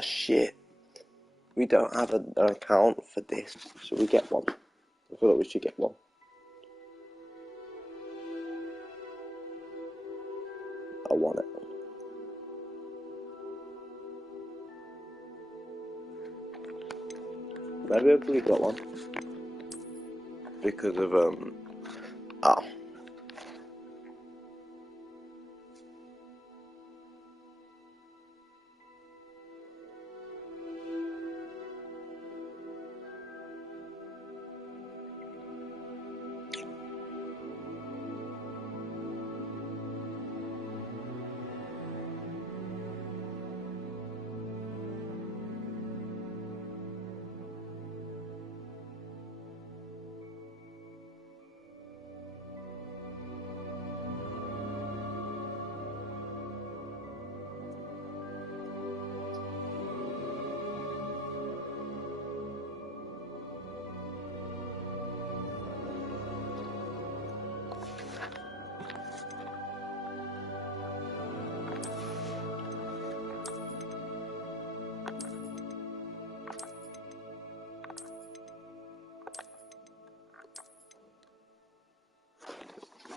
Oh shit. We don't have an account for this. Should we get one? I feel like we should get one. I want it. Maybe I've already got one. Because of, oh.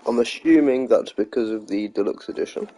I'm assuming that's because of the deluxe edition.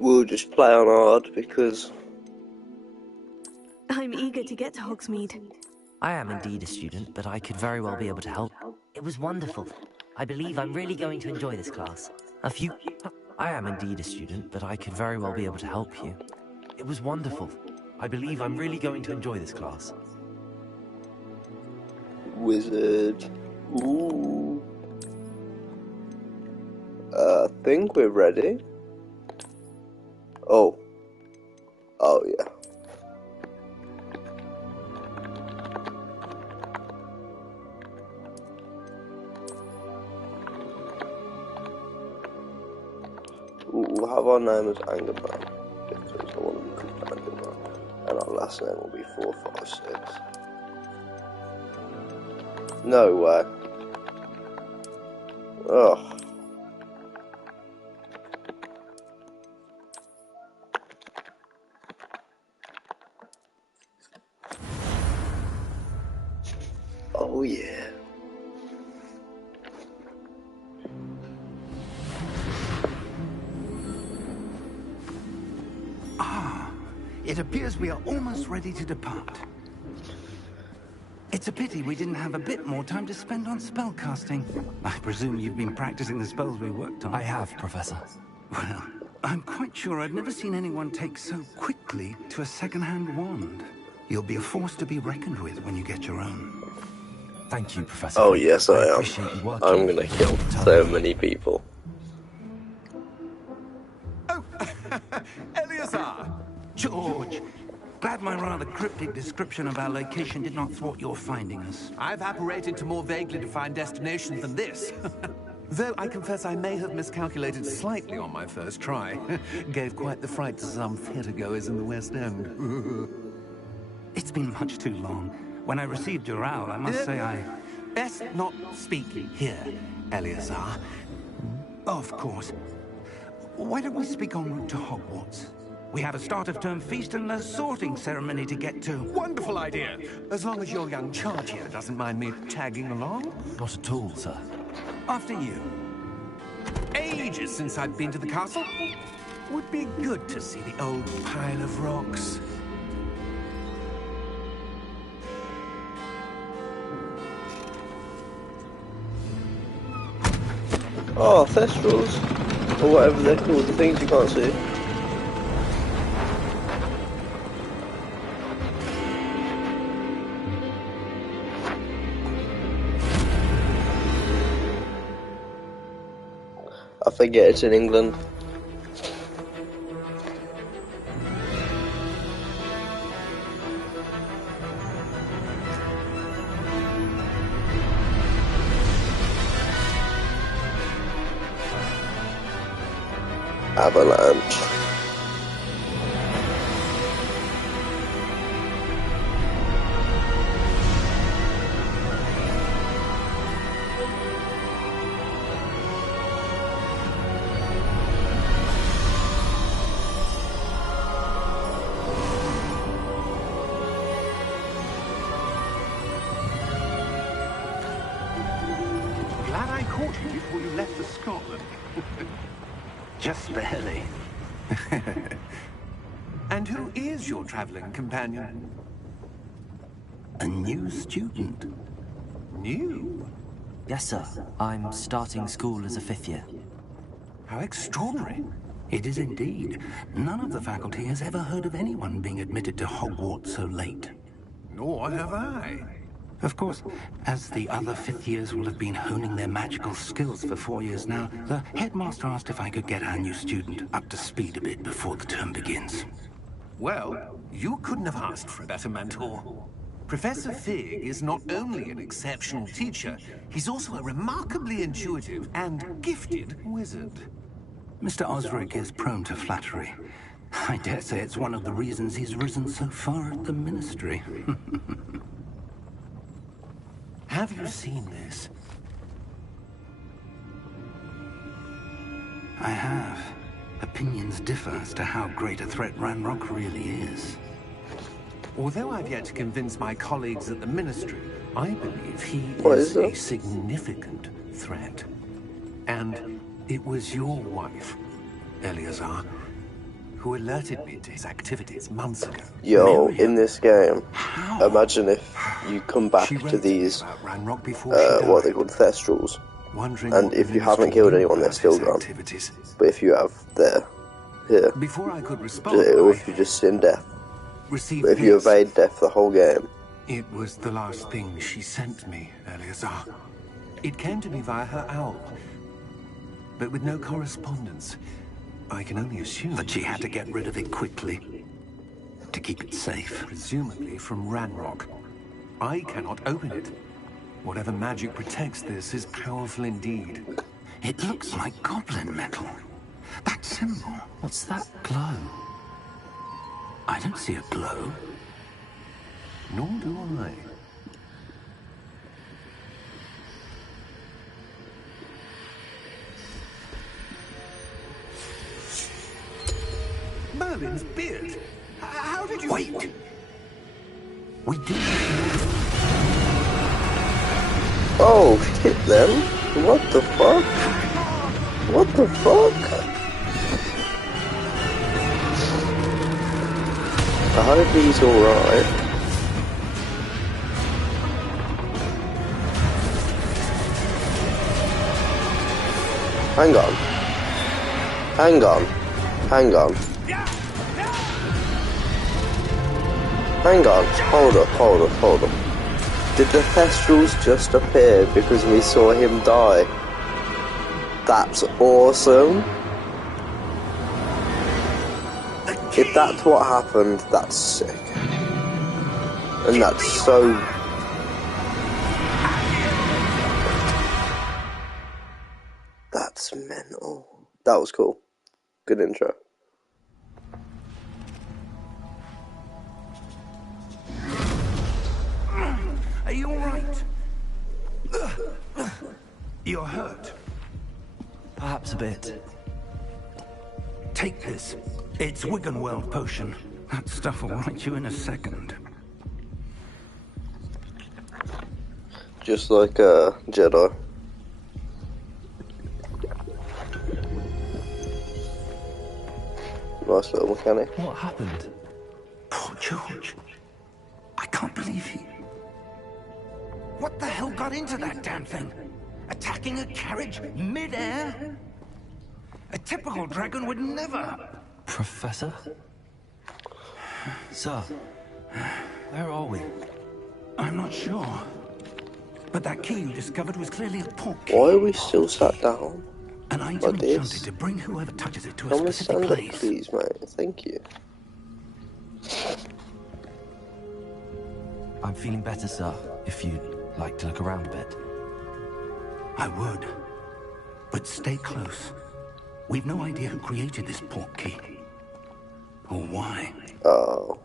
We'll just play on hard because I'm eager to get to Hogsmeade. I am indeed a student, but I could very well be able to help. It was wonderful. I believe I'm really going to enjoy this class. I am indeed a student, but I could very well be able to help you. It was wonderful. I believe I'm really going to enjoy this class. wizard. Ooh. I think we're ready. Oh. Oh yeah. We'll have our name as Angerman because I want to be called Angerman, and our last name will be 456. No way. Ugh. Oh yeah. It appears we are almost ready to depart. It's a pity we didn't have a bit more time to spend on spellcasting. I presume you've been practicing the spells we worked on. I have, Professor. Well, I'm quite sure I've never seen anyone take so quickly to a second-hand wand. You'll be a force to be reckoned with when you get your own. Thank you, Professor. Oh yes, I am. appreciate you working. I'm gonna kill so many people. Oh, Eleazar! George! Glad my rather cryptic description of our location did not thwart your finding us. I've apparated to more vaguely defined destinations than this. Though I confess I may have miscalculated slightly on my first try. Gave quite the fright to some theatre-goers in the West End. It's been much too long. When I received your owl, I must say I... Best not speak here, Eleazar. Of course. Why don't we speak en route to Hogwarts? We have a start-of-term feast and a sorting ceremony to get to. Wonderful idea! As long as your young charge here doesn't mind me tagging along. Not at all, sir. After you. Ages since I've been to the castle. Would be good to see the old pile of rocks. Oh, Thestrals, or whatever they're called, the things you can't see. I forget it's in England. Avalanche. Glad I caught you before you left for Scotland. Just barely. And who is your traveling companion? A new student. New? Yes, sir. I'm starting school as a 5th year. How extraordinary. It is indeed. None of the faculty has ever heard of anyone being admitted to Hogwarts so late. Nor have I. Of course, as the other 5th years will have been honing their magical skills for 4 years now, the headmaster asked if I could get our new student up to speed a bit before the term begins. Well, you couldn't have asked for a better mentor. Professor Fig is not only an exceptional teacher, he's also a remarkably intuitive and gifted wizard. Mr. Osric is prone to flattery. I dare say it's one of the reasons he's risen so far at the Ministry. Have you seen this? I have. Opinions differ as to how great a threat Ranrock really is. Although I've yet to convince my colleagues at the Ministry, I believe he What is is a that? significant threat. And it was your wife, Eleazar, who alerted me to his activities months ago. Yo, Miriam? in this game, How? imagine if you come back She to wrote these, about Ranrock before she died, what are they called, Thestrals. wondering and what if the you haven't Ministry killed knew anyone, they're about still his gone. activities. But if you have, they're here. Before I could respond, Or I if you just sin death. received But if you this. evade death the whole game, It was the last thing she sent me, Eleazar. It came to me via her owl, but with no correspondence. I can only assume That she had to get rid of it quickly to keep it safe. presumably from Ranrock. I cannot open it. Whatever magic protects this is powerful indeed. It looks like goblin metal. That symbol. What's that glow? I don't see a glow. Nor do I. Merlin's beard. How did you... Wait. We did. oh, hit them? What the fuck? What the fuck? I hope he's alright. Hang on. Hang on. Hang on. Hang on. Hold up, hold up, hold up. Did the Thestrals just appear because we saw him die? That's awesome. If that's what happened, that's sick. And that's so... That was cool. Good intro. Are you all right? You're hurt. Perhaps a bit. Take this. It's Wiggenweld potion. That stuff will right you in a second. Just like a Jedi. Nice little mechanic. What happened? Poor George. I can't believe he... What the hell got into that damn thing? Attacking a carriage mid-air? A typical dragon would never... Professor? Sir, where are we? I'm not sure. But that key you discovered was clearly a port key. Why are we still sat down? An item like this? enchanted to bring whoever touches it to a Can we specific stand up, place. please, mate? Thank you. I'm feeling better, sir, if you'd like to look around a bit. I would. But stay close. We've no idea who created this port key. Or why. Oh,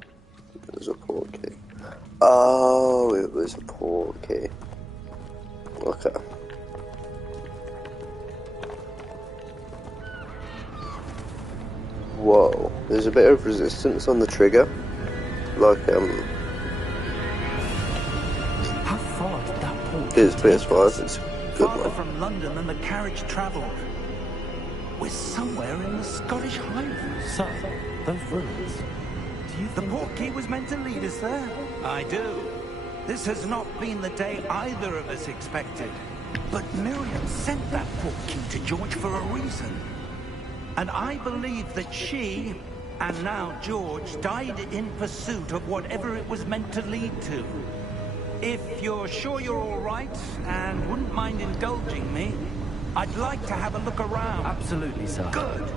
it was a port key. Oh, it was a port key. Okay. Whoa, there's a bit of resistance on the trigger. Like, How far did that port it's key take PS5, us? it's a good Farther one. from London than the carriage travelled. We're somewhere in the Scottish Highlands. Sir, those ruins. Do you The think... port key was meant to lead us there? I do. This has not been the day either of us expected. But Miriam sent that port key to George for a reason. And I believe that she, and now George, died in pursuit of whatever it was meant to lead to. If you're sure you're all right, and wouldn't mind indulging me, I'd like to have a look around. Absolutely, sir. Good.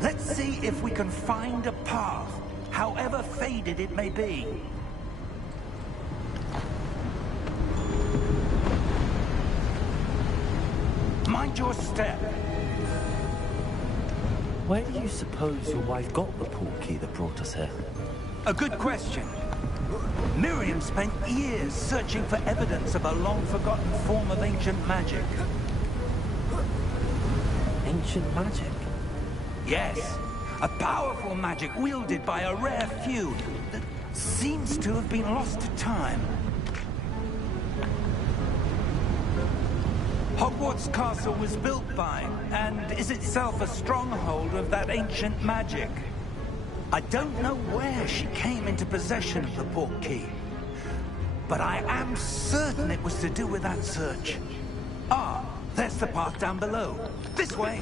Let's see if we can find a path, however faded it may be. Mind your step. Where do you suppose your wife got the port key that brought us here? A good question. Miriam spent years searching for evidence of a long-forgotten form of ancient magic. Ancient magic? Yes, a powerful magic wielded by a rare few that seems to have been lost to time. Hogwarts Castle was built by, and is itself a stronghold of that ancient magic. I don't know where she came into possession of the port key, but I am certain it was to do with that search. Ah, there's the path down below. This way.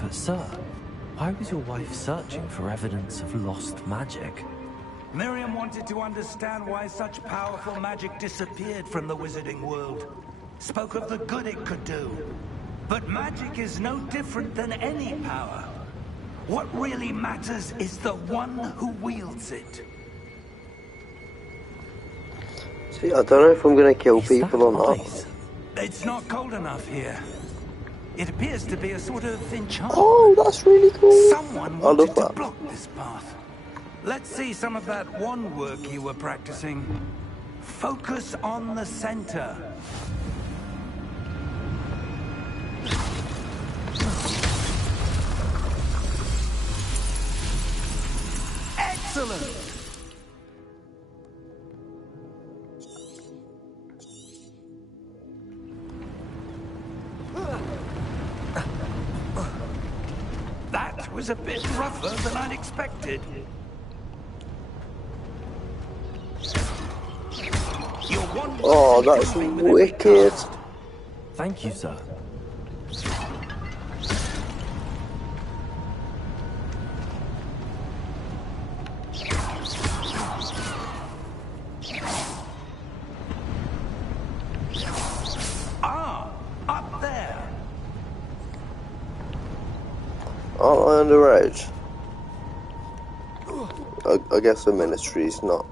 But sir, why was your wife searching for evidence of lost magic? Miriam wanted to understand why such powerful magic disappeared from the wizarding world. Spoke of the good it could do. But magic is no different than any power. What really matters is the one who wields it. See, I don't know if I'm gonna kill Is people that or not. ice? It's not cold enough here. It appears to be a sort of enchantment. Oh, that's really cool. Someone I love wanted to that. block this path. Let's see some of that wand work you were practicing. Focus on the center. Excellent! That was a bit rougher than I'd expected. You're one Oh, that's improving with every wicked. cast. Thank you, sir. Ah, up there. Aren't I underage? I guess the ministry's not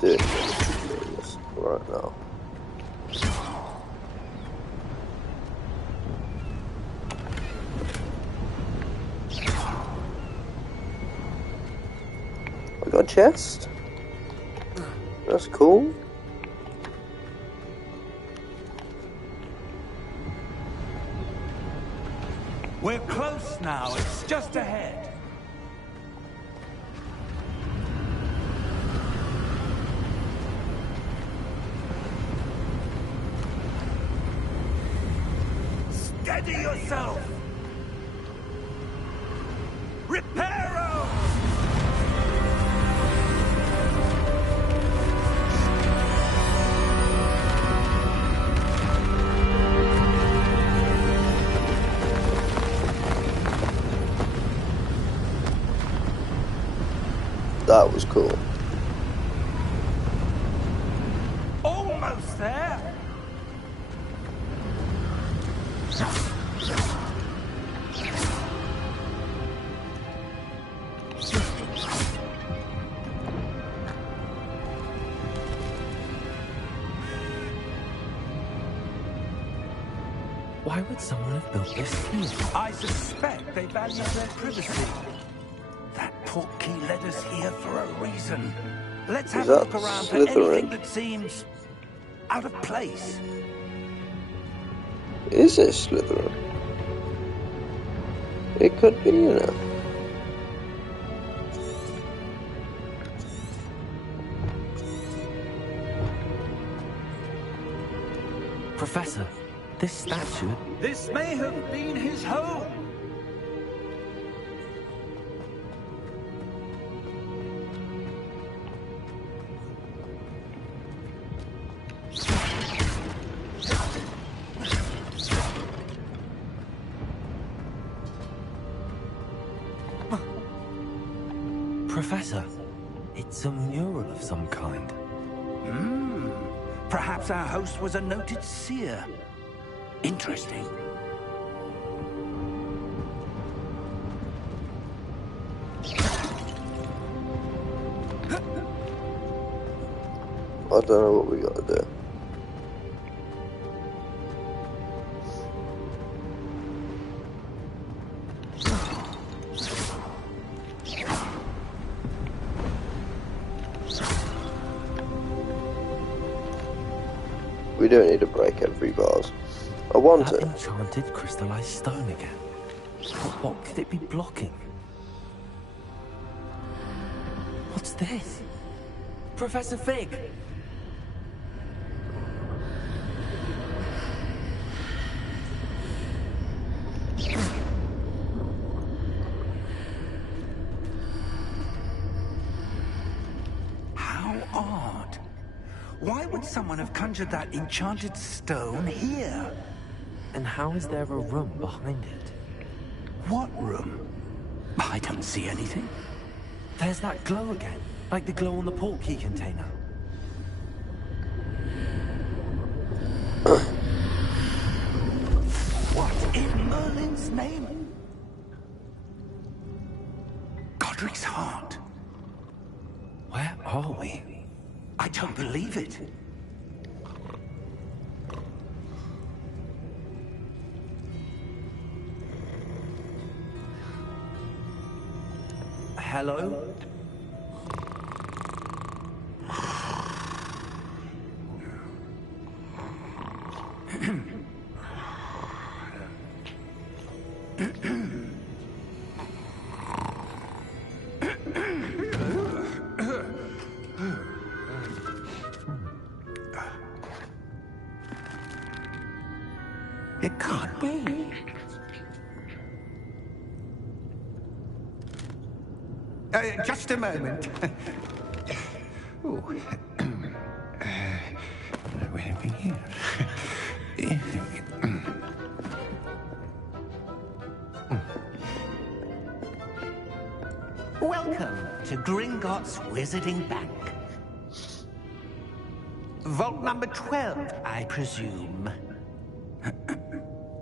doing ministry things right now. We got a chest. That's cool. We're close now. It's just ahead. Steady yourself! Reparo! That was cool. Almost there! Why would someone have built this here? I suspect they value their privacy. That portkey led us here for a reason. Let's have a that look around for Slytherin? anything that seems out of place. Is it Slytherin? It could be, you know. Professor, this statue... This may have been his home. Professor, it's a mural of some kind. Perhaps our host was a noted seer. Interesting. I don't know what we gotta do. We don't need to break every vase. I want That it. enchanted crystallized stone again. But what could it be blocking? What's this? Professor Fig! How odd. Why would someone have conjured that enchanted stone here? And how is there a room behind it? What room? I don't see anything. There's that glow again, like the glow on the portkey container. What in Merlin's name? Godric's heart. Where are we? I don't believe it. Hello? It can't be. Just a moment. Oh. Where have we here? Welcome to Gringotts Wizarding Bank. Vault number 12, I presume.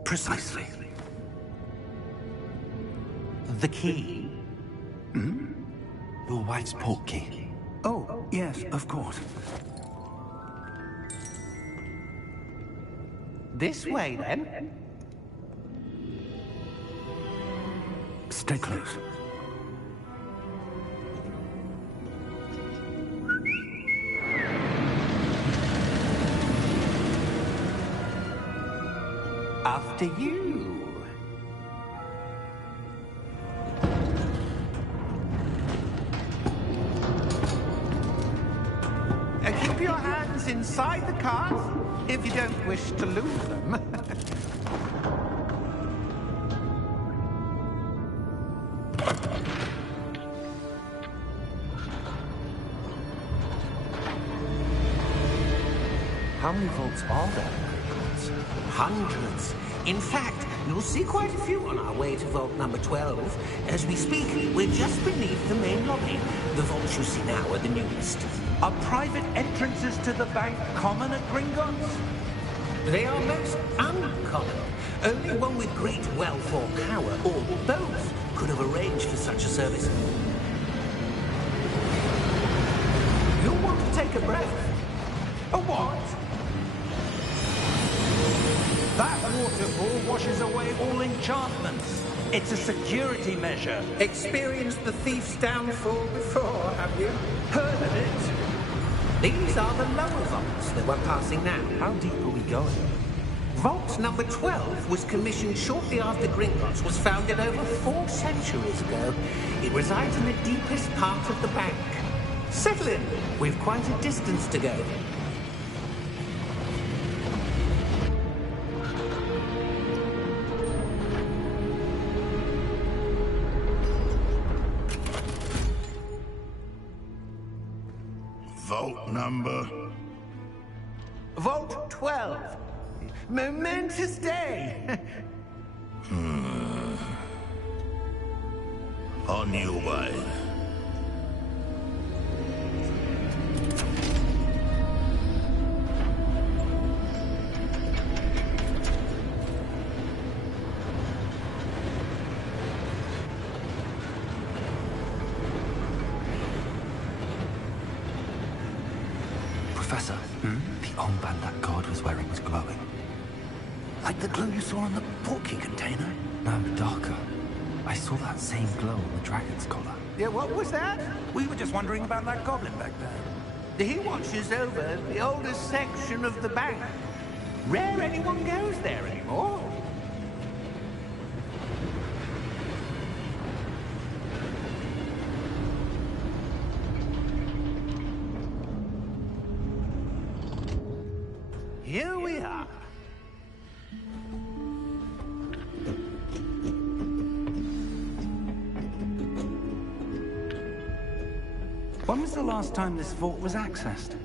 Precisely. The key. Your wife's portkey. Oh, yes, of course. This way, then. Stay close. after you. Keep your hands inside the cart if you don't wish to lose them. How many vaults are there in Hogwarts? Hundreds. In fact, you'll see quite a few on our way to vault number 12. As we speak, we're just beneath the main lobby. The vaults you see now are the newest. Are private entrances to the bank common at Gringotts? They are most uncommon. Only one with great wealth or power, or both, could have arranged for such a service. You'll want to take a breath. A what? That waterfall washes away all enchantments. It's a security measure. Experienced the thief's downfall before, have you? Heard of it? These are the lower vaults that we're passing now. How deep are we going? Vault number 12 was commissioned shortly after Gringotts was founded over 4 centuries ago. It resides in the deepest part of the bank. Settle in. We've quite a distance to go. Vault number? Vault 12. Momentous day. On your way. Professor, the armband that guard was wearing was glowing. Like the glow you saw on the portkey container? No, darker. I saw that same glow on the dragon's collar. Yeah, what was that? We were just wondering about that goblin back there. He watches over the oldest section of the bank. Rare anyone goes there anymore. Here we are. When was the last time this vault was accessed?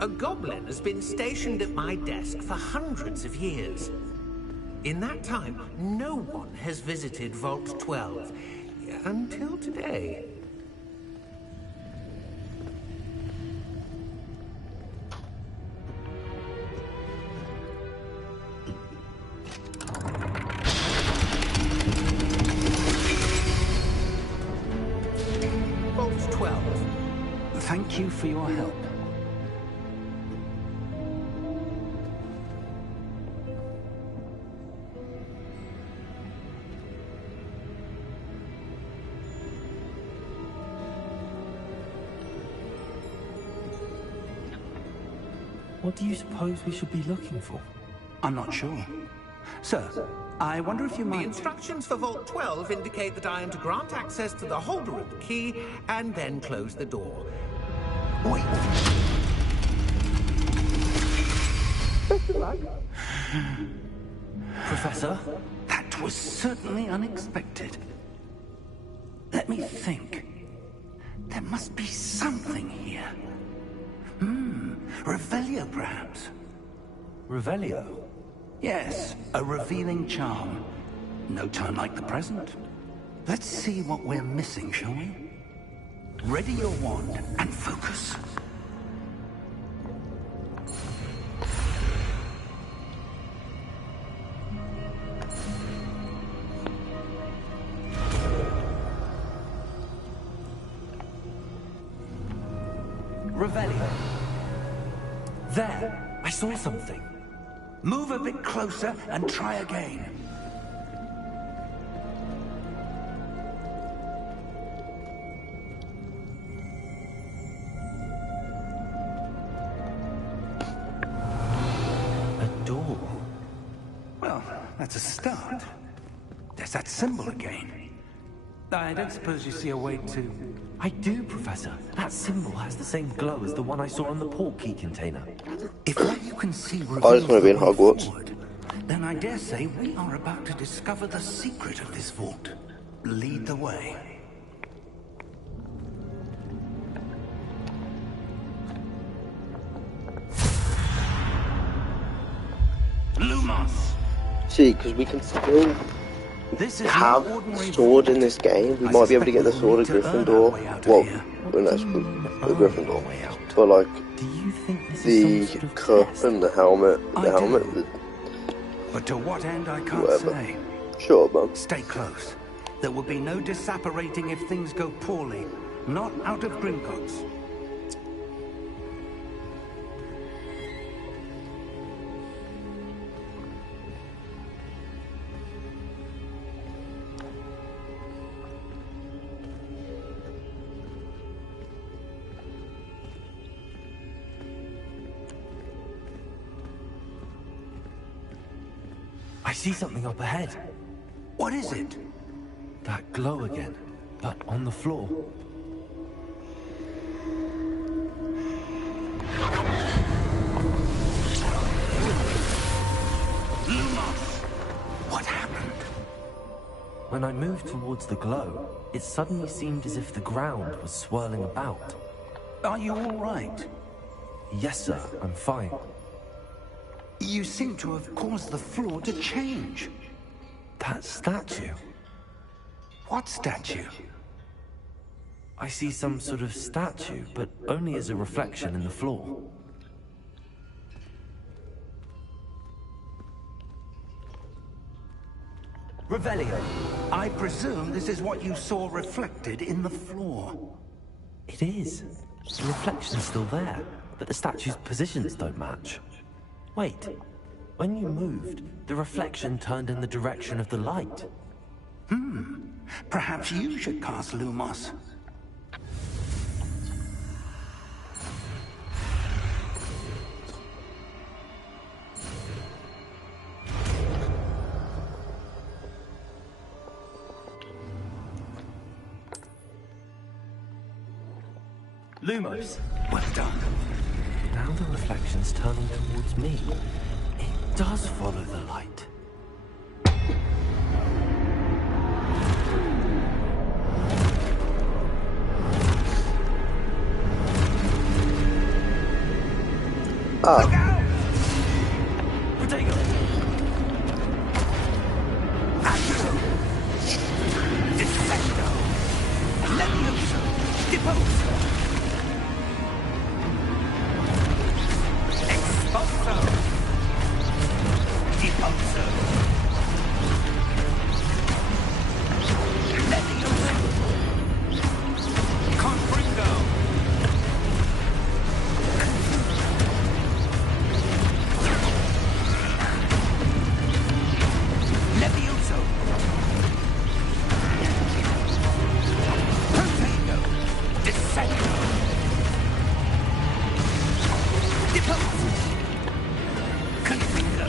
A goblin has been stationed at my desk for hundreds of years. In that time, no one has visited Vault 12 until today. Vault 12. Thank you for your help. What do you suppose we should be looking for? I'm not sure. Sir, I wonder if you The might... instructions for Vault 12 indicate that I am to grant access to the holder of the key and then close the door. Wait. Professor? That was certainly unexpected. Let me think. There must be something here. Revelio, perhaps? Revelio? Yes, a revealing charm. No time like the present. Let's see what we're missing, shall we? Ready your wand and focus. Revelio. There, I saw something. move a bit closer and try again. that's a start. There's that symbol again. I don't suppose you see a way to... I do, Professor. That symbol has the same glow as the one I saw on the portkey container. If what you can see I reveals just want to be in the way Hogwarts. forward, then I dare say we are about to discover the secret of this vault. Lead the way. Lumos! See, because we can still This is have no ordinary sword vault. in this game. We I might be able to get the suspect we'll sword at need to earn our way Gryffindor. out of Well, here. unless the Gryffindor. But like Do you think this the is some sort of cup test? and the helmet, I the do. But to what end, I can't Whatever. say. Sure, man. Stay close. There will be no disapparating if things go poorly. Not out of Gringotts. I see something up ahead. What is it? That glow again, but on the floor. Lumos! What happened? When I moved towards the glow, it suddenly seemed as if the ground was swirling about. Are you all right? Yes, sir, I'm fine. You seem to have caused the floor to change. That statue. What statue? I see some sort of statue, but only as a reflection in the floor. Revelio. I presume this is what you saw reflected in the floor. It is. The reflection's still there, but the statue's positions don't match. Wait. When you moved, the reflection turned in the direction of the light. Perhaps you should cast Lumos. Lumos! Well done. Now the reflection's turning towards me. It does follow the light. Ah, Potato! Defecto! Levioso! Deposo! Expulso! Deposo! Levioso! Confringo! Levioso! Protego! Descendo! Deposo! Confringo!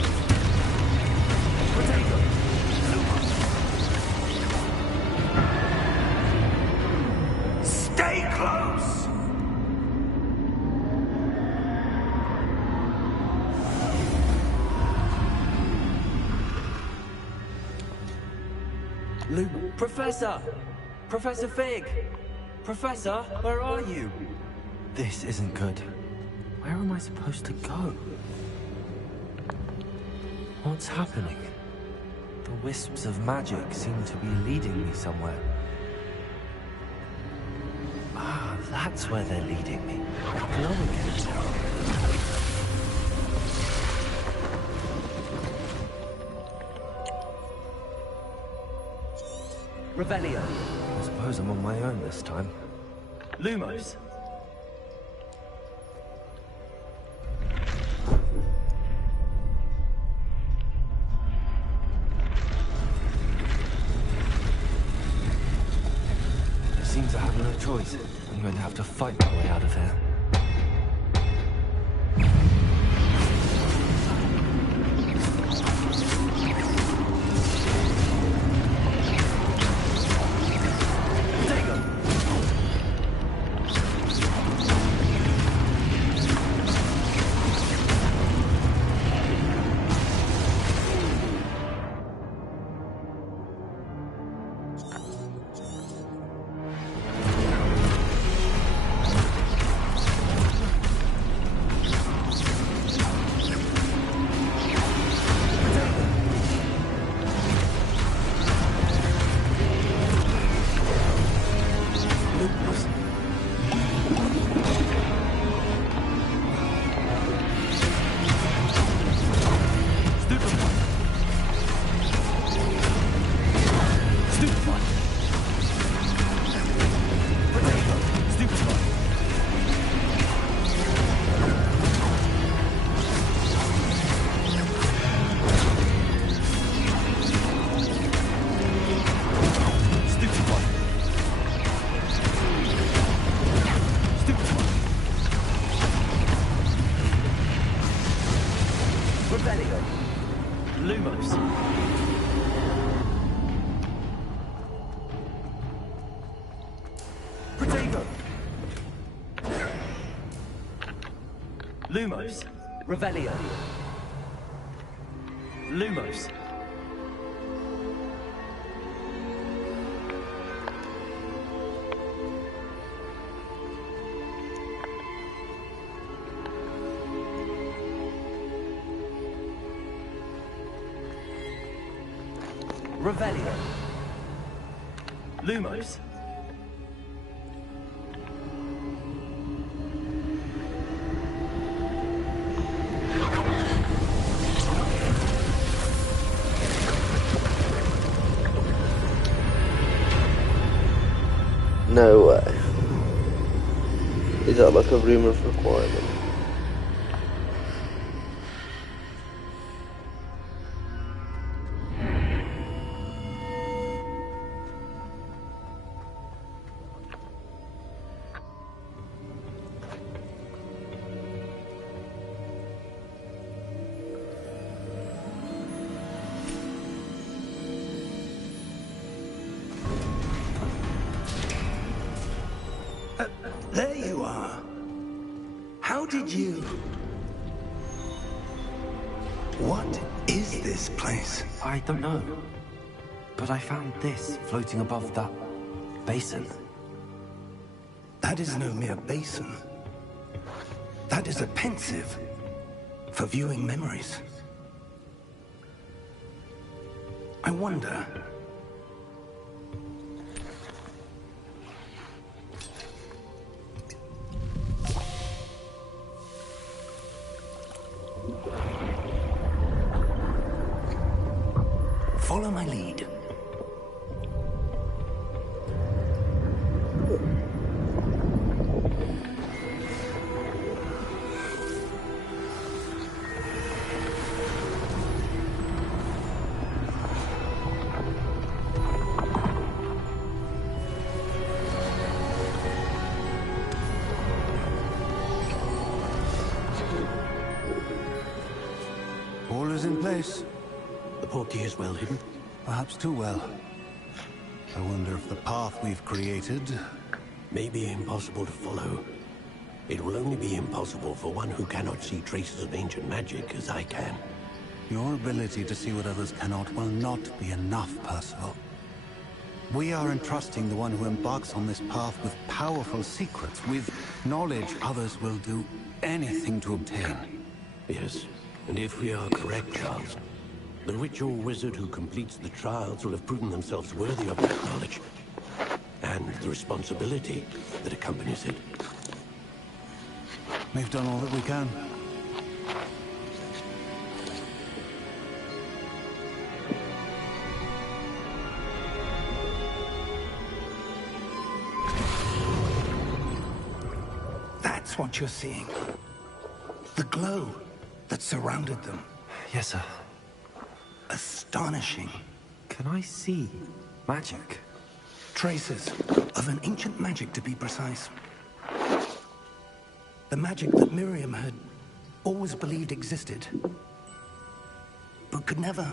Protego! Lumos! Stay close! Professor! Professor Fig! Professor, where are you? This isn't good. Where am I supposed to go? What's happening? The wisps of magic seem to be leading me somewhere. Ah, that's where they're leading me. A glow again. Revelio. I suppose I'm on my own this time. Lumos. It seems I have no choice. I'm going to have to fight my way out of here. Lumos. Revelio. Lumos. Revelio. Lumos. No way. Is that like a room of requirement? There you are. How did you... What is this place? I don't know. But I found this floating above that basin. That is no mere basin. That is a pensive for viewing memories. I wonder... Follow my lead. All is in place. The portkey is well hidden. Perhaps too well. I wonder if the path we've created... May be impossible to follow. It will only be impossible for one who cannot see traces of ancient magic as I can. Your ability to see what others cannot will not be enough, Percival. We are entrusting the one who embarks on this path with powerful secrets, with knowledge others will do anything to obtain. Yes, and if we are correct, Charles, the ritual wizard who completes the trials will have proven themselves worthy of that knowledge, and the responsibility that accompanies it. We've done all that we can. That's what you're seeing. The glow that surrounded them. Yes, sir. Astonishing. Can I see magic? Traces of an ancient magic, to be precise. The magic that Miriam had always believed existed, but could never.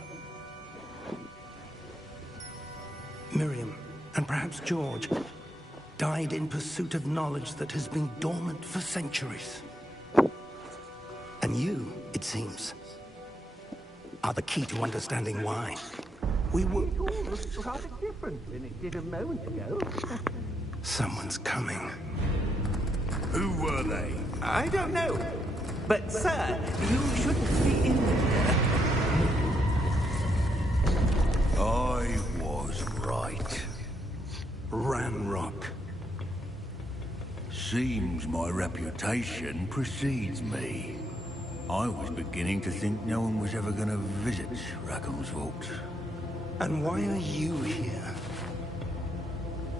Miriam, and perhaps George, died in pursuit of knowledge that has been dormant for centuries. And you, it seems, are the key to understanding why. We were... rather different than it did a moment ago. Someone's coming. Who were they? I don't know. But, sir, you shouldn't be in there. I was right. Ranrock. Seems my reputation precedes me. I was beginning to think no one was ever going to visit Rackham's vault. And why are you here?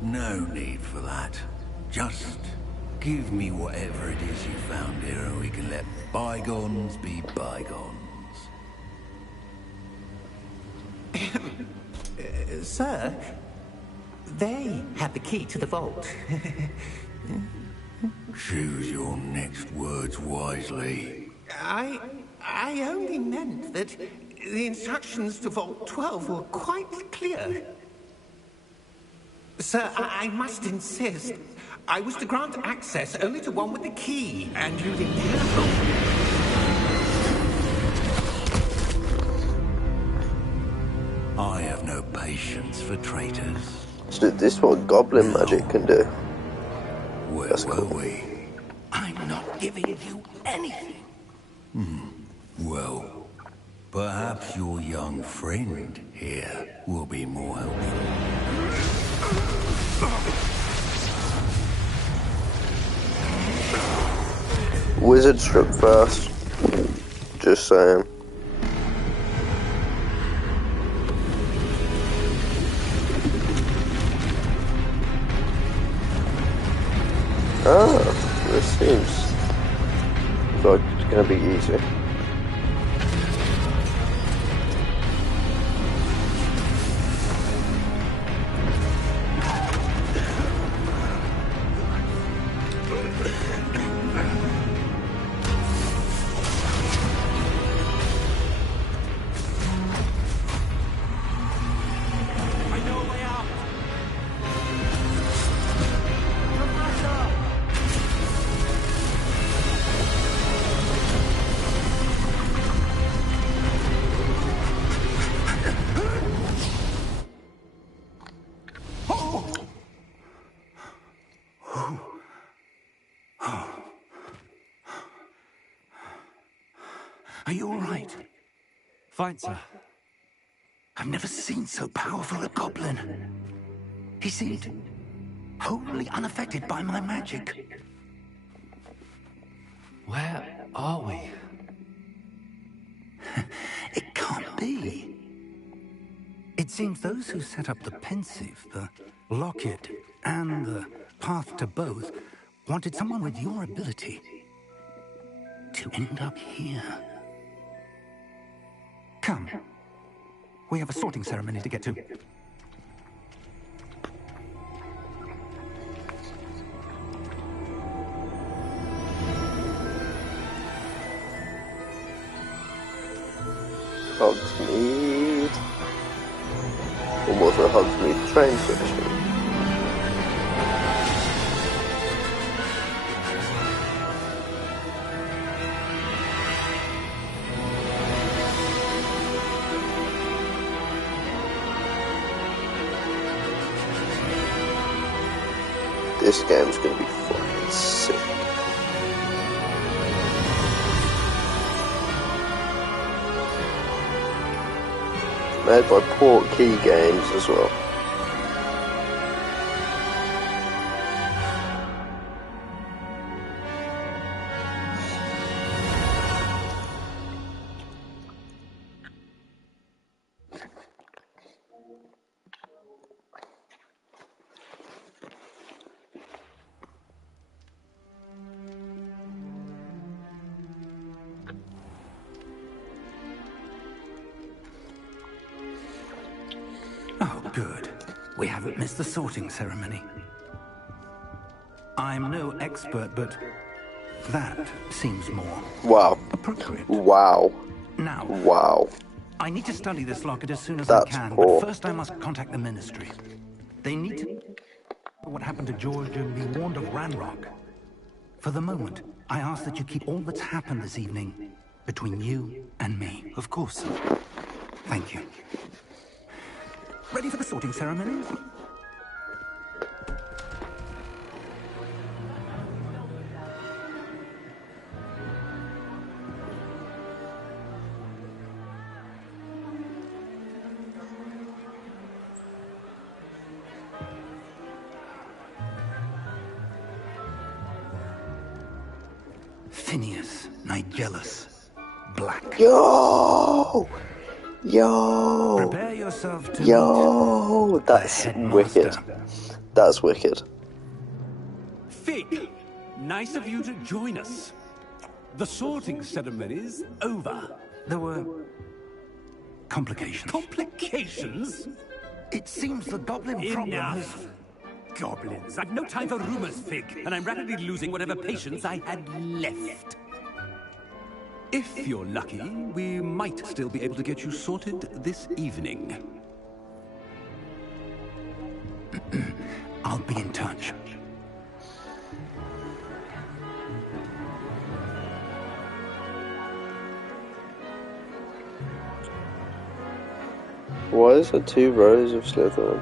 No need for that. Just give me whatever it is you found here and we can let bygones be bygones. Sir, they have the key to the vault. Choose your next words wisely. I only meant that the instructions to Vault 12 were quite clear. Sir, I must insist. I was to grant access only to one with the key, and you didn't have them. no patience for traitors. So this is what goblin magic can do. Where That's were cool. we? I'm not giving you anything. Well, perhaps your young friend here will be more helpful. Wizard strip first. Just saying. Ah, this seems like it's gonna be easy. Are you all right? Fine, sir. I've never seen so powerful a goblin. He seemed wholly unaffected by my magic. Where are we? It can't be. It seems those who set up the pensive, the locket, and the path to both wanted someone with your ability to end up here. Come. We have a sorting ceremony to get to. Hogsmeade. Almost a Hogsmeade train station. This game's gonna be fucking sick. Made by Portkey Games as well. Oh, good. We haven't missed the sorting ceremony. I'm no expert, but that seems more Wow. appropriate. Wow. Now, Wow. I need to study this locket as soon as That's I can, poor. but first I must contact the Ministry. They need to know what happened to George and be warned of Ranrock. For the moment, I ask that you keep all that's happened this evening between you and me. Of course, sir. Thank you. Ready for the sorting ceremony? Phineas, Nigellus, Black. Yo! Yo! Prepare yourself to Yo! meet That's the headmaster. wicked. That's wicked. Fig, nice of you to join us. The sorting ceremony's over. There were complications. Complications? It seems the goblin problem is... Enough. Goblins. I've no time for rumors, Fig, and I'm rapidly losing whatever patience I had left. If you're lucky, we might still be able to get you sorted this evening. I'll be in touch. Why is there 2 rows of Slytherin?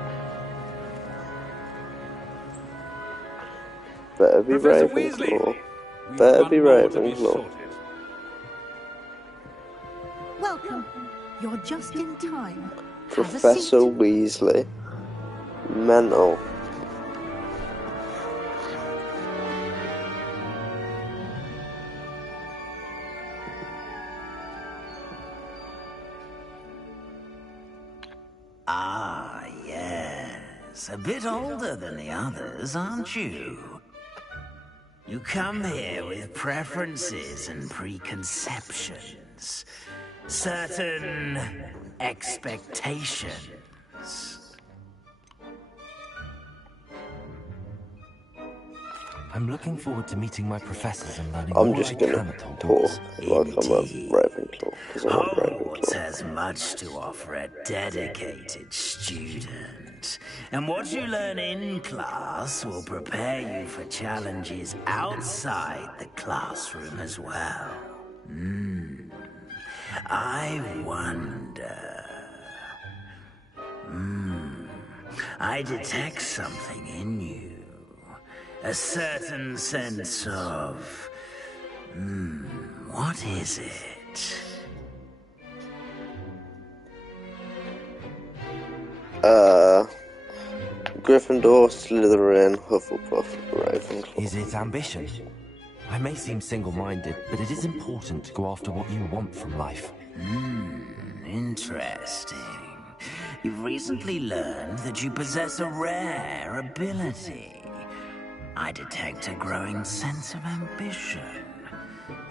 Better be Professor Ravenclaw. We've Better one be more to be Ravenclaw. sorted. Welcome. You're just in time. Have a Professor seat. Weasley. Mental. Ah, yes. A bit older than the others, aren't you? You come here with preferences and preconceptions. Certain expectations. I'm looking forward to meeting my professors and learning I'm all just I gonna can at talk Hogwarts. like I'm a Ravenclaw, because I'm a Hogwarts Ravenclaw. has much to offer a dedicated student. And what you learn in class will prepare you for challenges outside the classroom as well. I wonder... I detect something in you. A certain sense of... what is it? Gryffindor, Slytherin, Hufflepuff, Ravenclaw. Is it ambition? I may seem single-minded, but it is important to go after what you want from life. Interesting. You've recently learned that you possess a rare ability. I detect a growing sense of ambition,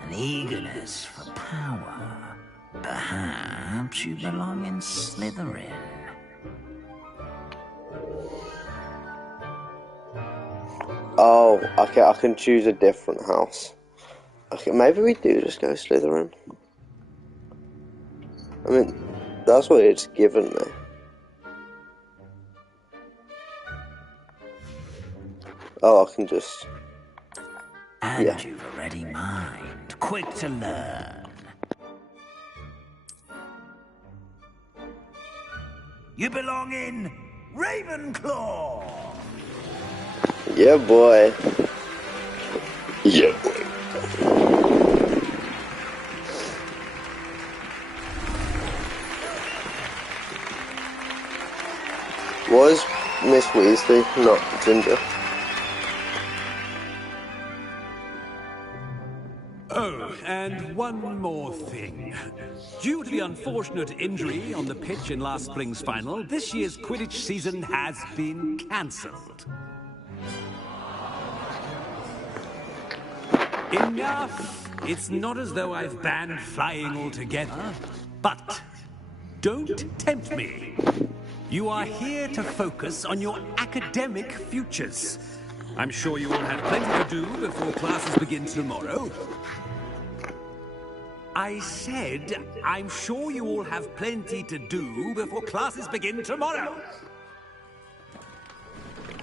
an eagerness for power. Perhaps you belong in Slytherin. Oh, okay, I can choose a different house. Okay, maybe we do just go Slytherin. I mean, that's what it's given me. Oh, I can just... And yeah. you've a ready mind, quick to learn. You belong in Ravenclaw! Yeah, boy. Yeah, boy. Was Miss Weasley not Ginger? Oh, and one more thing. Due to the unfortunate injury on the pitch in last spring's final, this year's Quidditch season has been cancelled. Enough! It's not as though I've banned flying altogether, but don't tempt me. You are here to focus on your academic futures. I'm sure you all have plenty to do before classes begin tomorrow. I said, I'm sure you all have plenty to do before classes begin tomorrow.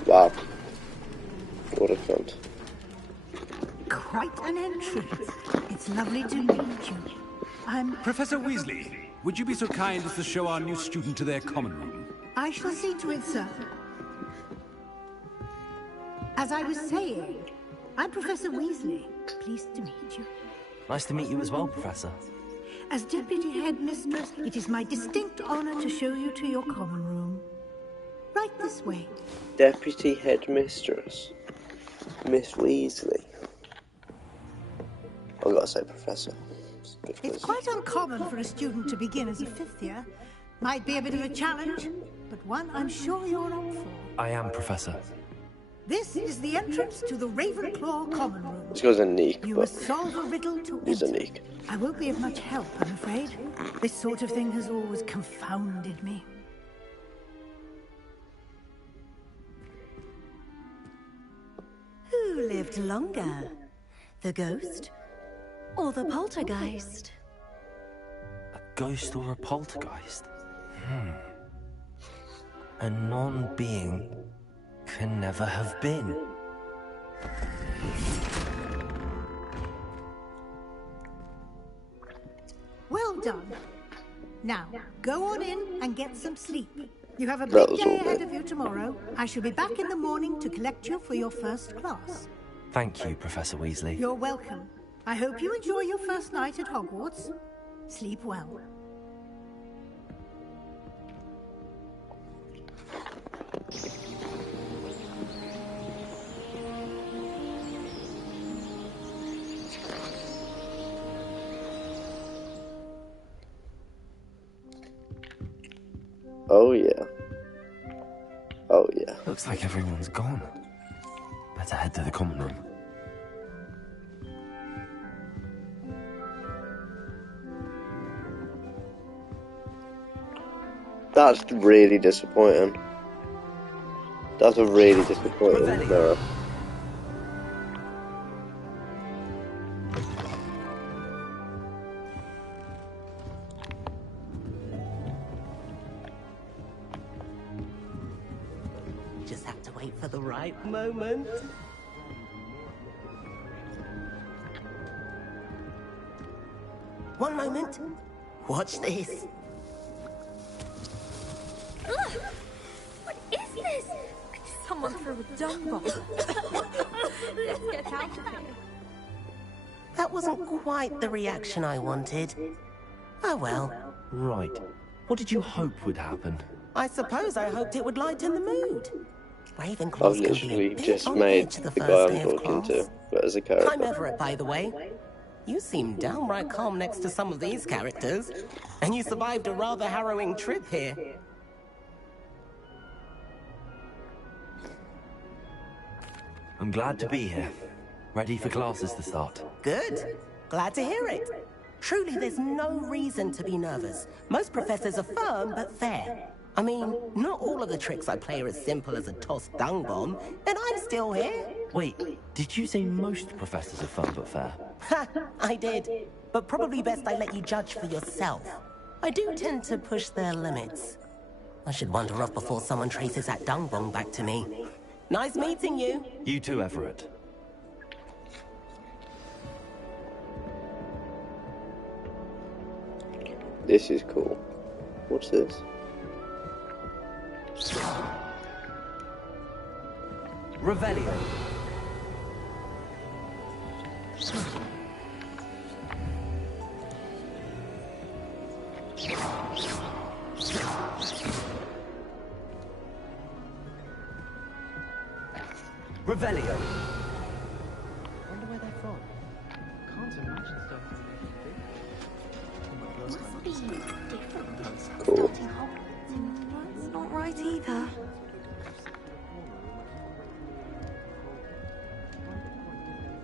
Wow. What a cunt. Quite an entrance. It's lovely to meet you. Professor Weasley, would you be so kind as to show our new student to their common room? I shall see to it, sir. As I was saying, I'm Professor Weasley. Pleased to meet you. Nice to meet you as well, Professor. As Deputy Headmistress, it is my distinct honor to show you to your common room. Right this way. Deputy Headmistress. Miss Weasley. I've got to say Professor. It's quite uncommon for a student to begin as a 5th year. Might be a bit of a challenge, but one I'm sure you're up for. I am, Professor. This is the entrance to the Ravenclaw common room. This guy's a neek, You but must solve a riddle to he's a enter. neek. I won't be of much help, I'm afraid. This sort of thing has always confounded me. Who lived longer? The ghost or the poltergeist? A ghost or a poltergeist? A non-being can never have been. Well done. Now, go on in and get some sleep. You have a That big was day all ahead good. of you tomorrow. I shall be back in the morning to collect you for your first class. Thank you, Professor Weasley. You're welcome. I hope you enjoy your first night at Hogwarts. Sleep well. Oh yeah. Oh yeah. Looks like everyone's gone. Better head to the common room. That's really disappointing. That's a really disappointing mirror. Just have to wait for the right moment. One moment. Watch this. Ugh! What is this? Someone threw a dung bomb. Let's get out of here. That wasn't quite the reaction I wanted. Oh well. Right. What did you hope would happen? I suppose I hoped it would lighten the mood. I've Ravenclaws can be a literally bit just on made edge the the first guy day I'm of talking class. to, but as a I'm character. Everett, by the way. You seem downright calm next to some of these characters, and you survived a rather harrowing trip here. I'm glad to be here. Ready for classes to start. Good. Glad to hear it. Truly, there's no reason to be nervous. Most professors are firm but fair. I mean, not all of the tricks I play are as simple as a tossed dung bomb, and I'm still here. Wait, did you say most professors are fun but fair? Ha! I did. But probably best I let you judge for yourself. I do tend to push their limits. I should wander off before someone traces that dung bomb back to me. Nice meeting you. You too, Everett. This is cool. What's this? Revelio. Revelio. Wonder where they're from. Can't imagine stuff Must be different. Cool. Starting Hogwarts. That's not right either.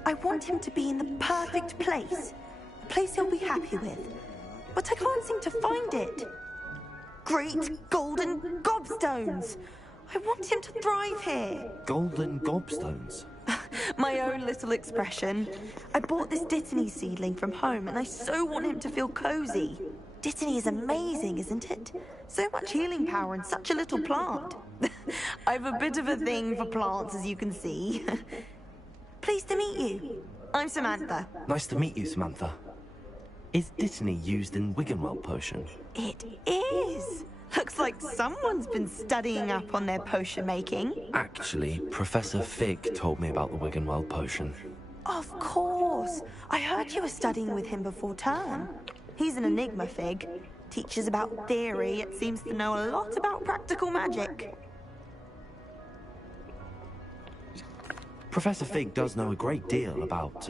I want him to be in the perfect place. A place he'll be happy with. But I can't seem to find it. Great golden gobstones! I want him to thrive here. Golden gobstones. My own little expression. I bought this Dittany seedling from home and I so want him to feel cozy. Dittany is amazing, isn't it? So much healing power in such a little plant. I have a bit of a thing for plants, as you can see. Pleased to meet you. I'm Samantha. Nice to meet you, Samantha. Is Dittany used in Wiggenweld potion? It is. Looks like someone's been studying up on their potion making. Actually, Professor Fig told me about the Wiggenweld potion. Of course. I heard you were studying with him before term. He's an enigma, Fig. Teaches about theory, yet seems to know a lot about practical magic. Professor Fig does know a great deal about,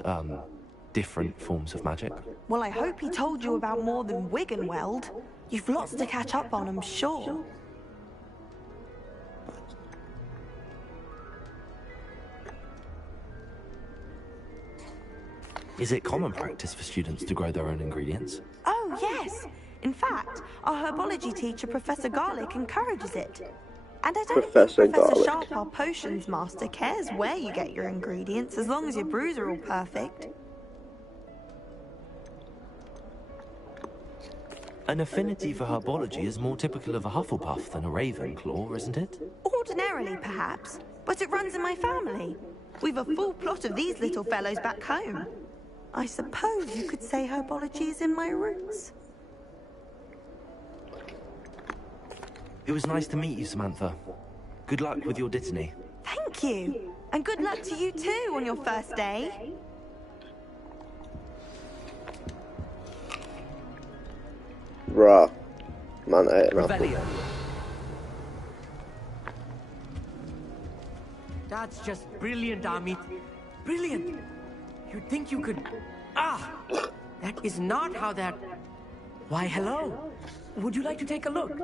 different forms of magic. Well, I hope he told you about more than Wiggenweld. You've lots to catch up on, I'm sure. Is it common practice for students to grow their own ingredients? Oh, yes. In fact, our herbology teacher, Professor Garlick, encourages it. And I don't Professor think Professor Garlick. Sharp, our potions master, cares where you get your ingredients, as long as your brews are all perfect. An affinity for herbology is more typical of a Hufflepuff than a Ravenclaw, isn't it? Ordinarily, perhaps, but it runs in my family. We've a full plot of these little fellows back home. I suppose you could say herbology is in my roots. It was nice to meet you, Samantha. Good luck with your dittany. Thank you. And good luck to you too on your first day. Bruh. Man, I ate an apple. Revelio. That's just brilliant, Amit. Brilliant. You'd think you could... Ah! That is not how that... Why, hello. Would you like to take a look?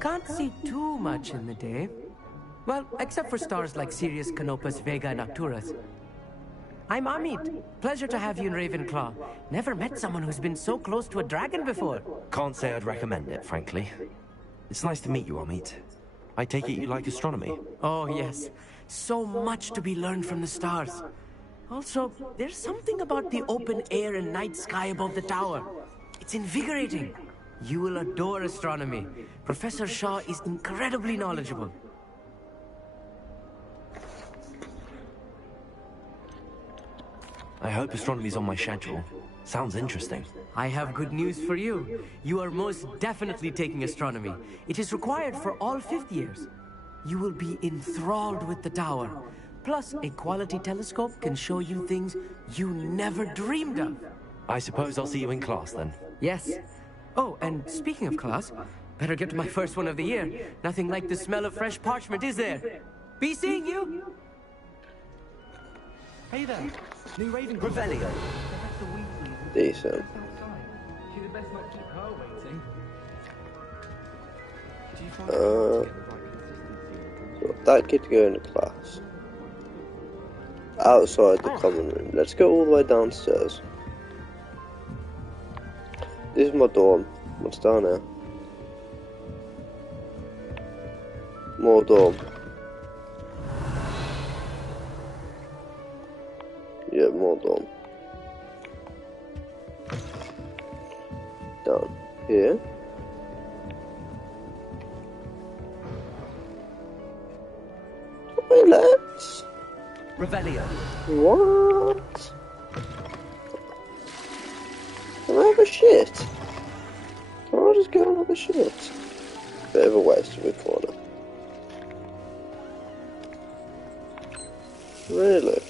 Can't see too much in the day. Well, except for stars like Sirius, Canopus, Vega, and Arcturus. I'm Amit. Pleasure to have you in Ravenclaw. Never met someone who's been so close to a dragon before. Can't say I'd recommend it, frankly. It's nice to meet you, Amit. I take it you like astronomy? Oh, yes. So much to be learned from the stars. Also, there's something about the open air and night sky above the tower. It's invigorating. You will adore astronomy. Professor Shaw is incredibly knowledgeable. I hope astronomy's on my schedule. Sounds interesting. I have good news for you. You are most definitely taking astronomy. It is required for all 5th years. You will be enthralled with the tower. Plus, a quality telescope can show you things you never dreamed of. I suppose I'll see you in class then. Yes. Oh, and speaking of class, better get to my first one of the year. Nothing like the smell of fresh parchment, is there? Be seeing you! Hey there, new Ravenclaw. Revelio. Decent. She'd best not keep her waiting. Do you find So that kid going to class. Outside the common room. Let's go all the way downstairs. This is my dorm. What's down here? More dorm. Yeah, more dorm. Down here. Toilets. Revelio. What? Can I have a shit? Can I just go and have a shit? Bit of a waste of a corner. Really?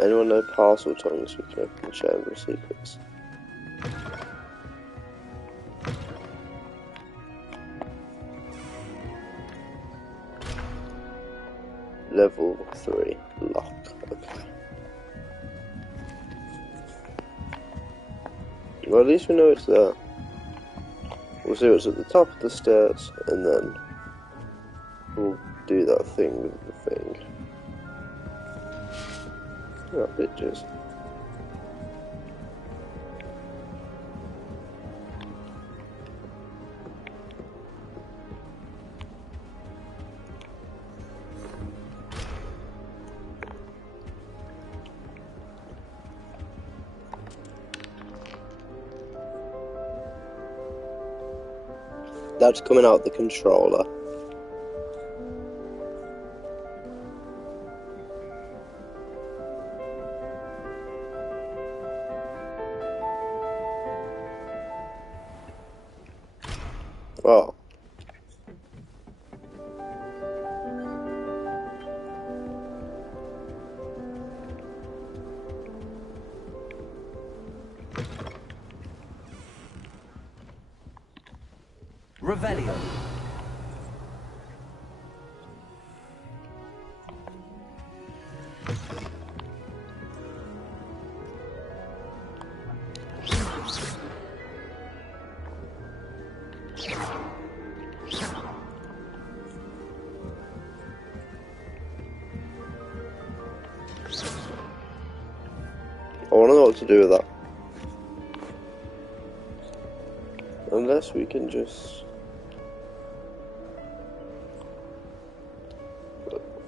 Anyone know parcel tongues we can open chamber secrets? Level 3 lock. Okay. Well, at least we know it's there. We'll see what's at the top of the stairs, and then we'll do that thing with the thing. Oh, bitches. That's coming out the controller. Oh. Revelio. I want to know what to do with that. Unless we can just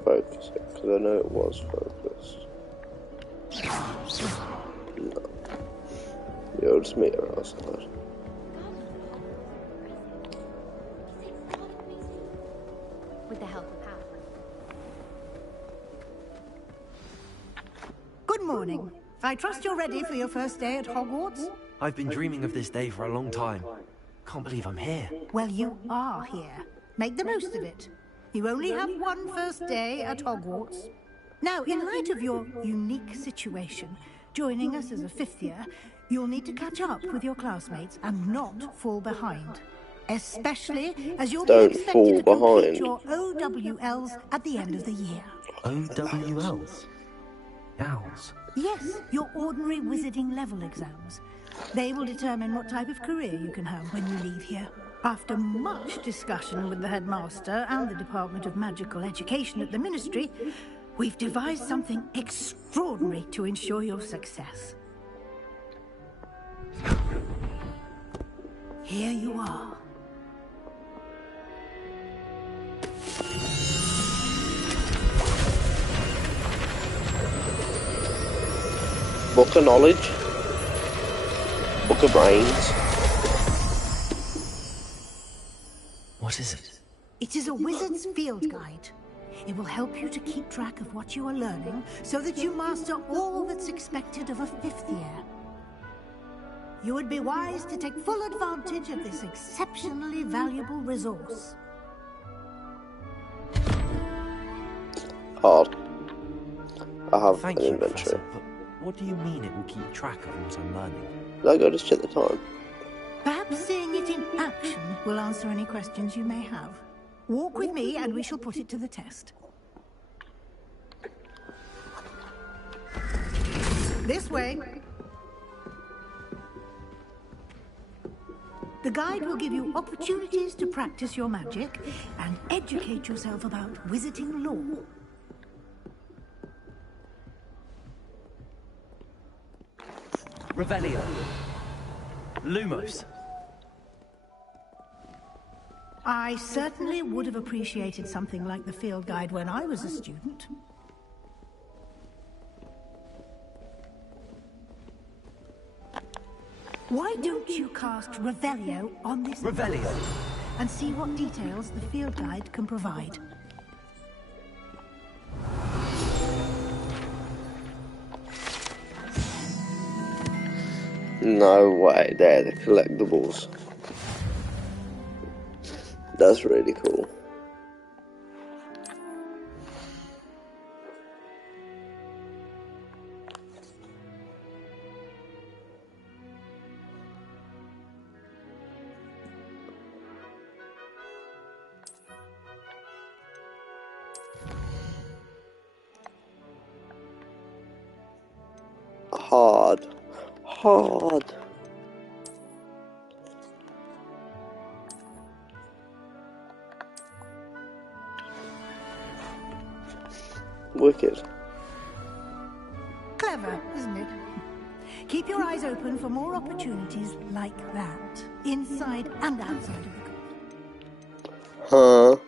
focus it, because I know it was focused. No. Yo, just meet her outside. With the help of power. Good morning. I trust you're ready for your first day at Hogwarts? I've been dreaming of this day for a long time. Can't believe I'm here. Well, you are here. Make the most of it. You only have one first day at Hogwarts. Now, in light of your unique situation, joining us as a fifth year, you'll need to catch up with your classmates and not fall behind. Especially as you'll be expected to complete your OWLs at the end of the year. OWLs? Owls? Yes, your ordinary wizarding level exams. They will determine what type of career you can have when you leave here. After much discussion with the headmaster and the Department of Magical Education at the Ministry, we've devised something extraordinary to ensure your success. Here you are. Book of knowledge. Book of brains. What is it? It is a wizard's field guide. It will help you to keep track of what you are learning so that you master all that's expected of a fifth year. You would be wise to take full advantage of this exceptionally valuable resource. Hard. I have Thank an you, inventory. Professor, but what do you mean it will keep track of what I'm learning? I go just check the time. Perhaps seeing it in action will answer any questions you may have. Walk with me and we shall put it to the test. This way. The guide will give you opportunities to practice your magic and educate yourself about wizarding lore. Revelio. Lumos. I certainly would have appreciated something like the field guide when I was a student. Why don't you cast Revelio on this Revelio and see what details the field guide can provide? No way, they're the collectibles. That's really cool. Hard. Wicked. Clever, isn't it? Keep your eyes open for more opportunities like that, inside and outside of the court.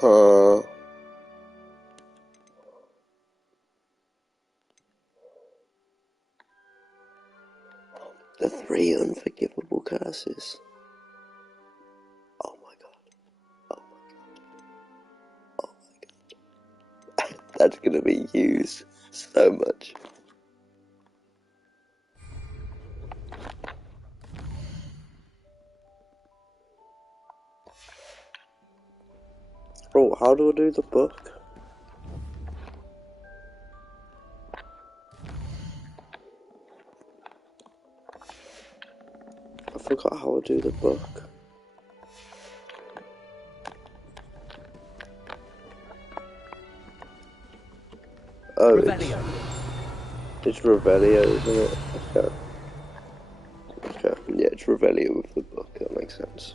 Huh. The 3 unforgivable curses. Oh my god. That's gonna be used so much. Oh, how do I do the book? I forgot how to do the book. Oh, Revelio. It's Revelio, isn't it? Okay. Okay, yeah, it's Revelio with the book. That makes sense.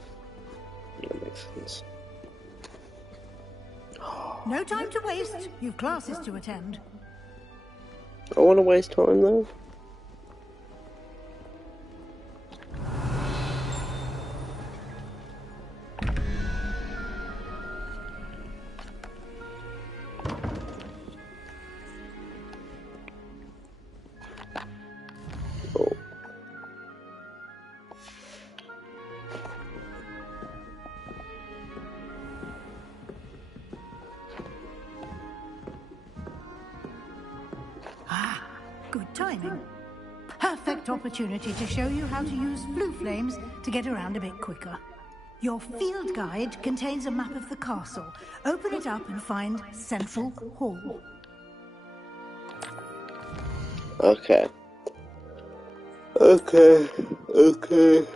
No time to waste. You've classes to attend. I want to waste time though. Good timing. Perfect opportunity to show you how to use flue flames to get around a bit quicker. Your field guide contains a map of the castle. Open it up and find Central Hall. Okay. Okay. Okay.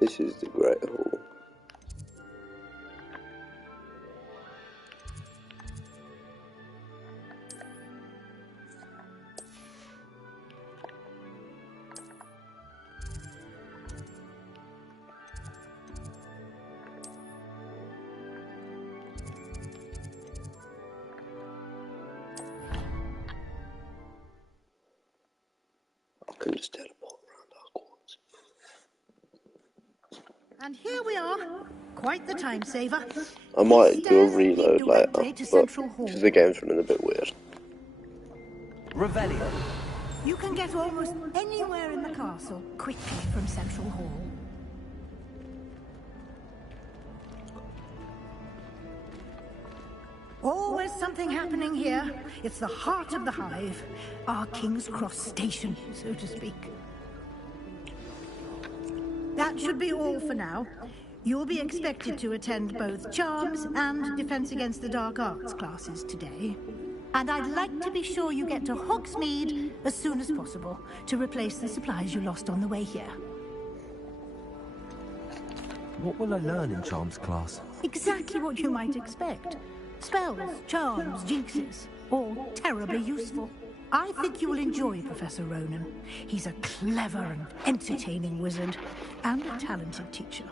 This is the Great Hall. I can just teleport around Hogwarts. And here we are. Quite the time saver. I might do a Stairs lead reload later, directly to but Central Hall. because the game's running a bit weird. Revelio. You can get almost anywhere in the castle quickly from Central Hall. Always something happening here. It's the heart of the hive. Our King's Cross station, so to speak. That should be all for now. You'll be expected to attend both Charms and Defense Against the Dark Arts classes today. And I'd like to be sure you get to Hogsmeade as soon as possible to replace the supplies you lost on the way here. What will I learn in Charms class? Exactly what you might expect. Spells, charms, jinxes, all terribly useful. I think you will enjoy Professor Ronan. He's a clever and entertaining wizard, and a talented teacher.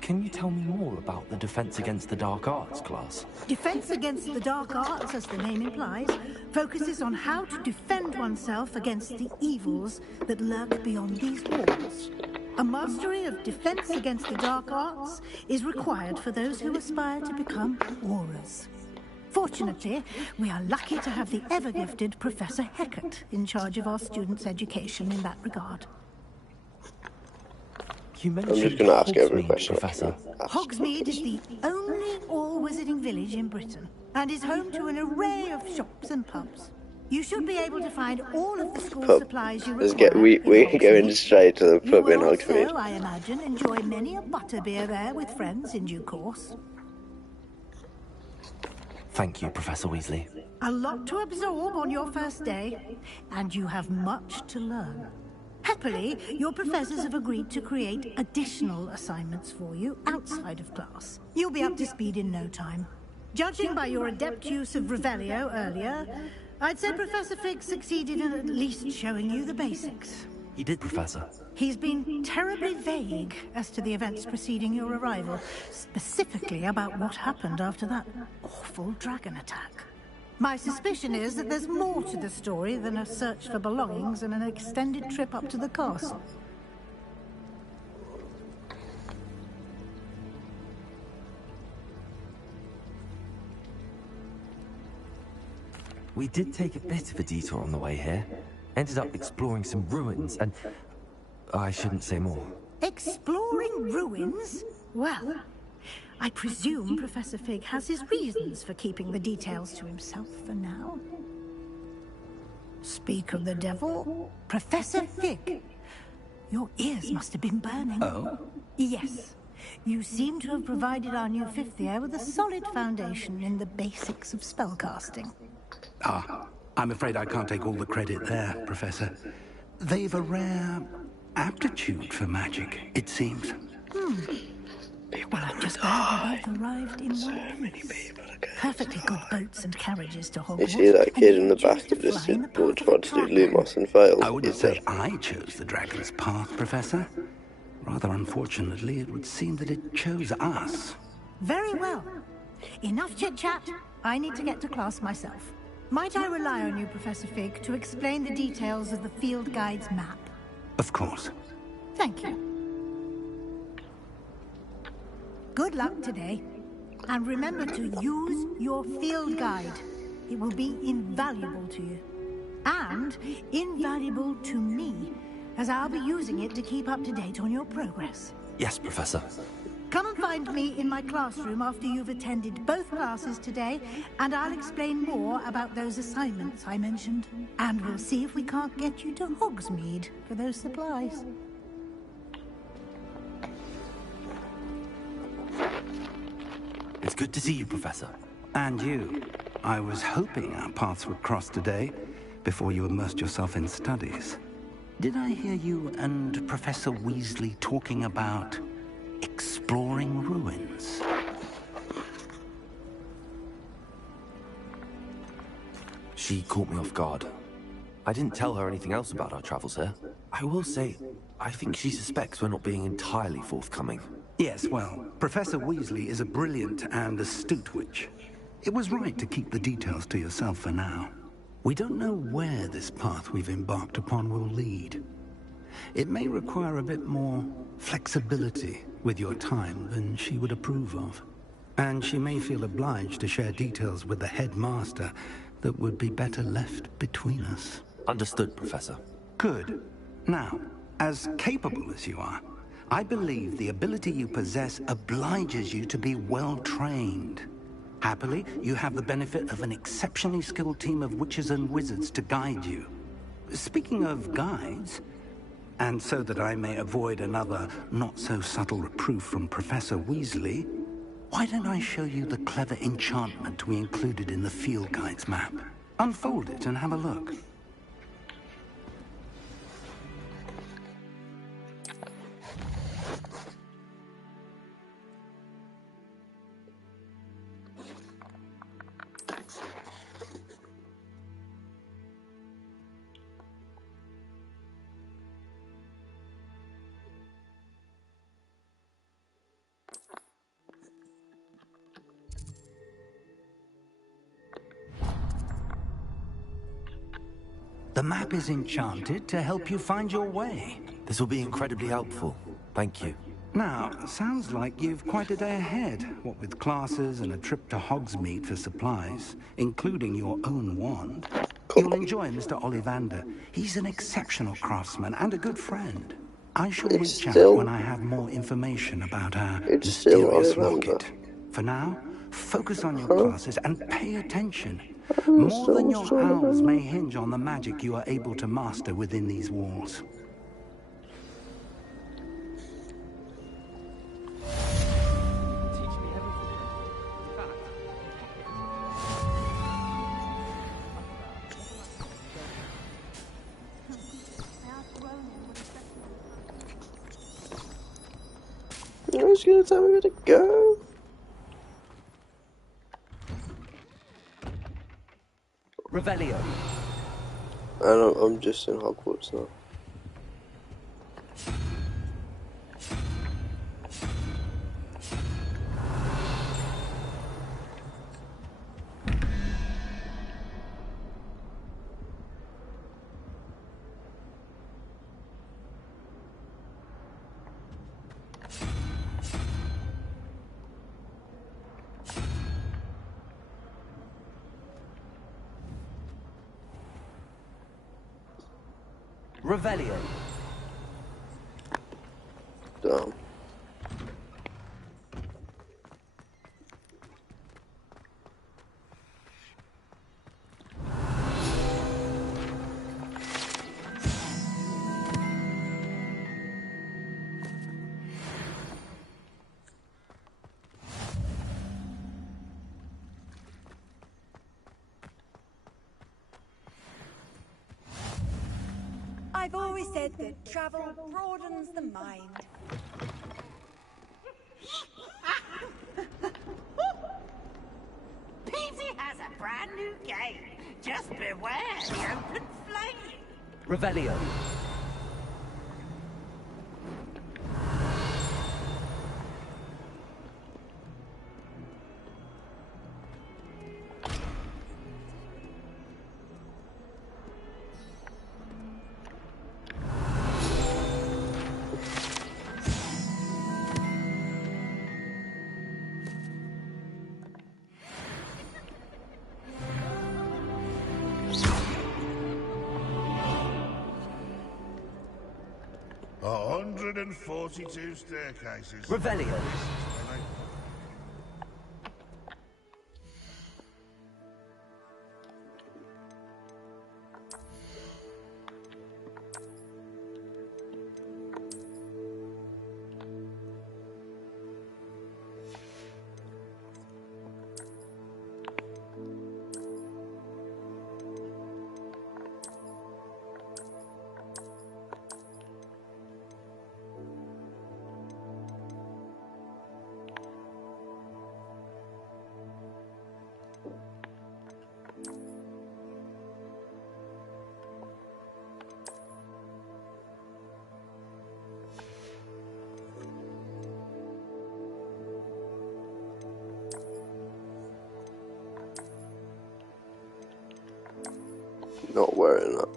Can you tell me more about the Defense Against the Dark Arts class? Defense Against the Dark Arts, as the name implies, focuses on how to defend oneself against the evils that lurk beyond these walls. A mastery of Defense Against the Dark Arts is required for those who aspire to become Aurors. Fortunately, we are lucky to have the ever-gifted Professor Hecat in charge of our students' education in that regard. You I'm just going to ask every Hogsmeade, question. Professor. Hogsmeade is the only all-wizarding village in Britain, and is home to an array of shops and pubs. You should be able to find all of the school supplies you require. We're going straight to the pub You in will Hogsmeade. also, I imagine, enjoy many a butterbeer there with friends in due course. Thank you, Professor Weasley. A lot to absorb on your first day, and you have much to learn. Happily, your professors have agreed to create additional assignments for you outside of class. You'll be up to speed in no time. Judging by your adept use of Revelio earlier, I'd say Professor Fig succeeded in at least showing you the basics. He did, Professor. He's been terribly vague as to the events preceding your arrival, specifically about what happened after that awful dragon attack. My suspicion is that there's more to the story than a search for belongings and an extended trip up to the castle. We did take a bit of a detour on the way here. Ended up exploring some ruins and... I shouldn't say more. Exploring ruins? Well, I presume Professor Fig has his reasons for keeping the details to himself for now. Speak of the devil, Professor Fig. Your ears must have been burning. Oh? Yes. You seem to have provided our new fifth year with a solid foundation in the basics of spellcasting. Ah, I'm afraid I can't take all the credit there, Professor. They've a rare aptitude for magic, it seems. Well, I'm just glad we've arrived in one piece. Perfectly good boats and carriages to Hogwarts. You see that kid in the back who just tried to do Lumos and failed? I wouldn't say I chose the dragon's path, Professor. Rather unfortunately, it would seem that it chose us. Very well. Enough chit-chat. I need to get to class myself. Might I rely on you, Professor Fig, to explain the details of the field guide's map? Of course. Thank you. Good luck today. And remember to use your field guide. It will be invaluable to you. And invaluable to me, as I'll be using it to keep up to date on your progress. Yes, Professor. Come and find me in my classroom after you've attended both classes today, and I'll explain more about those assignments I mentioned. And we'll see if we can't get you to Hogsmeade for those supplies. It's good to see you, Professor. And you. I was hoping our paths would cross today, before you immersed yourself in studies. Did I hear you and Professor Weasley talking about exploring ruins? She caught me off guard. I didn't tell her anything else about our travels here. I will say, I think she suspects we're not being entirely forthcoming. Yes, well, Professor Weasley is a brilliant and astute witch. It was right to keep the details to yourself for now. We don't know where this path we've embarked upon will lead. It may require a bit more flexibility with your time than she would approve of. And she may feel obliged to share details with the headmaster that would be better left between us. Understood, Professor. Good. Now, as capable as you are, I believe the ability you possess obliges you to be well-trained. Happily, you have the benefit of an exceptionally skilled team of witches and wizards to guide you. Speaking of guides, and so that I may avoid another not-so-subtle reproof from Professor Weasley, why don't I show you the clever enchantment we included in the field guide's map? Unfold it and have a look. The map is enchanted to help you find your way. This will be incredibly helpful. Thank you. Now, sounds like you've quite a day ahead, what with classes and a trip to Hogsmeade for supplies, including your own wand. You'll enjoy Mr. Ollivander. He's an exceptional craftsman and a good friend. I shall reach out when I have more information about our mysterious locket. For now, focus on your classes and pay attention. More than your owls may hinge on the magic you are able to master within these walls. You're just gonna tell me where to go? Revelio. I'm just in Hogwarts now. Revelio. Damn. I've always said that travel broadens the mind. Peasy has a brand new game. Just beware the open flame. Revelio. 142 staircases. Revelio. Not wearing that.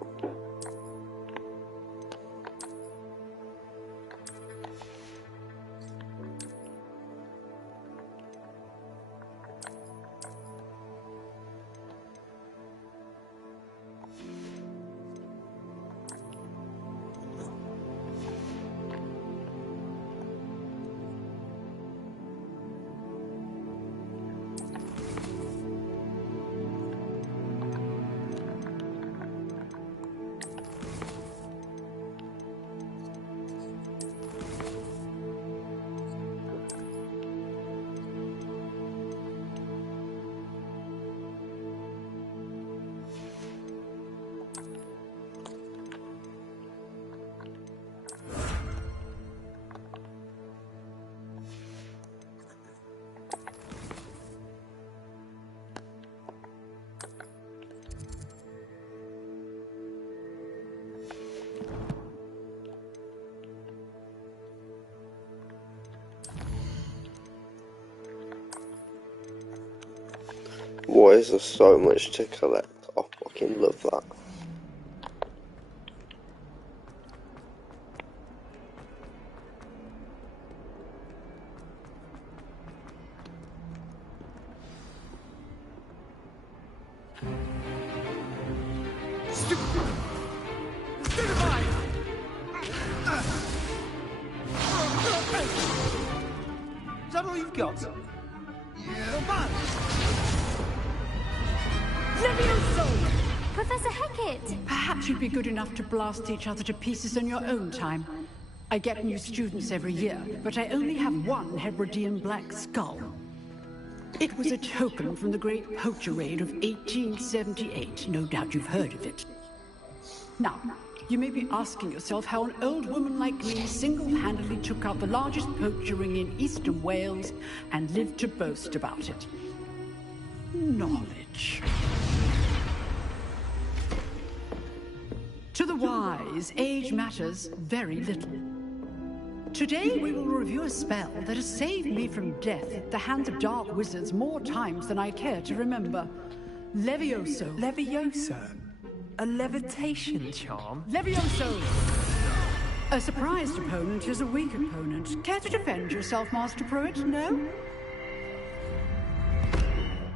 Why is there so much to collect? I fucking love that. Is that all you've got? Professor Hecat! Perhaps you'd be good enough to blast each other to pieces in your own time. I get new students every year, but I only have one Hebridean black skull. It was a token from the Great Poacher Raid of 1878. No doubt you've heard of it. Now, you may be asking yourself how an old woman like me single-handedly took out the largest poacher ring in eastern Wales and lived to boast about it. Knowledge. To the wise, age matters very little. Today we will review a spell that has saved me from death at the hands of dark wizards more times than I care to remember. Levioso. Levioso? A levitation charm? Levioso! A surprised opponent is a weak opponent. Care to defend yourself, Master Pruitt? No?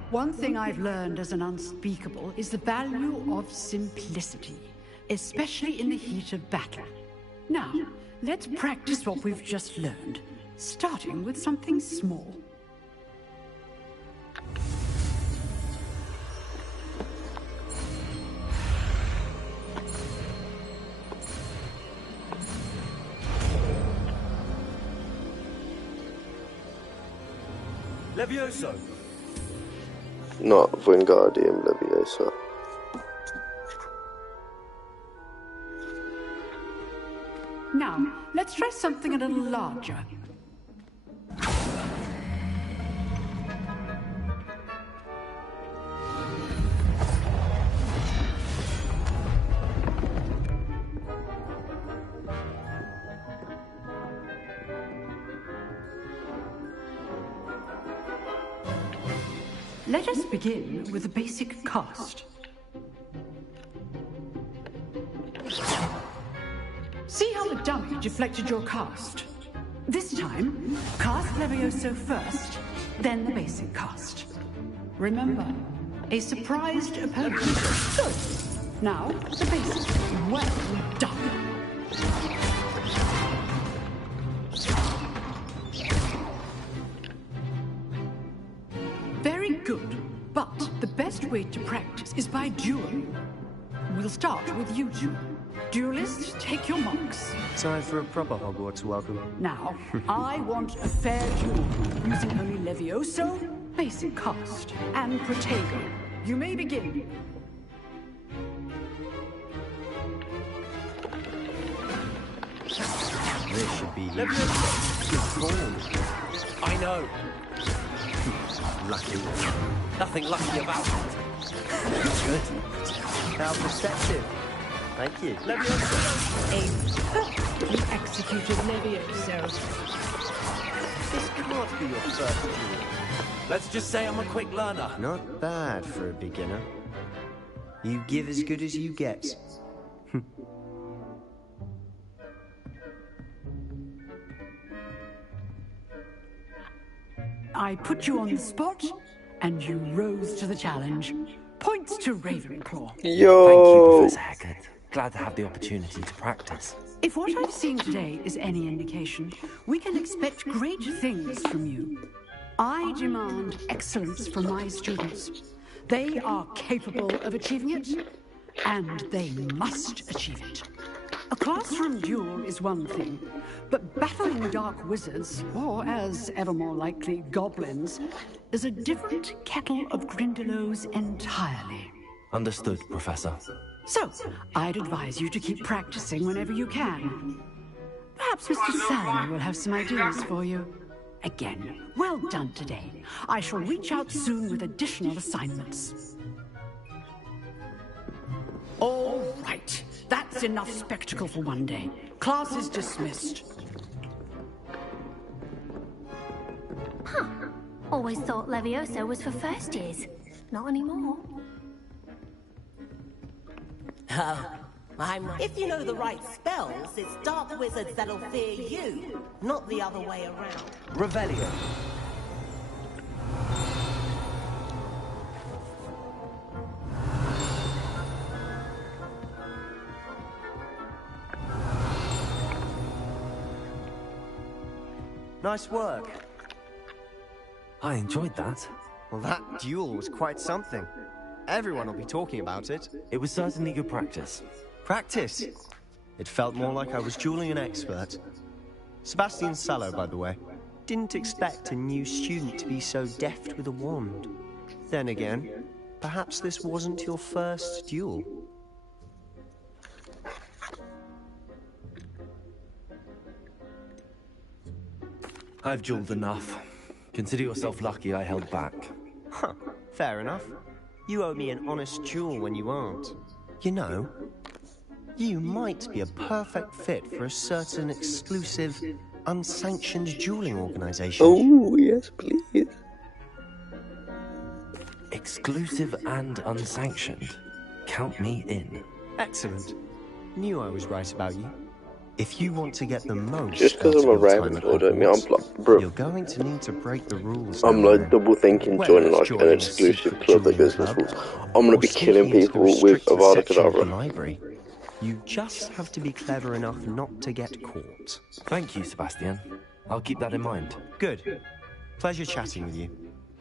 One thing I've learned as an unspeakable is the value of simplicity, especially in the heat of battle. Now, let's practice what we've just learned, starting with something small. Levioso! Not Wingardium Leviosa. Now, let's try something a little larger. Let us begin with the basic cast. See how the dummy deflected your cast? This time, cast Levioso first, then the basic cast. Remember, a surprised opponent. Good. Now, the basic. Well done. Very good. But the best way to practice is by dueling. We'll start with you two. Duelists, take your marks. Time for a proper Hogwarts welcome. Now, I want a fair duel, using only Levioso, basic cast, and Protego. You may begin. This should be I know. Lucky. Nothing lucky about it. Good. How perceptive. Thank you. Levioso. You executed Levioso. This can't be your first duel. Let's just say I'm a quick learner. Not bad for a beginner. You give as good as you get. I put you on the spot, and you rose to the challenge. Points to Ravenclaw. Yo! Thank you, Professor Hecat. Glad to have the opportunity to practice. If what I've seen today is any indication, we can expect great things from you. I demand excellence from my students. They are capable of achieving it, and they must achieve it. A classroom duel is one thing, but battling dark wizards, or as ever more likely, goblins, is a different kettle of Grindylows entirely. Understood, Professor. So, I'd advise you to keep practicing whenever you can. Perhaps Mr. Salmon will have some ideas for you. Again, well done today. I shall reach out soon with additional assignments. All right. That's enough spectacle for one day. Class is dismissed. Huh. Always thought Levioso was for first years. Not anymore. If you know the right spells, it's dark wizards that'll fear you, not the other way around. Revelio. Nice work. I enjoyed that. Well, that duel was quite something. Everyone will be talking about it. It was certainly good practice. Practice? It felt more like I was dueling an expert. Sebastian Sallow, by the way. Didn't expect a new student to be so deft with a wand. Then again, perhaps this wasn't your first duel. I've dueled enough. Consider yourself lucky I held back. Huh, fair enough. You owe me an honest duel when you aren't. You know, you might be a perfect fit for a certain exclusive, unsanctioned dueling organization. Oh, yes, please. Exclusive and unsanctioned. Count me in. Excellent. Knew I was right about you. If you want to get the most just because I'm a Ravenclaw, don't mean I'm like, bro. You're going to need to break the rules. I'm like double thinking joining like an exclusive club that goes with rules. I'm gonna be killing people with Avada Kedavra. Library. You just have to be clever enough not to get caught. Thank you, Sebastian. I'll keep that in mind. Good. Pleasure chatting with you.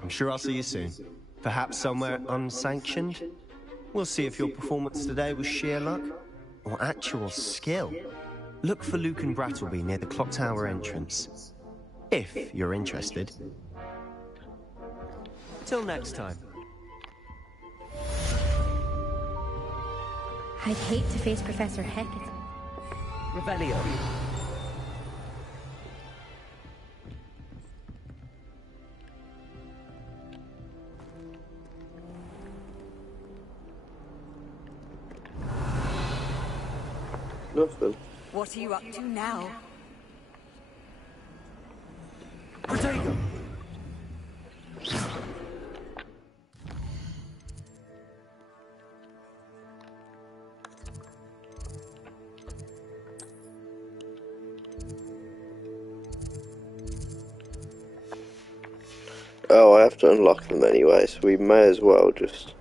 I'm sure I'll see you soon. Perhaps somewhere unsanctioned? We'll see if your performance today was sheer luck or actual skill. Look for Luke and Brattleby near the clock tower entrance. If you're interested. Till next time. I'd hate to face Professor Hecat. Revelio. Nothing. What are you up to now? Protego. Oh, I have to unlock them anyway, so we may as well just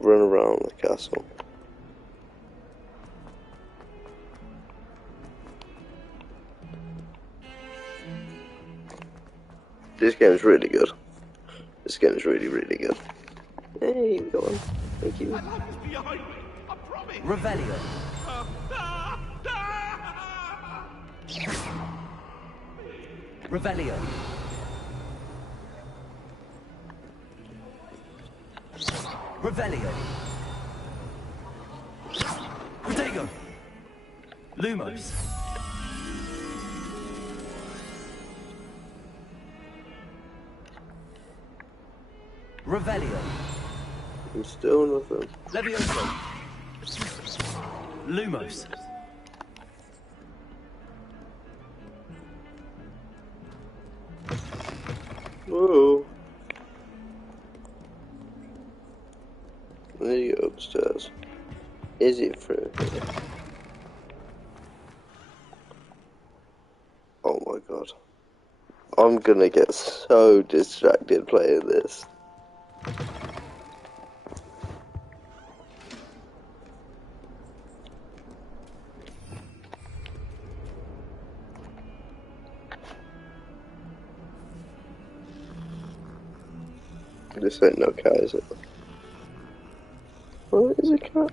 run around the castle. This game's really good. This game is really, really good. Hey, go on. Thank you. Revelio. Revelio. Revelio. Protego. Lumos. Revelio. I'm still nothing. Levioso. Lumos. Whoa. There you go upstairs. Is it through here? Oh my god. I'm gonna get so distracted playing this. This ain't no cat, is it? What is a cat?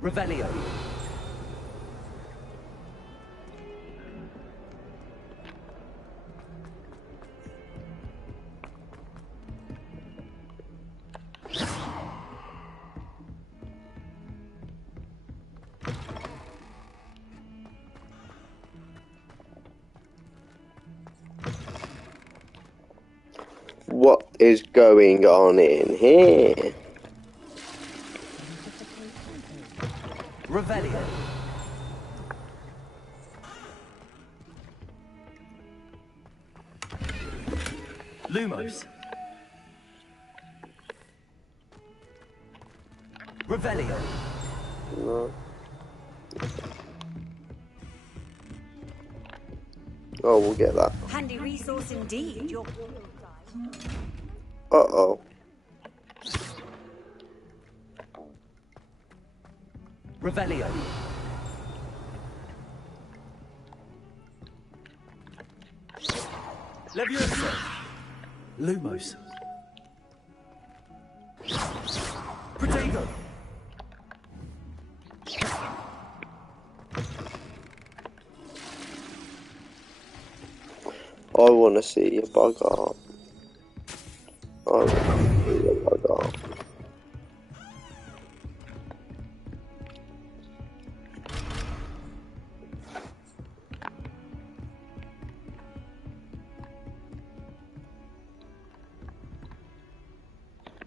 Revelio. What is going on in here? Revelio. Lumos. Revelio. No. Oh, we'll get that. Handy resource indeed. Your Uh-oh. Revelio. Levioso. Lumos. Protego. I want to see you bug up. I want to see you bug up.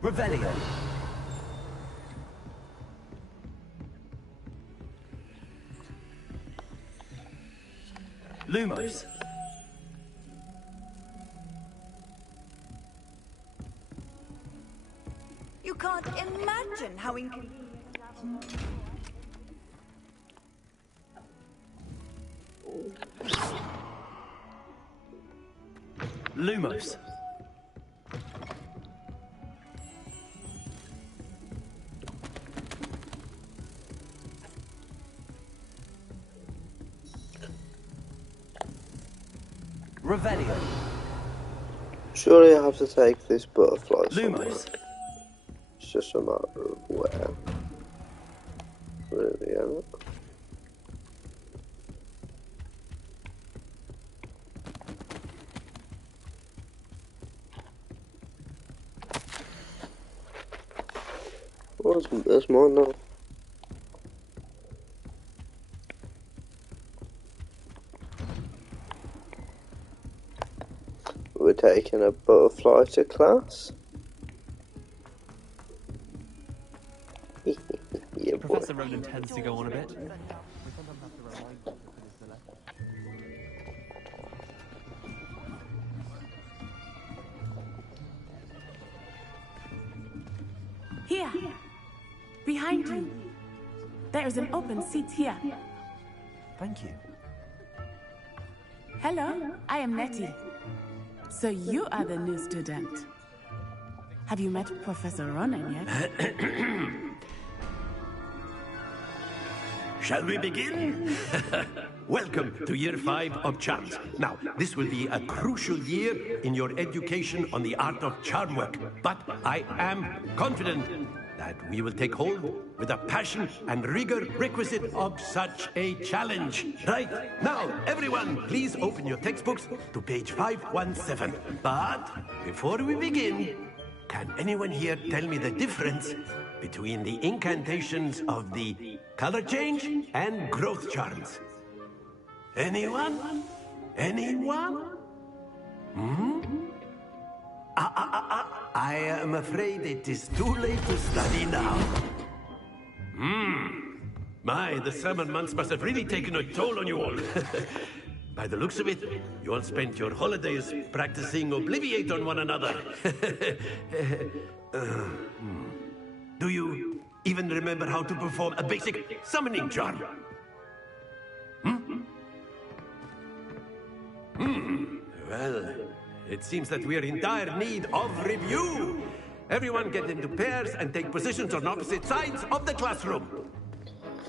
Revelio. Lumos. You can't imagine how inconvenient. Lumos. Revelio. Surely I have to take this butterfly somewhere. Lumos. It's just a matter of where. Really, isn't it? Well, there's mine now. We're taking a butterfly to class. Yeah, boy. Professor Ronan tends to go on a bit. Here, behind you. There is an open seat here. Thank you. Hello, I am Nettie. So you are the new student. Have you met Professor Ronan yet? Shall we begin? Welcome to Year 5 of Charms. Now, this will be a crucial year in your education on the art of charm work. But I am confident that we will take hold with the passion and rigor requisite of such a challenge. Right, now, everyone, please open your textbooks to page 517. But before we begin, can anyone here tell me the difference between the incantations of the color change and growth charms? Anyone? Anyone? Hmm? I am afraid it is too late to study now. My, the summer months must have really taken a toll on you all. By the looks of it, you all spent your holidays practicing Obliviate on one another. Do you even remember how to perform a basic summoning charm? Well, it seems that we are in dire need of review. Everyone get into pairs and take positions on opposite sides of the classroom.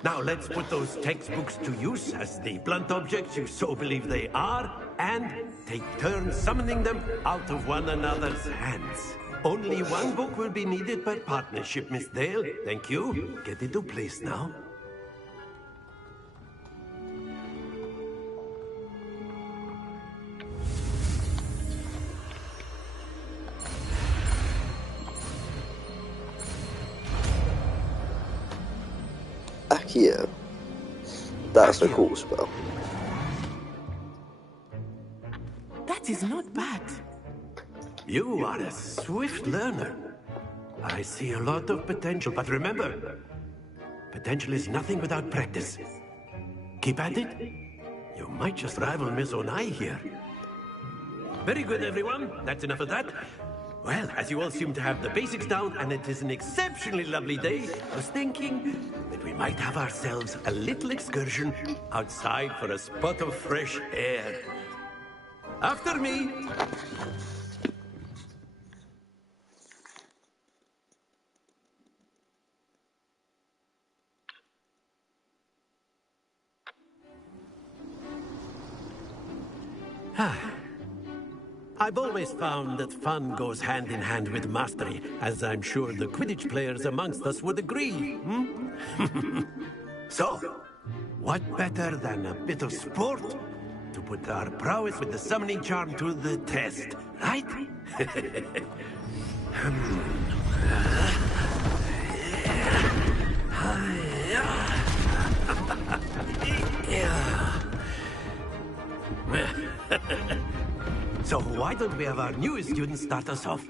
Now let's put those textbooks to use as the blunt objects you so believe they are, and take turns summoning them out of one another's hands. Only one book will be needed by partnership, Miss Dale. Thank you. Get into place now. Accio. That's a cool spell. That is not bad. You are a swift learner. I see a lot of potential, but remember, potential is nothing without practice. Keep at it. You might just rival Miss Onai here. Very good, everyone. That's enough of that. Well, as you all seem to have the basics down, and it is an exceptionally lovely day, I was thinking that we might have ourselves a little excursion outside for a spot of fresh air. After me! I've always found that fun goes hand in hand with mastery, as I'm sure the Quidditch players amongst us would agree. So, what better than a bit of sport to put our prowess with the summoning charm to the test, right? So why don't we have our newest student start us off?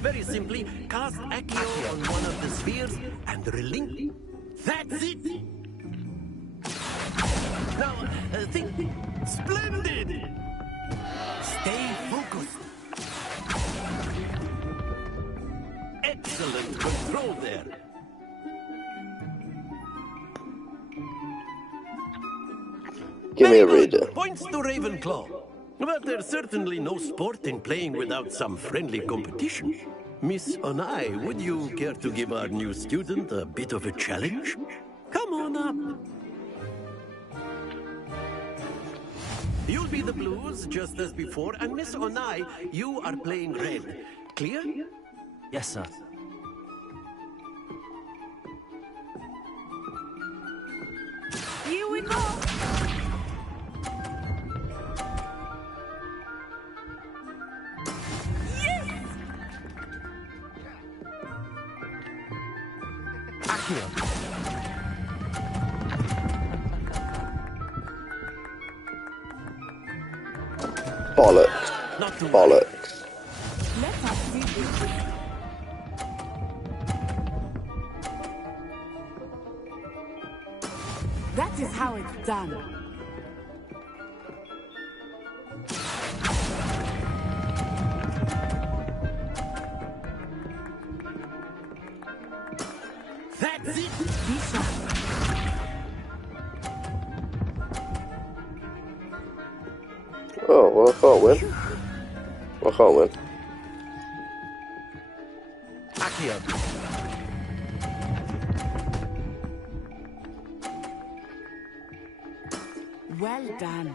Very simply, cast Accio on one of the spheres and relink. That's it! Now, think. Splendid! Stay focused. Excellent control there. Give me a reader. Points to Ravenclaw. But there's certainly no sport in playing without some friendly competition. Miss Onai, would you care to give our new student a bit of a challenge? Come on up. You'll be the blues, just as before, and Miss Onai, you are playing red. Clear? Yes, sir. Here we go! Yes! Accio. Bollocks. Bollocks. Let us do this. That is how it's done. That's it! Be sharp. Oh, well, I can't win. I can't win. Accio. Well done.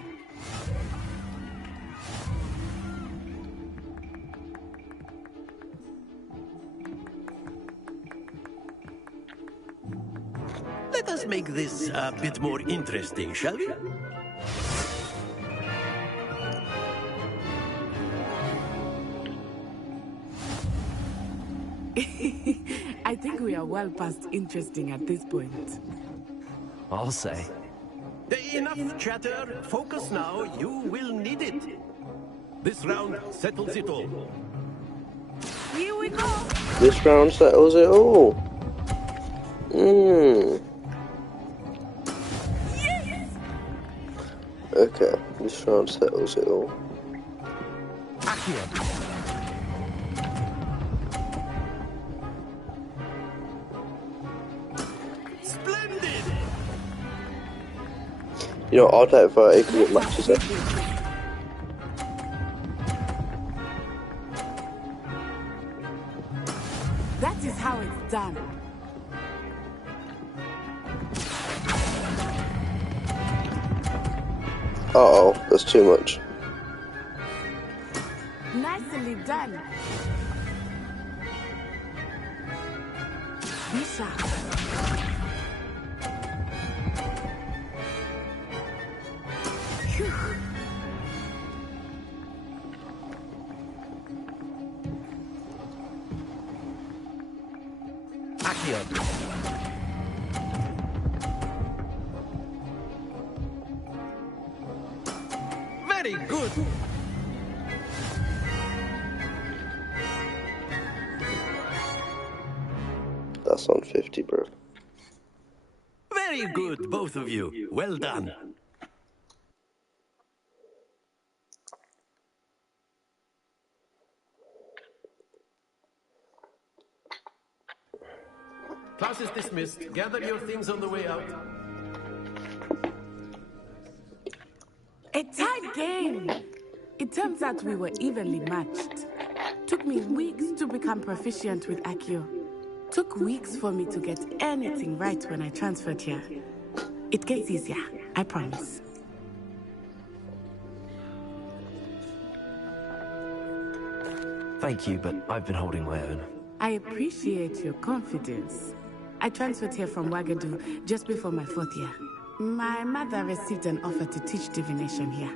Let us make this a bit more interesting, shall we? I think we are well past interesting at this point. I'll say. Enough chatter. Focus now. You will need it. This round settles it all. Here we go. This round settles it all. Yes. Okay, this round settles it all. Accio. You know, I'll take for it because it matches it. That is how it's done. Uh-oh, that's too much. Nicely done. Be sharp. Phew. Accio. Very good. That's on 50, bro. Very good, both of you. Well done. Class is dismissed. Gather your things on the way out. A tight game. It turns out we were evenly matched. Took me weeks to become proficient with Accio. Took weeks for me to get anything right when I transferred here. It gets easier, I promise. Thank you, but I've been holding my own. I appreciate your confidence. I transferred here from Wagadu just before my 4th year. My mother received an offer to teach divination here.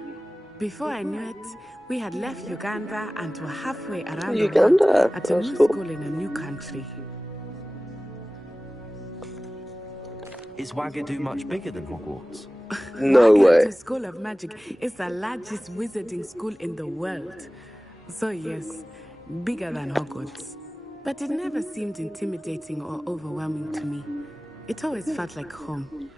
Before I knew it, we had left Uganda and were halfway around the world at a new school in a new country. Is Wagadu much bigger than Hogwarts? No way. Wagadu School of Magic is the largest wizarding school in the world. So yes, bigger than Hogwarts. But it never seemed intimidating or overwhelming to me. It always felt like home.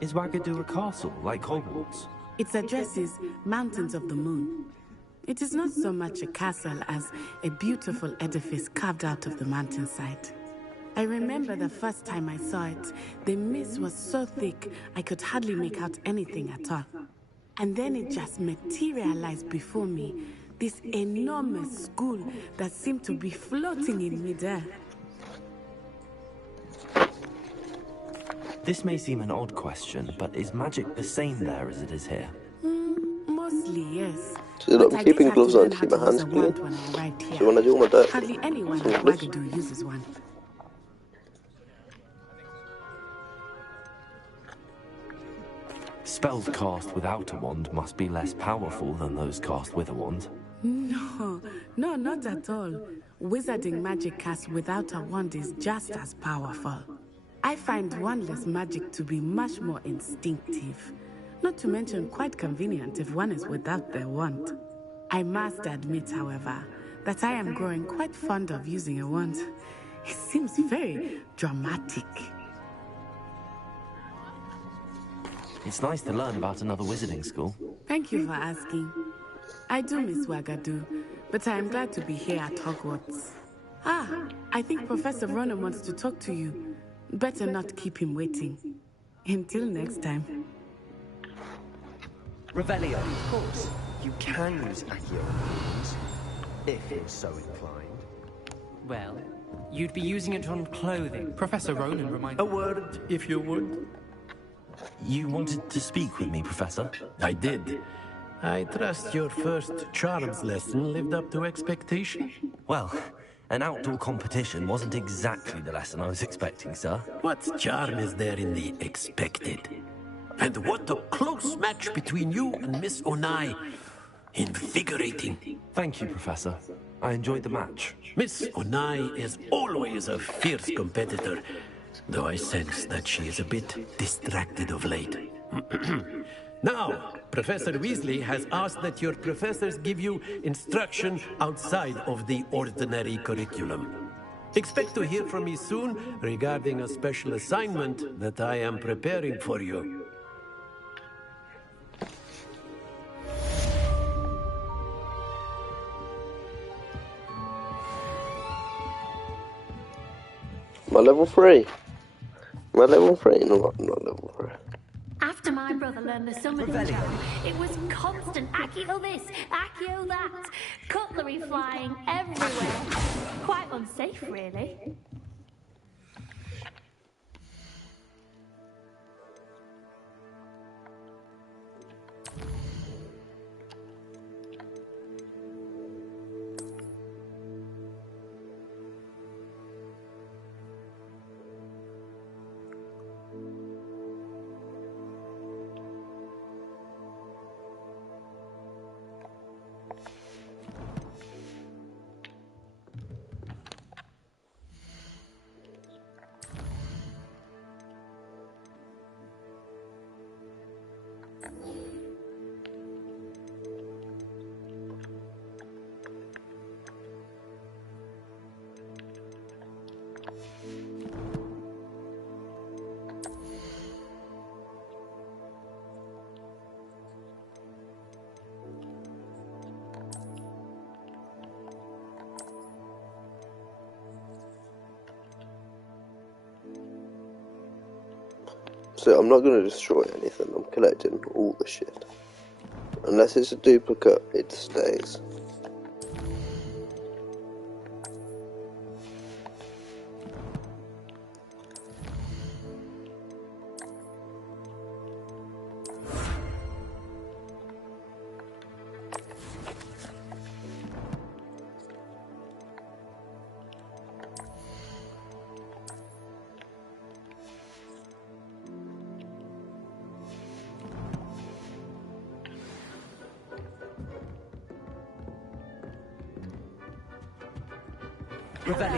Is Wagadu a castle, like Hogwarts? Its address is Mountains of the Moon. It is not so much a castle as a beautiful edifice carved out of the mountainside. I remember the first time I saw it, the mist was so thick I could hardly make out anything at all. And then it just materialized before me, this enormous school that seemed to be floating in midair. This may seem an odd question, but is magic the same there as it is here? Mostly, yes. So look, I'm keeping gloves on to keep my hands clean. So when I do all my dirt, hardly anyone at Wagadu uses one. Spells cast without a wand must be less powerful than those cast with a wand. No, not at all. Wizarding magic cast without a wand is just as powerful. I find wandless magic to be much more instinctive. Not to mention quite convenient if one is without their wand. I must admit, however, that I am growing quite fond of using a wand. It seems very dramatic. It's nice to learn about another wizarding school. Thank you for asking. I do miss Wagadu, but I am glad to be here at Hogwarts. I think Professor Ronan wants to talk to you. Better not keep him waiting. Until next time. Revelio. Of course, you can use Accio runes, if you're so inclined. Well, you'd be using it on clothing. Professor Ronan reminded A word, if you would. You wanted to speak with me, Professor? I did. I trust your first charms lesson lived up to expectation. Well, an outdoor competition wasn't exactly the lesson I was expecting, sir. What charm is there in the expected? And what a close match between you and Miss Onai. Invigorating. Thank you, Professor. I enjoyed the match. Miss Onai is always a fierce competitor, though I sense that she is a bit distracted of late. Now, Professor Weasley has asked that your professors give you instruction outside of the ordinary curriculum. Expect to hear from me soon regarding a special assignment that I am preparing for you. My level 3. My level 3? No, not level 3. After my brother learned the summoning charm, it was constant Accio this, Accio that, cutlery flying everywhere. Quite unsafe, really. So I'm not going to destroy anything, I'm collecting all the shit. Unless it's a duplicate, it stays. Hello.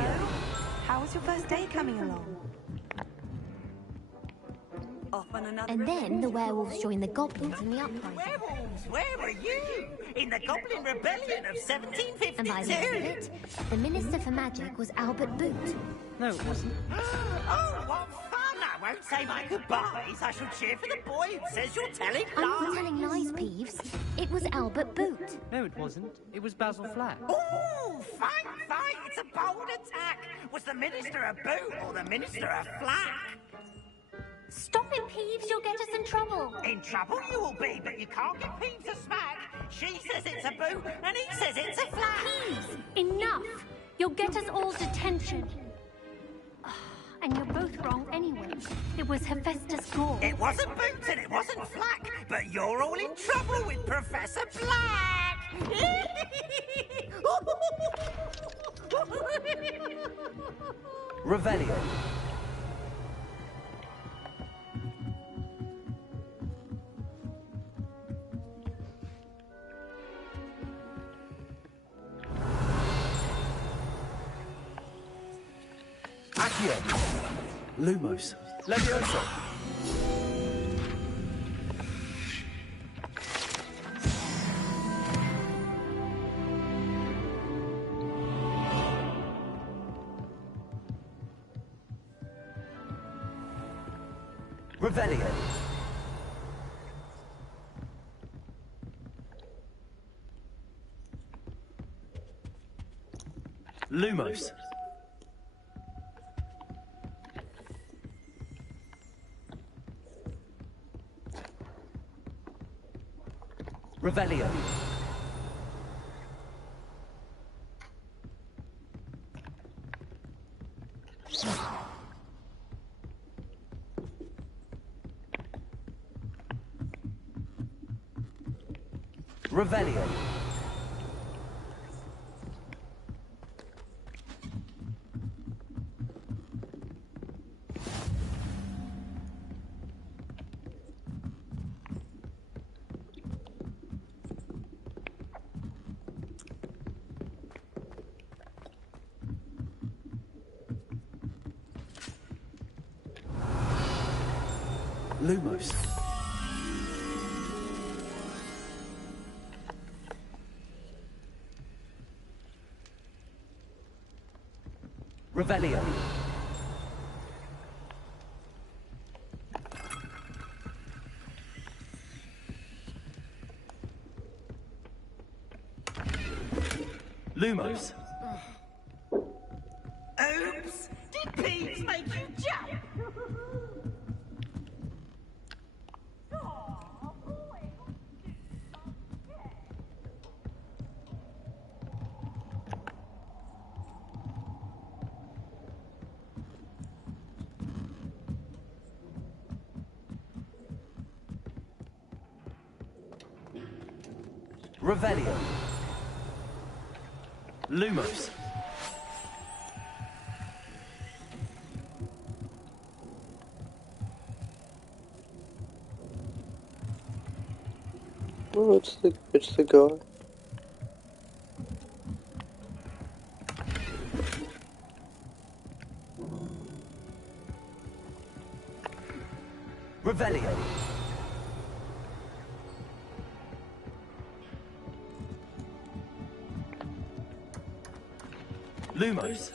How was your first day coming along? Off on another And then the werewolves joined the goblins in the uprising. Werewolves, where were you? In the Goblin Rebellion of 1752? And by the end of it, the Minister for Magic was Albert Boot. No, it wasn't. Oh, what fun! I won't say my goodbyes. I shall cheer for the boy who says you're telling I'm lies. not telling lies, Peeves. It was Albert Boot. No, it wasn't. It was Basil Flack. Ooh, fight! It's a bold attack. Was the Minister a boot or the Minister a flack? Stop it, Peeves. You'll get us in trouble. In trouble you will be, but you can't get Peeves a smack. She says it's a boot, and he says it's a flack. Peeves, enough. You'll get us all detention. And you're both wrong anyway. It was Hephaestus Gore. It wasn't boot and it wasn't flack, but you're all in trouble with Professor Black. Revelio. Accio. Lumos. Levioso. Revelio. Lumos. Revelio. Revelio. Lumos. Revelio. Lumos. Oops! Did Peeves make you jump? Revelio. Lumos. Oh, it's the guy. Revelio. Lumos.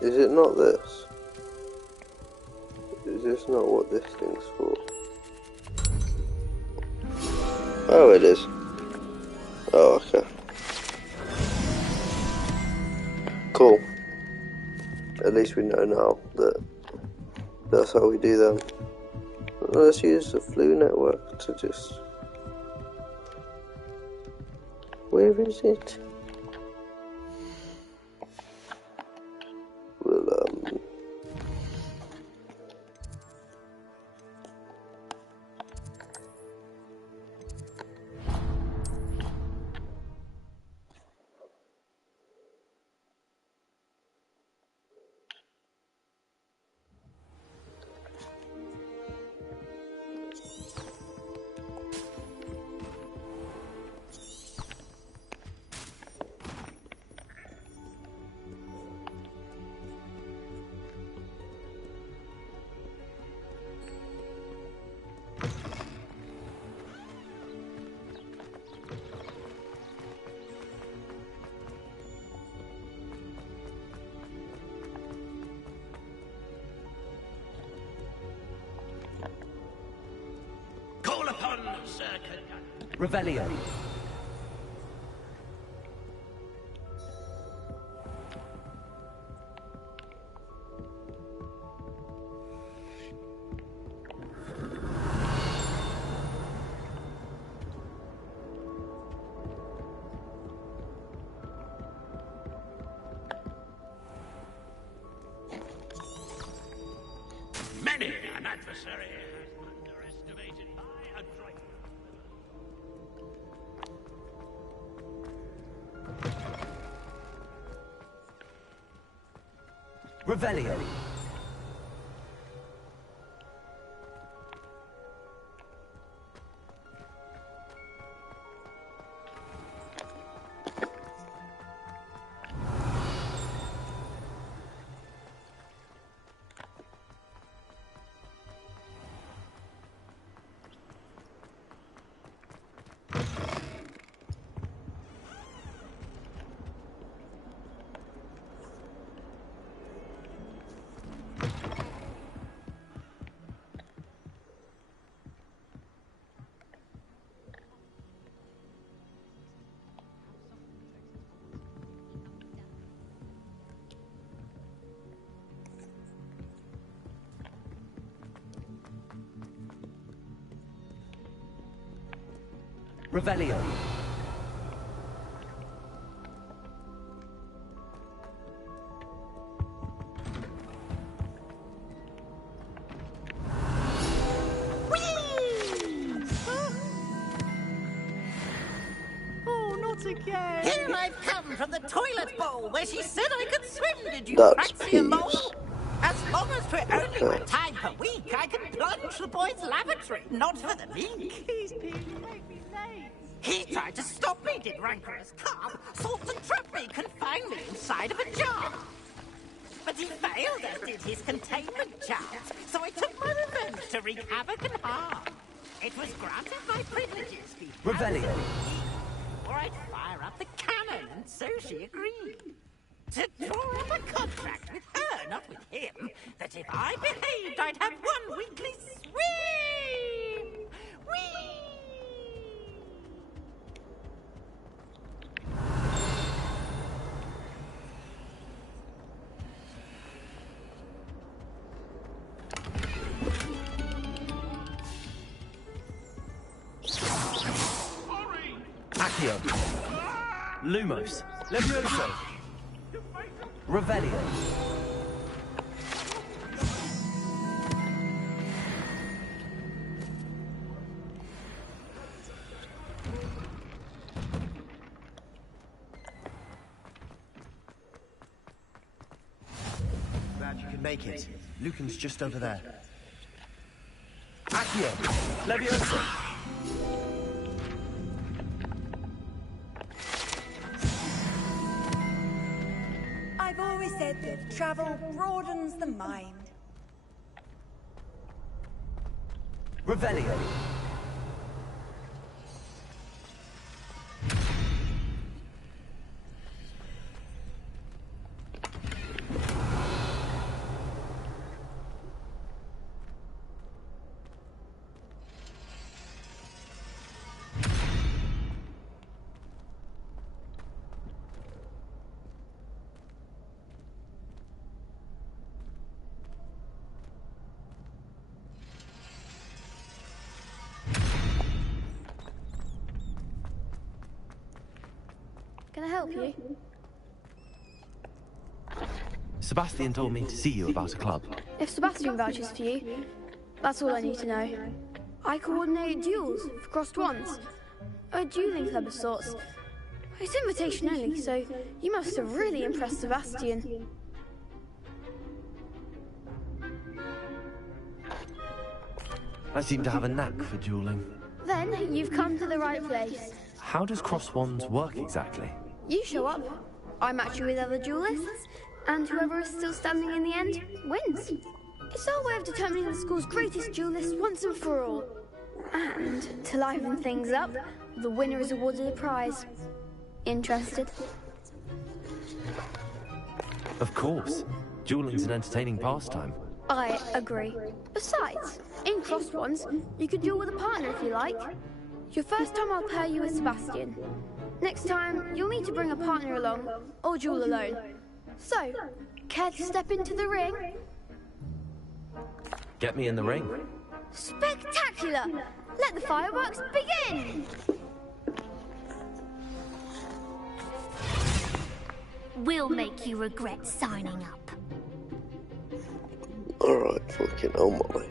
Is it not this? Is this not what this thing's for? Oh, it is. Oh, okay. Cool. At least we know now that that's how we do them. Let's use the flu network to just... Where is it? Well, Call upon Sir Revelio. Many an adversary has underestimated my adroitness. Revelio. Revelio. Oh, not again. Here I've come from the toilet bowl where she said I could swim. Did you That's fancy a bowl? peeves. As long as for only one time per week, I can plunge the boys' lavatory, not for the meek. Please, Pete, you make me late. He tried to stop me, did rancorous carp, sought to trap me, confine me inside of a jar. But he failed, as did his containment chart, so I took my revenge to wreak havoc and harm. It was granted my privileges, he Revelio. or I'd fire up the cannon, and so she agreed. To draw up a contract with her, not with him, that if I behaved, I'd have one weekly swim! Whee! Accio. Lumos. Levioso. Revelio. Glad you could make it. Lucan's just over there. Accio. Levioso. I've always said that travel broadens the mind. Revelio. Can I help you? Sebastian told me to see you about a club. If Sebastian vouches for you, that's all I need to know. I coordinate duels for crossed ones. A dueling club of sorts. It's invitation only, so you must have really impressed Sebastian. I seem to have a knack for dueling. Then you've come to the right place. How does cross wands work exactly? You show up, I match you with other duelists, and whoever is still standing in the end wins. It's our way of determining the school's greatest duelist once and for all. And to liven things up, the winner is awarded a prize. Interested? Of course. Dueling's an entertaining pastime. I agree. Besides, in crossed ones, you can duel with a partner if you like. Your first time I'll pair you with Sebastian. Next time, you'll need to bring a partner along, or duel alone. So, care to step into the ring? Get me in the ring. Spectacular! Let the fireworks begin! We'll make you regret signing up. Alright, fucking oh my.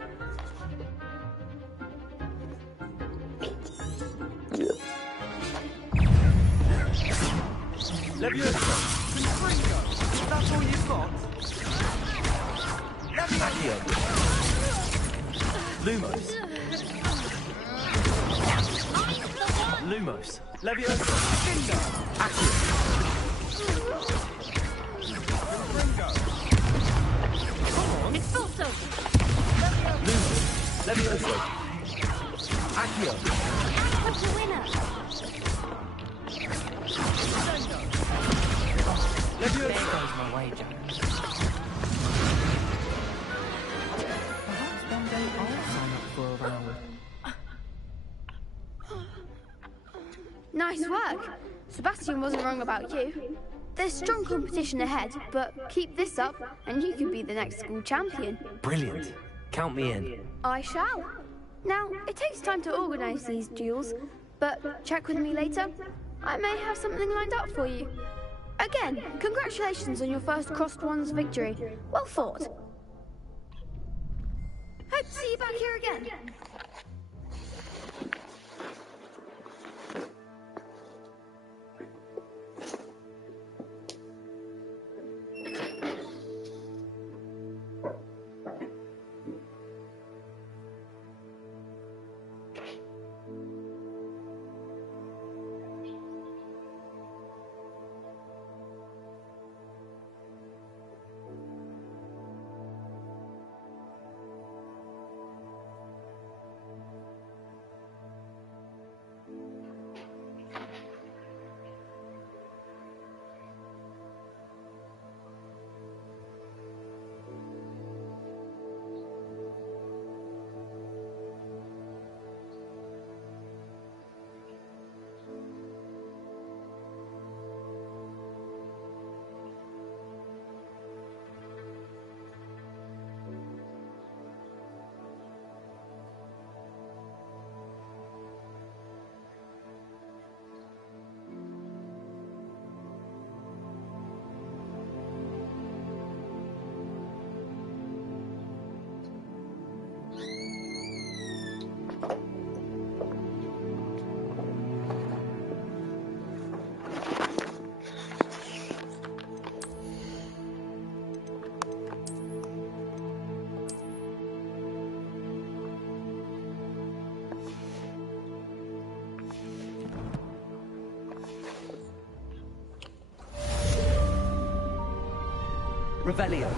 Yeah. Levioso. That's all you've got? Accio. Lumos. Lumos. Levioso. Accio. It's also Lumos. Levioso. Accio. what's the winner? Levioso. There goes my wager. Perhaps one day I'll sign up for a round. Nice work. Sebastian wasn't wrong about you. There's strong competition ahead, but keep this up and you could be the next school champion. Brilliant. Count me in. I shall. Now, it takes time to organise these duels, but check with me later. I may have something lined up for you. Again, congratulations on your first Crossed Wands victory. Well fought. Hope to see you back here again. Revelio.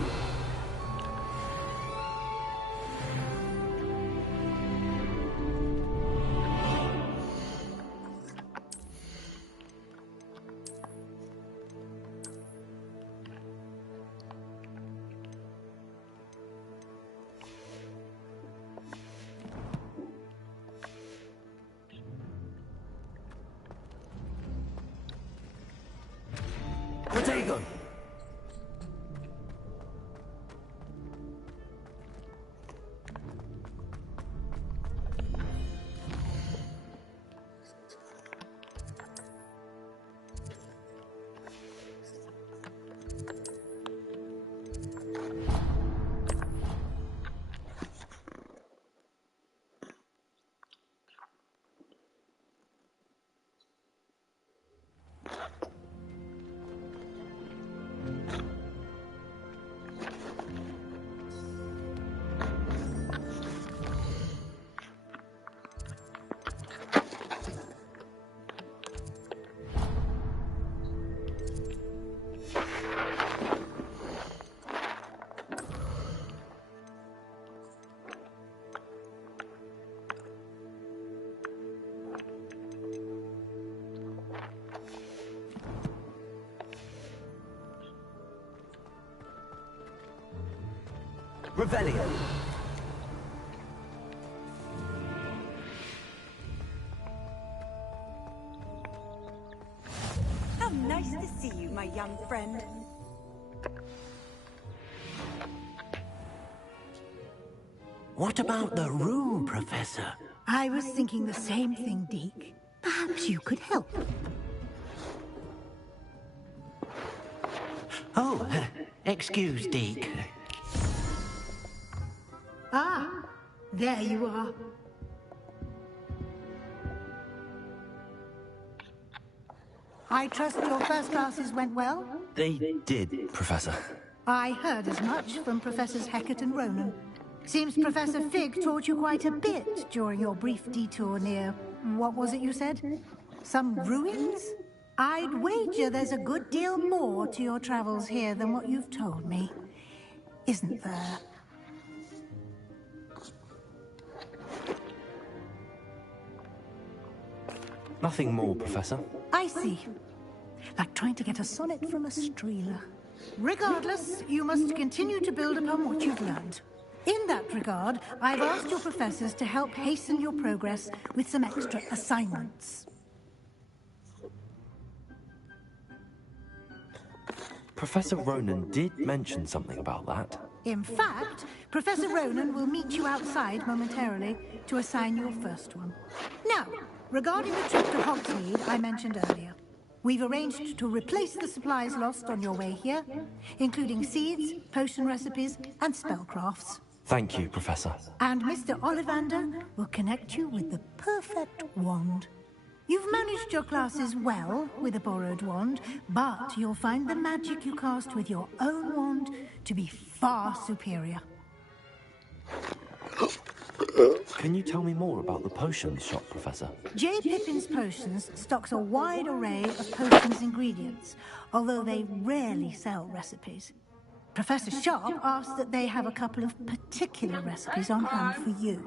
Protego. Revelio. How nice to see you, my young friend. What about the room, Professor? I was thinking the same thing, Deke. Perhaps you could help. Oh, excuse, Deke. Ah, there you are. I trust your first classes went well? They did, Professor. I heard as much from Professors Hecat and Ronan. Seems Professor Fig taught you quite a bit during your brief detour near... what was it you said? Some ruins? I'd wager there's a good deal more to your travels here than what you've told me. Isn't there? Nothing more, Professor. I see. Like trying to get a sonnet from a streeler. Regardless, you must continue to build upon what you've learned. In that regard, I've asked your professors to help hasten your progress with some extra assignments. Professor Ronan did mention something about that. In fact, Professor Ronan will meet you outside momentarily to assign your first one. Now, regarding the trip to Hogsmeade I mentioned earlier, we've arranged to replace the supplies lost on your way here, including seeds, potion recipes, and spellcrafts. Thank you, Professor. And Mr. Ollivander will connect you with the perfect wand. You've managed your classes well with a borrowed wand, but you'll find the magic you cast with your own wand to be far superior. Can you tell me more about the potions shop, Professor? J. Pippin's Potions stocks a wide array of potions ingredients, although they rarely sell recipes. Professor Sharp asked that they have a couple of particular recipes on hand for you.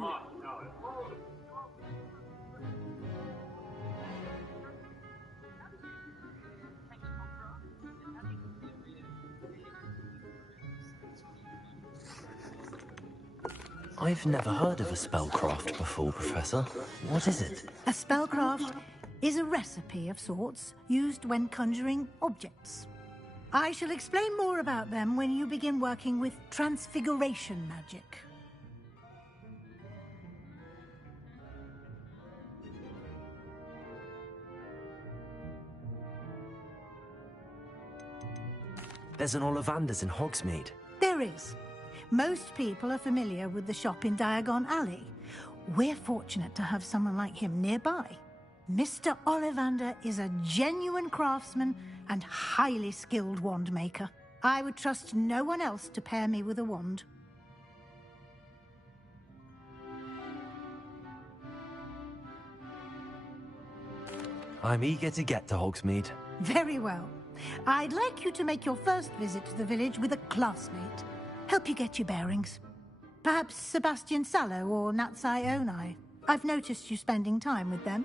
I've never heard of a spellcraft before, Professor. What is it? A spellcraft is a recipe of sorts used when conjuring objects. I shall explain more about them when you begin working with transfiguration magic. There's an Ollivander's in Hogsmeade. There is. Most people are familiar with the shop in Diagon Alley. We're fortunate to have someone like him nearby. Mr. Ollivander is a genuine craftsman and highly skilled wand maker. I would trust no one else to pair me with a wand. I'm eager to get to Hogsmeade. Very well. I'd like you to make your first visit to the village with a classmate. Help you get your bearings. Perhaps Sebastian Sallow or Natsai Onai. I've noticed you spending time with them.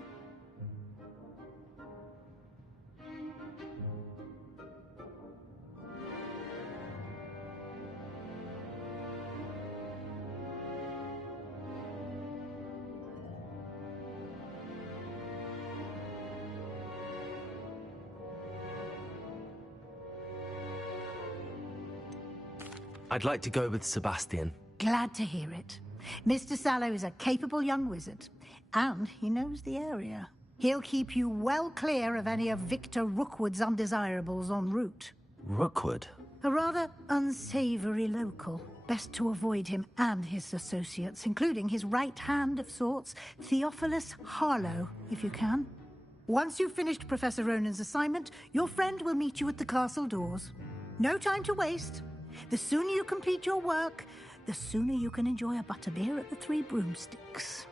I'd like to go with Sebastian. Glad to hear it. Mr. Sallow is a capable young wizard, and he knows the area. He'll keep you well clear of any of Victor Rookwood's undesirables en route. Rookwood? A rather unsavory local. Best to avoid him and his associates, including his right hand of sorts, Theophilus Harlow, if you can. Once you've finished Professor Ronan's assignment, your friend will meet you at the castle doors. No time to waste. The sooner you complete your work, the sooner you can enjoy a butterbeer at the Three Broomsticks.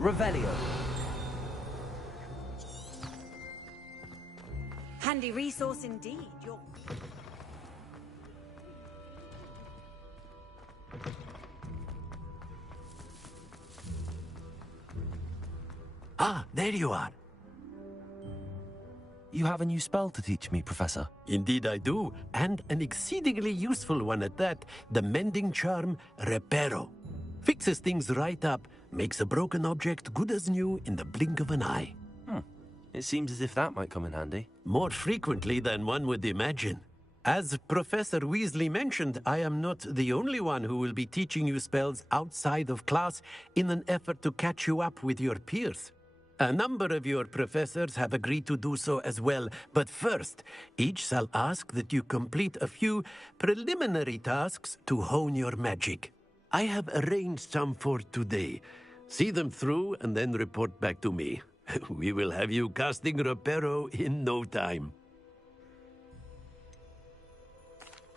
Revelio. Handy resource indeed. Ah, there you are. You have a new spell to teach me, Professor. Indeed I do, and an exceedingly useful one at that. The mending charm, Reparo. Fixes things right up, makes a broken object good as new in the blink of an eye. It seems as if that might come in handy. More frequently than one would imagine. As Professor Weasley mentioned, I am not the only one who will be teaching you spells outside of class in an effort to catch you up with your peers. A number of your professors have agreed to do so as well, but first, each shall ask that you complete a few preliminary tasks to hone your magic. I have arranged some for today. See them through and then report back to me. We will have you casting Reparo in no time.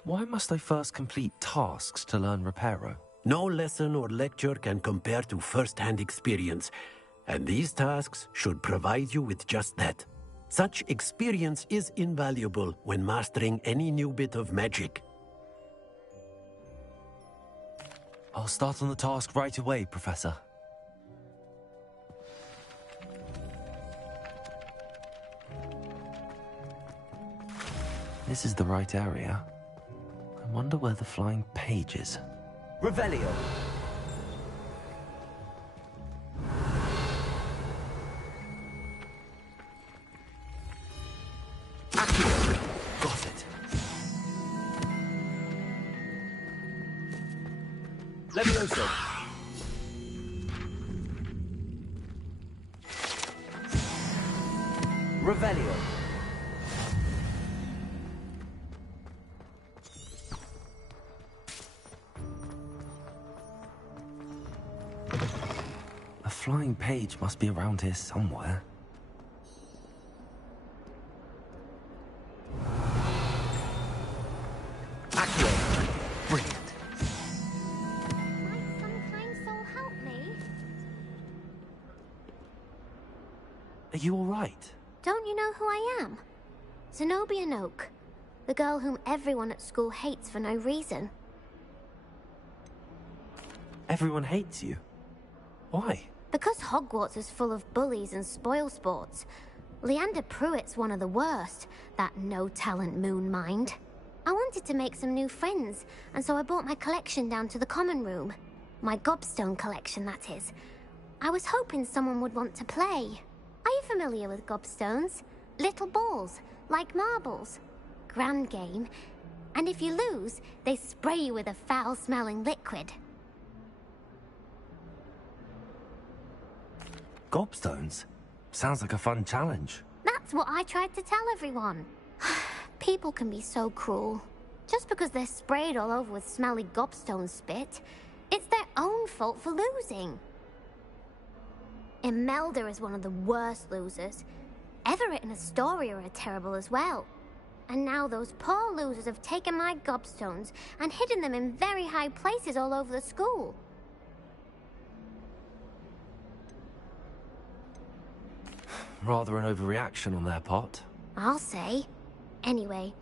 Why must I first complete tasks to learn Reparo? No lesson or lecture can compare to first-hand experience, and these tasks should provide you with just that. Such experience is invaluable when mastering any new bit of magic. I'll start on the task right away, Professor. This is the right area. I wonder where the flying page is. Revelio. Got it. Levioso. Revelio. A flying page must be around here somewhere. Brilliant. Some kind soul help me? Are you all right? Don't you know who I am? Zenobia Noak, the girl whom everyone at school hates for no reason. Everyone hates you. Why? Because Hogwarts is full of bullies and spoilsports. Leander Pruitt's one of the worst, that no-talent moon mind. I wanted to make some new friends, and so I brought my collection down to the common room. My gobstone collection, that is. I was hoping someone would want to play. Are you familiar with gobstones? Little balls, like marbles. Grand game. And if you lose, they spray you with a foul-smelling liquid. Gobstones? Sounds like a fun challenge. That's what I tried to tell everyone. People can be so cruel. Just because they're sprayed all over with smelly gobstone spit, it's their own fault for losing. Imelda is one of the worst losers. Everett and Astoria are terrible as well. And now those poor losers have taken my gobstones and hidden them in very high places all over the school. Rather an overreaction on their part. I'll say. Anyway,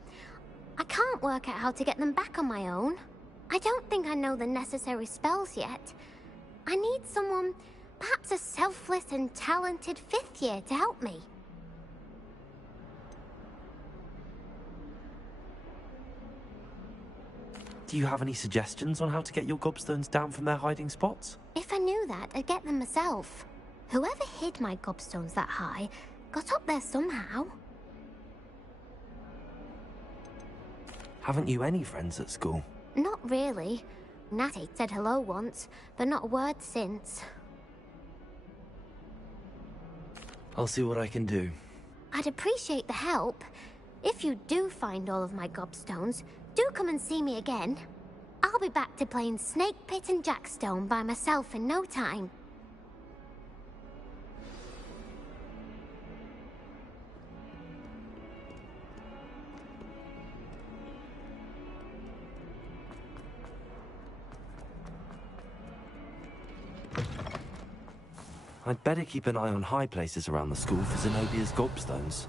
I can't work out how to get them back on my own. I don't think I know the necessary spells yet. I need someone, perhaps a selfless and talented fifth year to help me. Do you have any suggestions on how to get your gobstones down from their hiding spots? If I knew that, I'd get them myself. Whoever hid my gobstones that high got up there somehow. Haven't you any friends at school? Not really. Natty said hello once, but not a word since. I'll see what I can do. I'd appreciate the help. If you do find all of my gobstones, do come and see me again. I'll be back to playing Snake Pit and Jackstone by myself in no time. I'd better keep an eye on high places around the school for Zenobia's gobstones.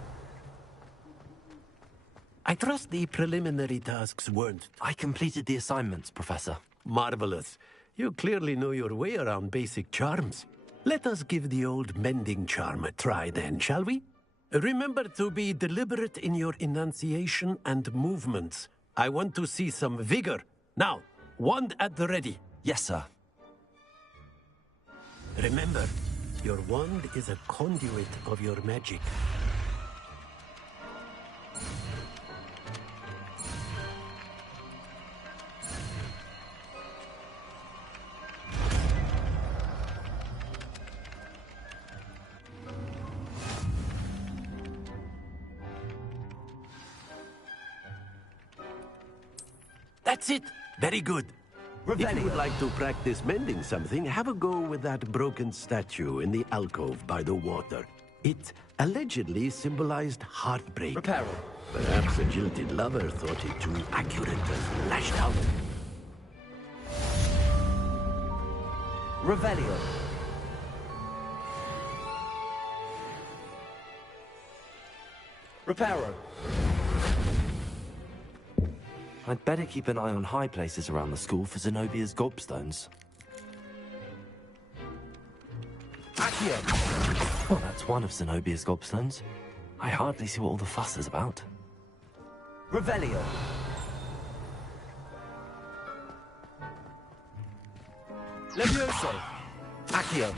I trust the preliminary tasks weren't... I completed the assignments, Professor. Marvelous. You clearly know your way around basic charms. Let us give the old mending charm a try then, shall we? Remember to be deliberate in your enunciation and movements. I want to see some vigor. Now, wand at the ready. Yes, sir. Remember, your wand is a conduit of your magic. That's it! Very good. If you would like to practice mending something, have a go with that broken statue in the alcove by the water. It allegedly symbolized heartbreak. Reparo. Perhaps a jilted lover thought it too accurate and lashed out. Revelio. Reparo. I'd better keep an eye on high places around the school for Zenobia's gobstones. Accio. Well, that's one of Zenobia's gobstones. I hardly see what all the fuss is about. Revelio. Levioso. Accio.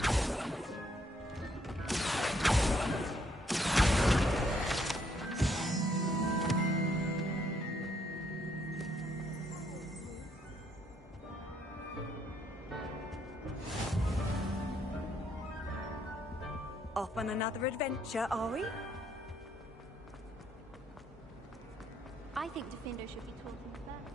Off on another adventure, are we? I think Defendo should be talking first.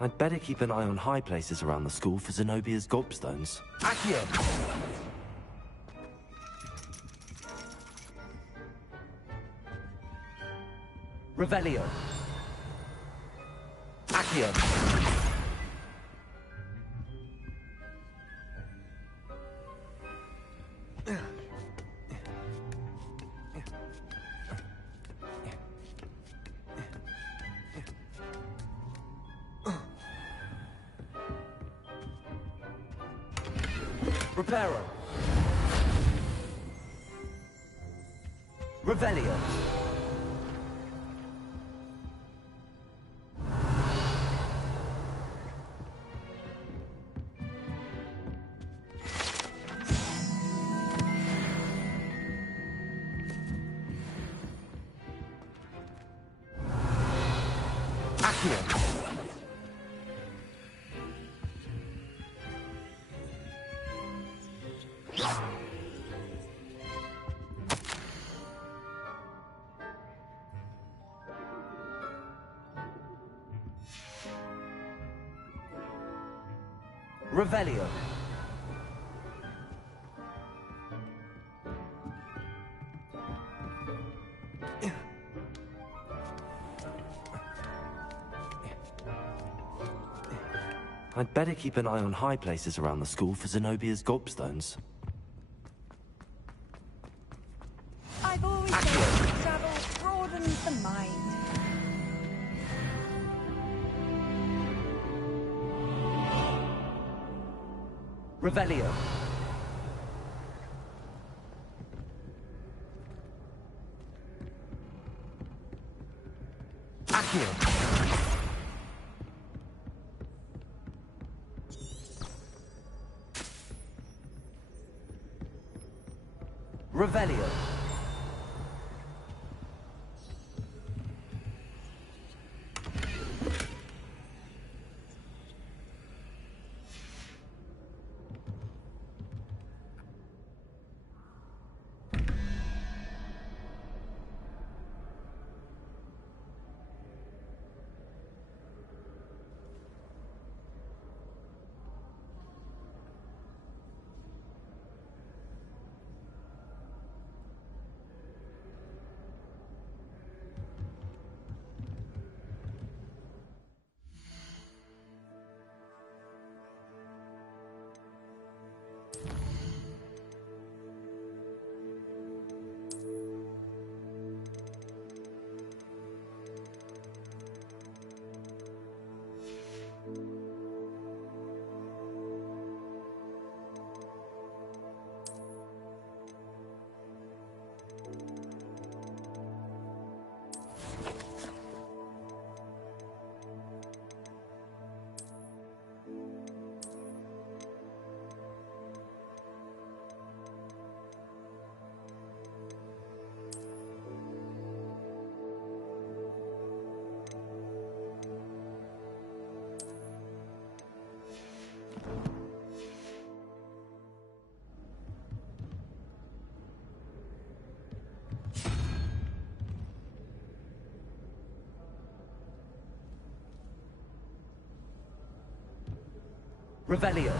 I'd better keep an eye on high places around the school for Zenobia's gobstones. Accio. Revelio. Accio. Reparo. Revelio. Accio. Revelio. I'd better keep an eye on high places around the school for Zenobia's gobstones. I've always said that travel broadens the mind. Revelio. Accio. Revelio. Revelio.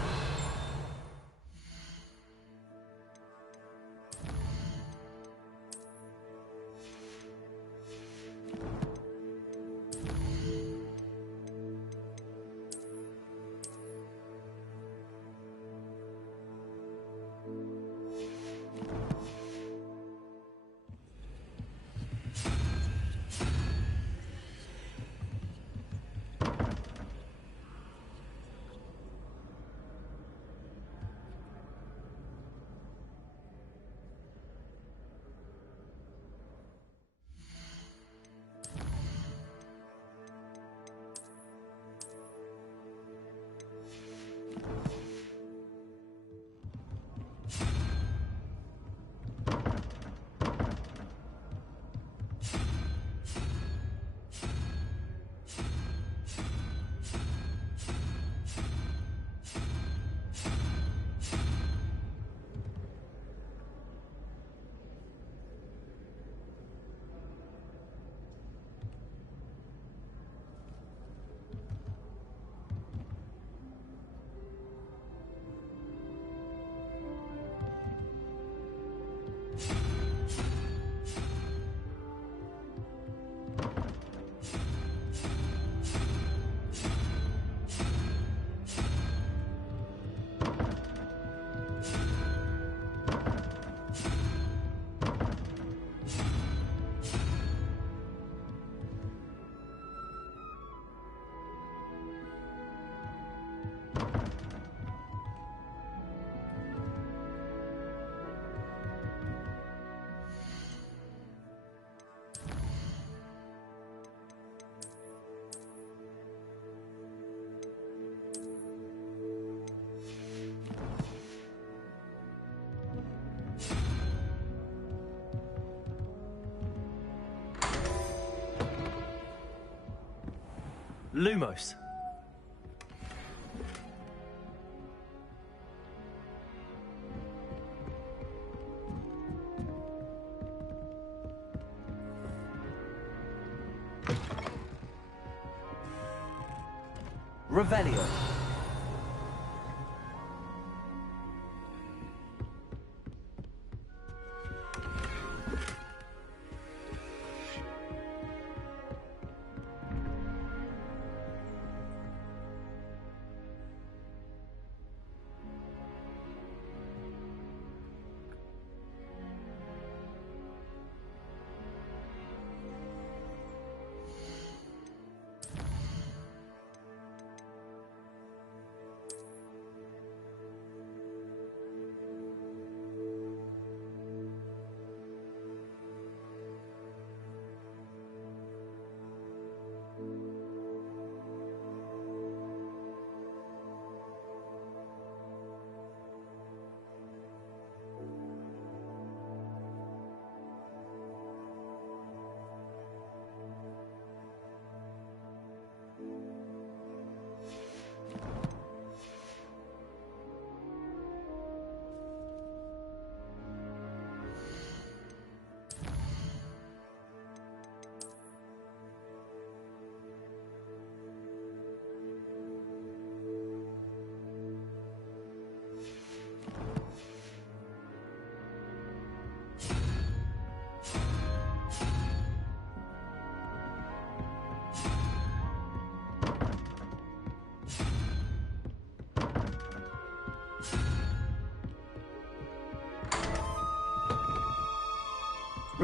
Lumos. Revelio.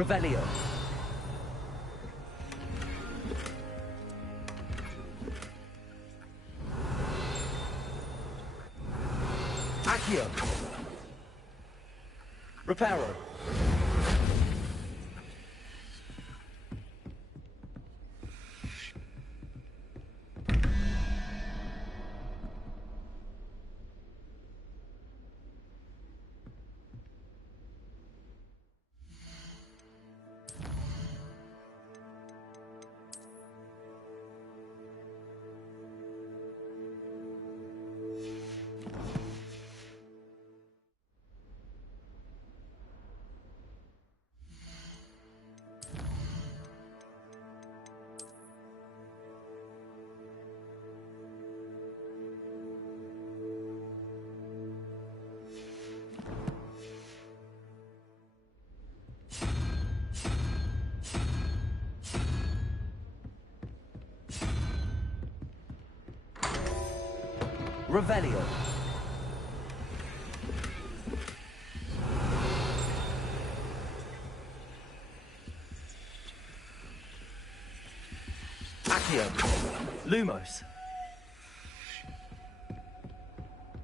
Revelio. Accio. Reparo. Revelio. Accio. Lumos.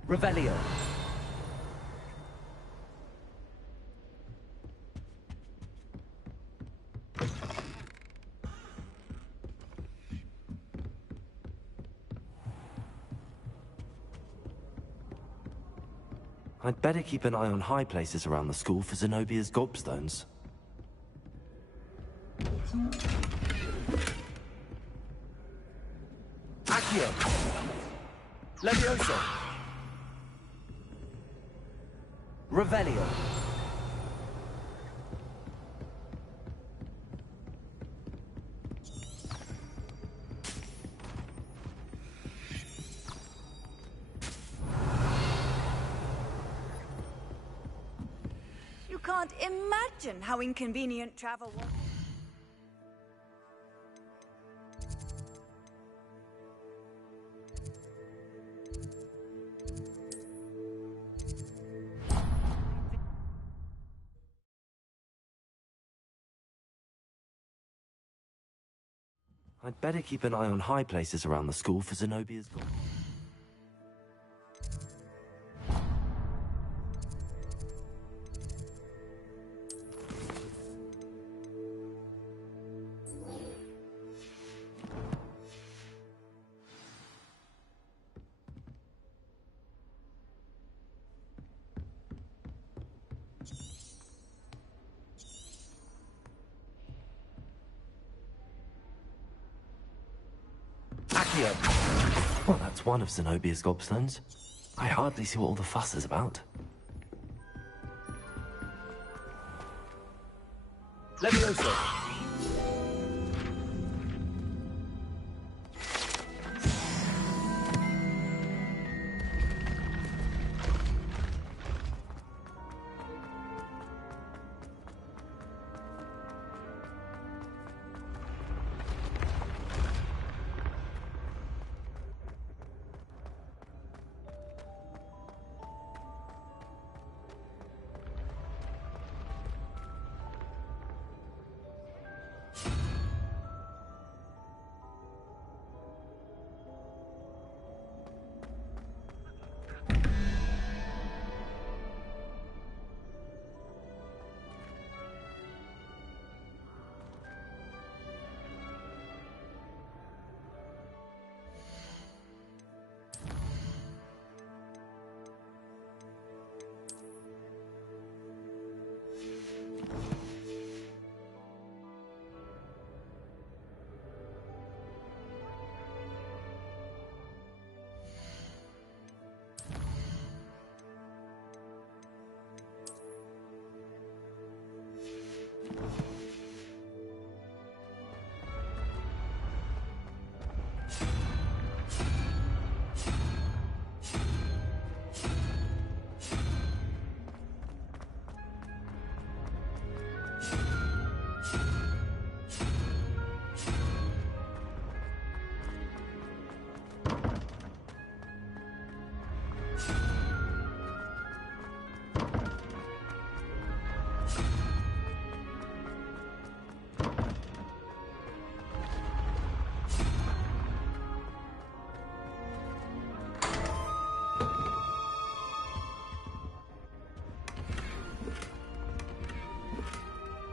Revelio. I'd better keep an eye on high places around the school for Zenobia's gobstones. Accio! Levioso! Revelio! You can't imagine how inconvenient travel was. I'd better keep an eye on high places around the school for Zenobia's gobstones. Well, that's one of Zenobia's gobstones. I hardly see what all the fuss is about. Levioso!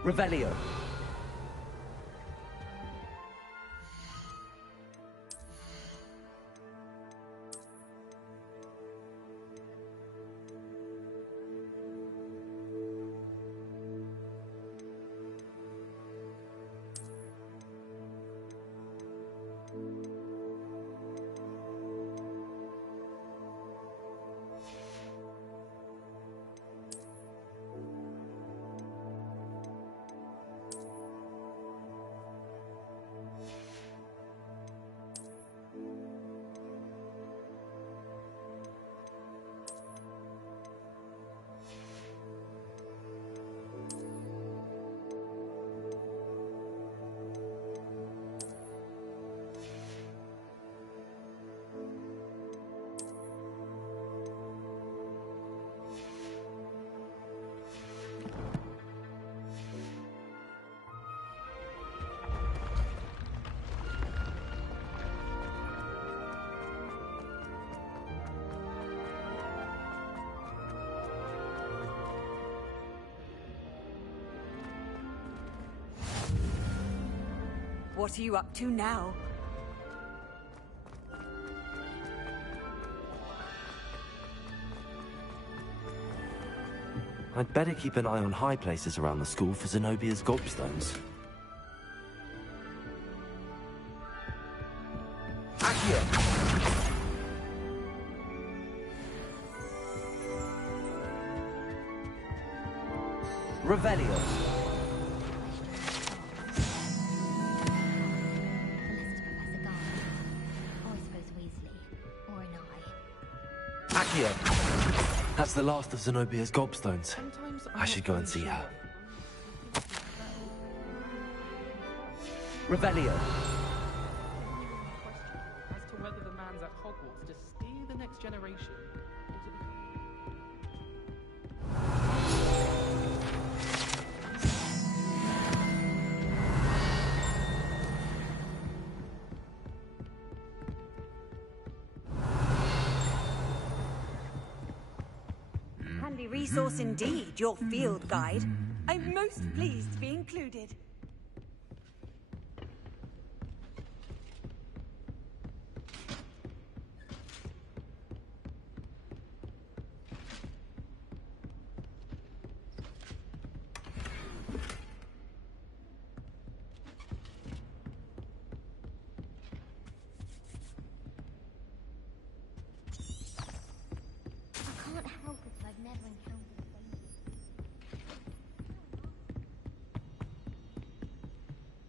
Revelio. What are you up to now? I'd better keep an eye on high places around the school for Zenobia's gobstones. Revelio. Accio. That's the last of Zenobia's gobstones. I should go and see her. Revelio. As to whether the man's at Hogwarts to steer the next generation. Handy resource indeed, your field guide. I'm most pleased to be included.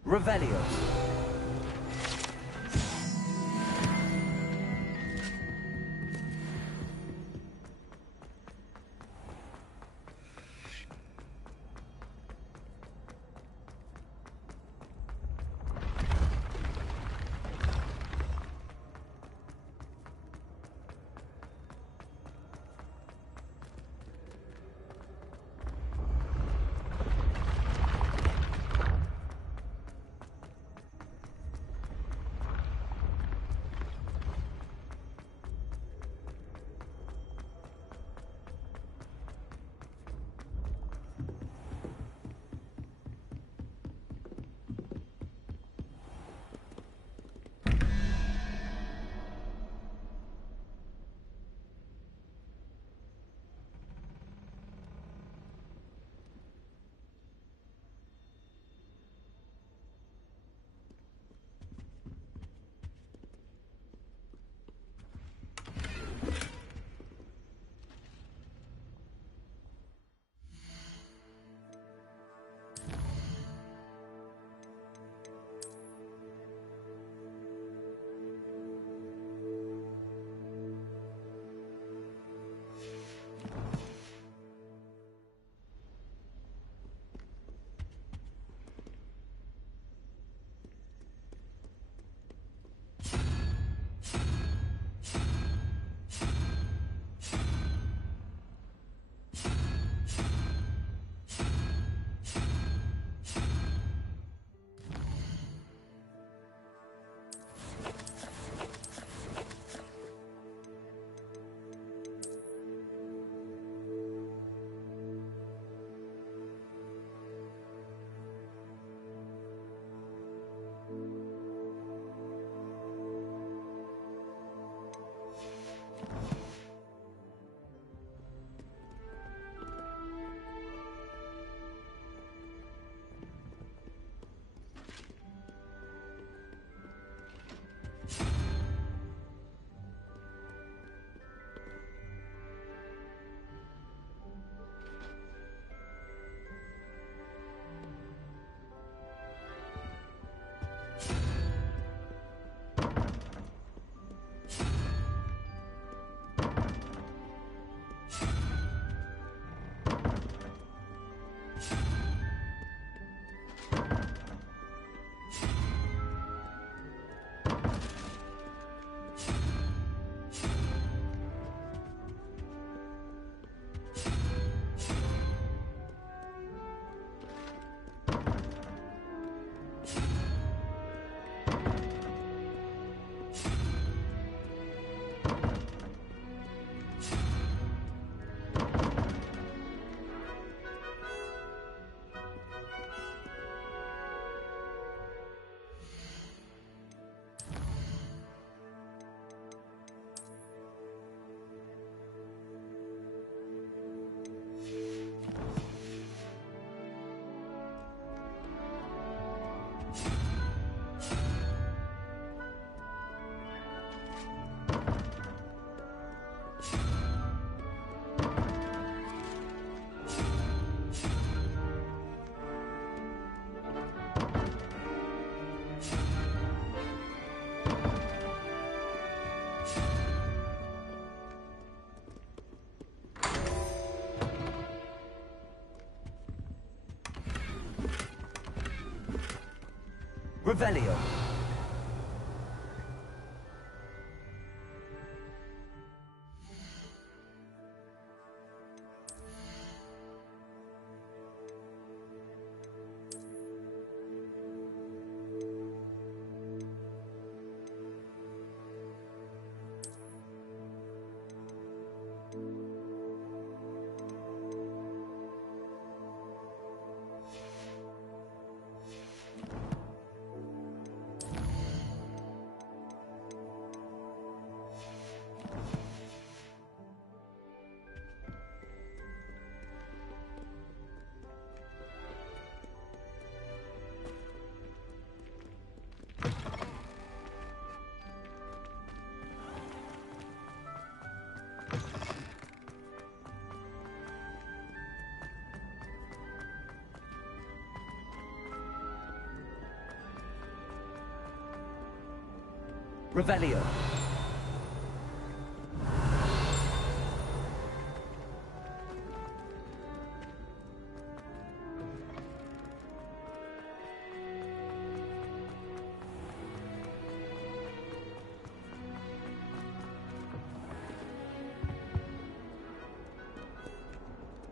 Revelio. Revelio. Revelio.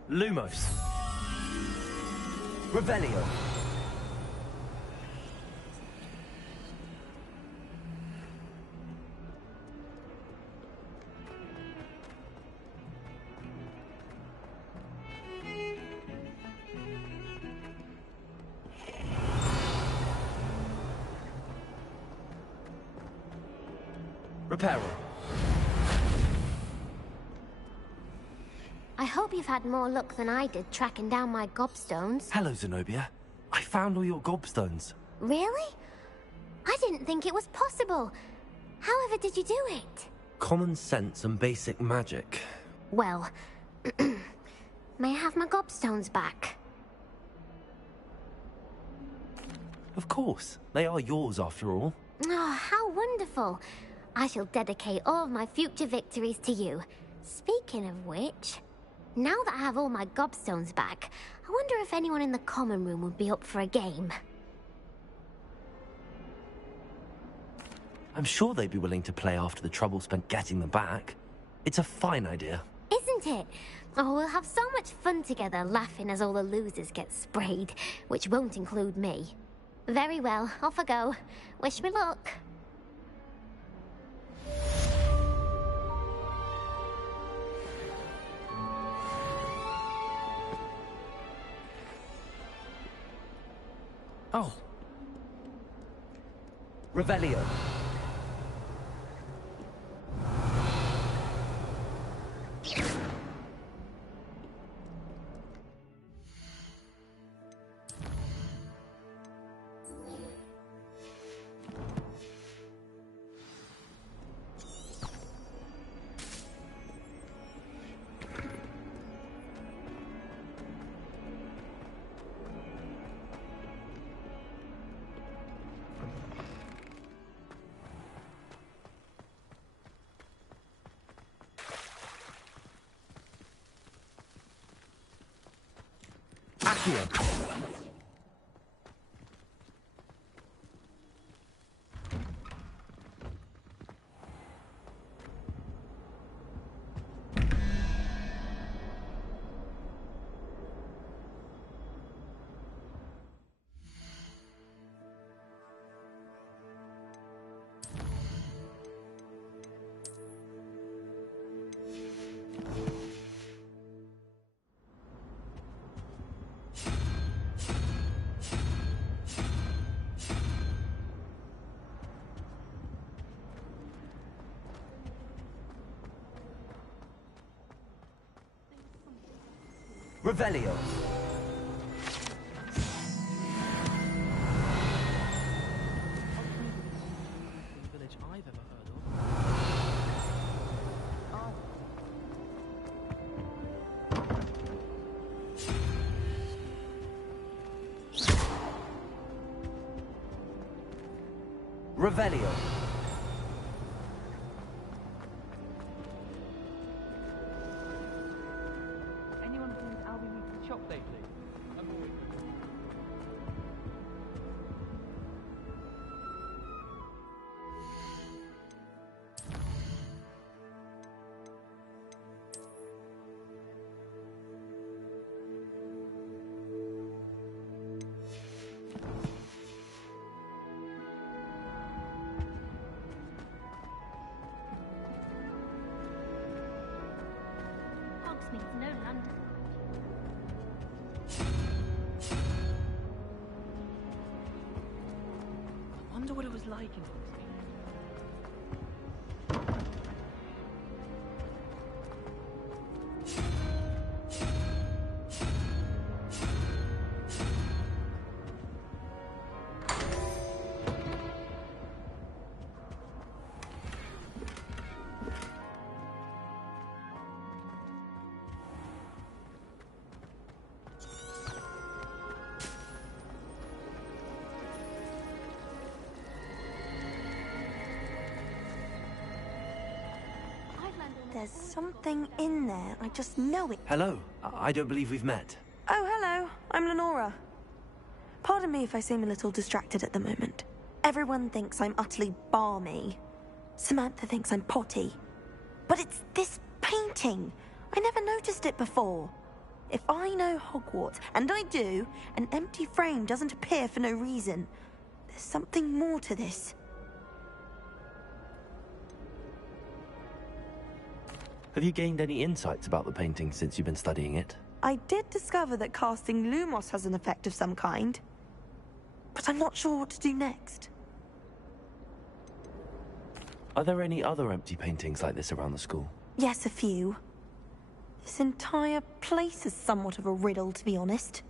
Lumos. Revelio. Reparo. I hope you've had more luck than I did tracking down my gobstones. Hello, Zenobia. I found all your gobstones. Really? I didn't think it was possible. However did you do it? Common sense and basic magic. Well, may I have my gobstones back? Of course. They are yours, after all. Oh, how wonderful. I shall dedicate all of my future victories to you. Speaking of which, now that I have all my gobstones back, I wonder if anyone in the common room would be up for a game. I'm sure they'd be willing to play after the trouble spent getting them back. It's a fine idea. Isn't it? Oh, we'll have so much fun together, laughing as all the losers get sprayed, which won't include me. Very well, off I go. Wish me luck. Oh. Revelio. Accio. Revelio. Village I've ever heard of. Revelio. Shop lately. I'm always wonder what it was like in 16. There's something in there. I just know it. Hello. I don't believe we've met. Oh, hello. I'm Lenora. Pardon me if I seem a little distracted at the moment. Everyone thinks I'm utterly balmy. Samantha thinks I'm potty. But it's this painting. I never noticed it before. If I know Hogwarts, and I do, an empty frame doesn't appear for no reason. There's something more to this. Have you gained any insights about the painting since you've been studying it? I did discover that casting Lumos has an effect of some kind. But I'm not sure what to do next. Are there any other empty paintings like this around the school? Yes, a few. This entire place is somewhat of a riddle, to be honest.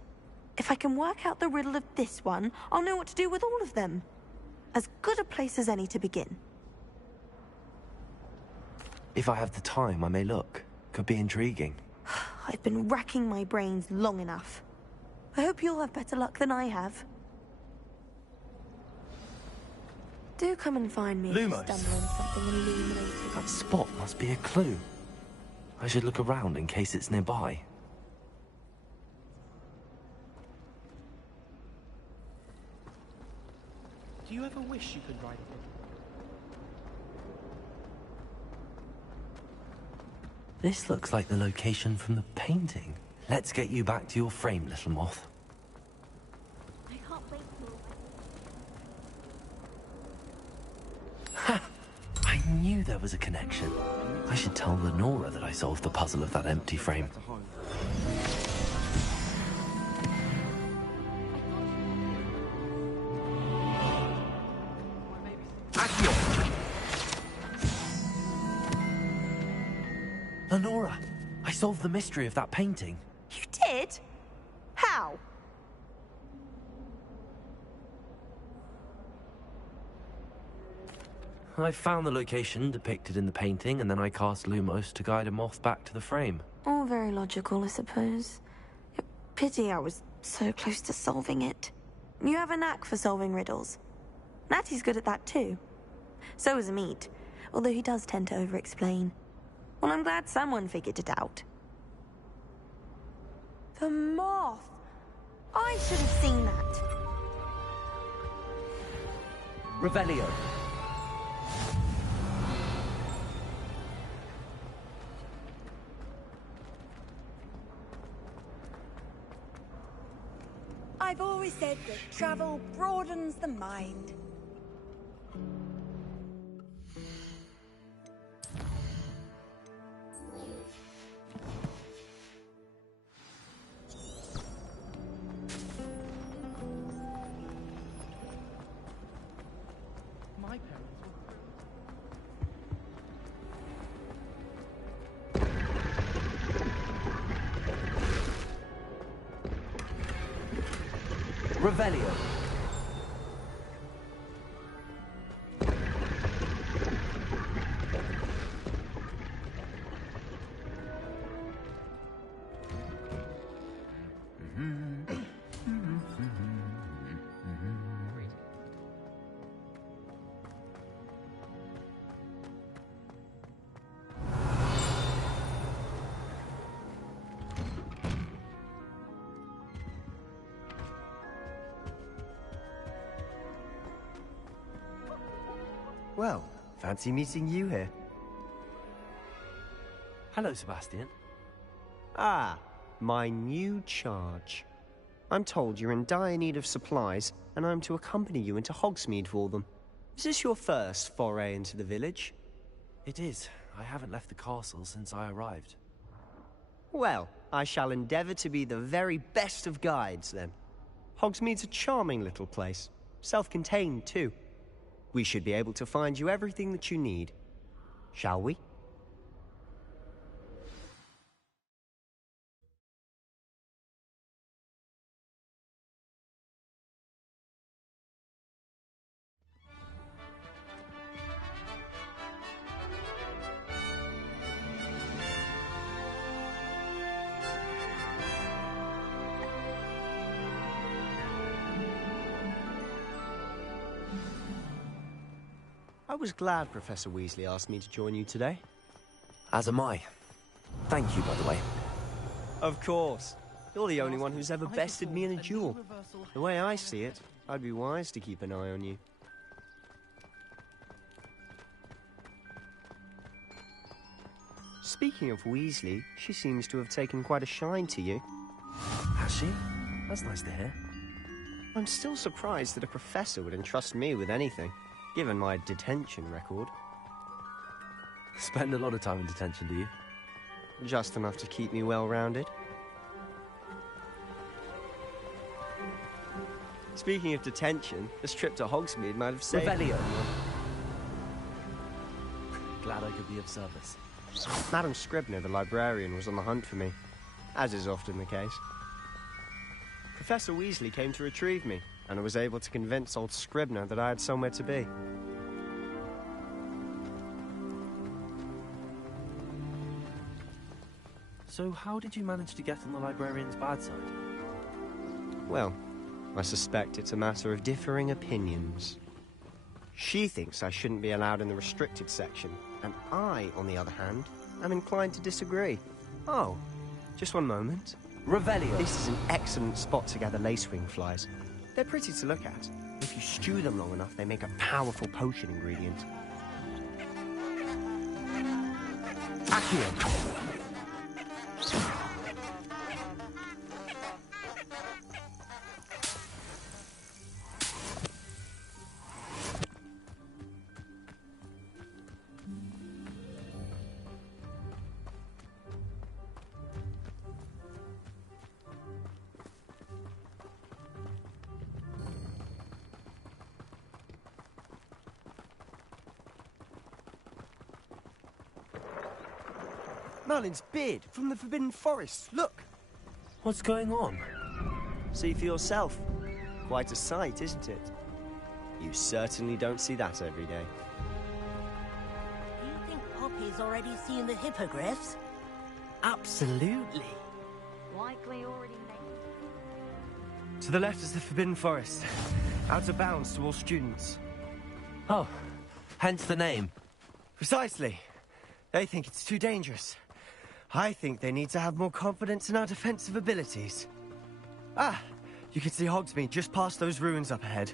If I can work out the riddle of this one, I'll know what to do with all of them. As good a place as any to begin. If I have the time, I may look. Could be intriguing. I've been racking my brains long enough. I hope you'll have better luck than I have. Do come and find me if you Lumos. stumble on something illuminating. That spot must be a clue. I should look around in case it's nearby. Do you ever wish you could ride a pony? This looks like the location from the painting. Let's get you back to your frame, little moth. I can't wait for Ha! I knew there was a connection. I should tell Lenora that I solved the puzzle of that empty frame. Lenora, I solved the mystery of that painting. You did? How? I found the location depicted in the painting, and then I cast Lumos to guide a moth back to the frame. All very logical, I suppose. Pity I was so close to solving it. You have a knack for solving riddles. Natty's good at that too. So is Amit, although he does tend to over-explain. Well, I'm glad someone figured it out. The moth! I should have seen that. Revelio. I've always said that travel broadens the mind. My parents were Revelio. Well, fancy meeting you here. Hello, Sebastian. Ah, my new charge. I'm told you're in dire need of supplies, and I'm to accompany you into Hogsmeade for them. Is this your first foray into the village? It is. I haven't left the castle since I arrived. Well, I shall endeavour to be the very best of guides, then. Hogsmeade's a charming little place. Self-contained, too. We should be able to find you everything that you need. Shall we? I was glad Professor Weasley asked me to join you today. As am I. Thank you, by the way. Of course. You're the only one who's ever bested me in a duel. The way I see it, I'd be wise to keep an eye on you. Speaking of Weasley, she seems to have taken quite a shine to you. Has she? That's nice to hear. I'm still surprised that a professor would entrust me with anything, given my detention record. Spend a lot of time in detention, do you? Just enough to keep me well-rounded. Speaking of detention, this trip to Hogsmeade might have saved... Revelio! Glad I could be of service. Madam Scribner, the librarian, was on the hunt for me, as is often the case. Professor Weasley came to retrieve me, and I was able to convince old Scribner that I had somewhere to be. So how did you manage to get on the librarian's bad side? Well, I suspect it's a matter of differing opinions. She thinks I shouldn't be allowed in the restricted section, and I, on the other hand, am inclined to disagree. Oh, just one moment. Revelio! This is an excellent spot to gather lacewing flies. They're pretty to look at. If you stew them long enough, they make a powerful potion ingredient. Accio! Merlin's beard from the Forbidden Forest, look! What's going on? See for yourself. Quite a sight, isn't it? You certainly don't see that every day. Do you think Poppy's already seen the hippogriffs? Absolutely. Likely already made. To the left is the Forbidden Forest. Out of bounds to all students. Oh, hence the name. Precisely. They think it's too dangerous. I think they need to have more confidence in our defensive abilities. Ah, you can see Hogsmeade just past those ruins up ahead.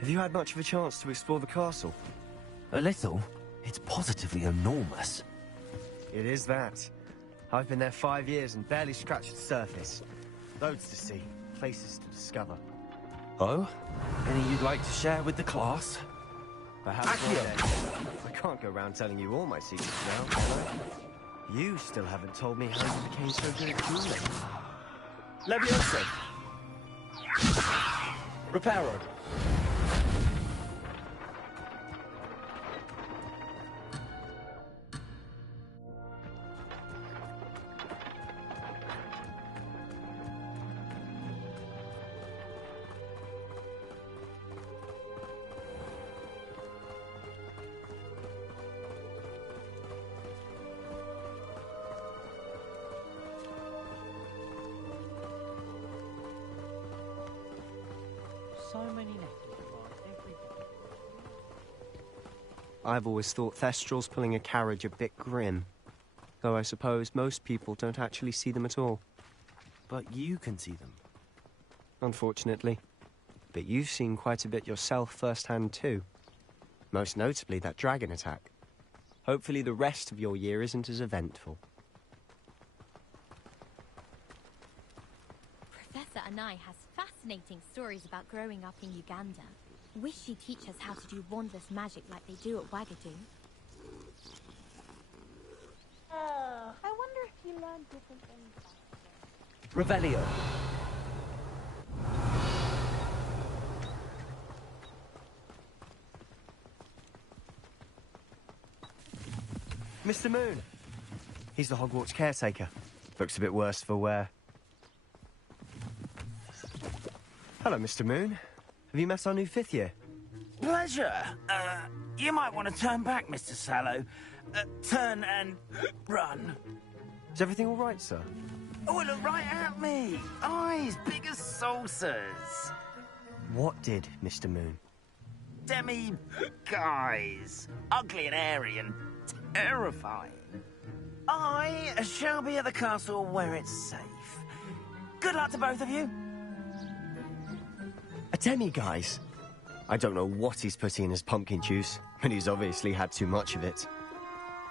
Have you had much of a chance to explore the castle? A little. It's positively enormous. It is that. I've been there 5 years and barely scratched the surface. Loads to see, places to discover. Oh? Any you'd like to share with the class? Perhaps one day. I can't go around telling you all my secrets now, can I? You still haven't told me how you became so good at dueling. Leviosa! Reparo! So many necklaces every day. I've always thought Thestrals pulling a carriage a bit grim. Though I suppose most people don't actually see them at all. But you can see them. Unfortunately. But you've seen quite a bit yourself firsthand too. Most notably that dragon attack. Hopefully the rest of your year isn't as eventful. Professor Anai has fascinating stories about growing up in Uganda. Wish she'd teach us how to do wandless magic like they do at Wagadoo. I wonder if he learned different things. Revelio. Mr. Moon. He's the Hogwarts caretaker. Looks a bit worse for wear. Hello, Mr. Moon. Have you met our new 5th year? Pleasure. You might want to turn back, Mr. Sallow. Turn and run. Is everything all right, sir? Oh, look right at me. Eyes big as saucers. What did, Mr. Moon? Guys. Ugly and hairy and terrifying. I shall be at the castle where it's safe. Good luck to both of you. A demi-guise? I don't know what he's putting in his pumpkin juice, but he's obviously had too much of it.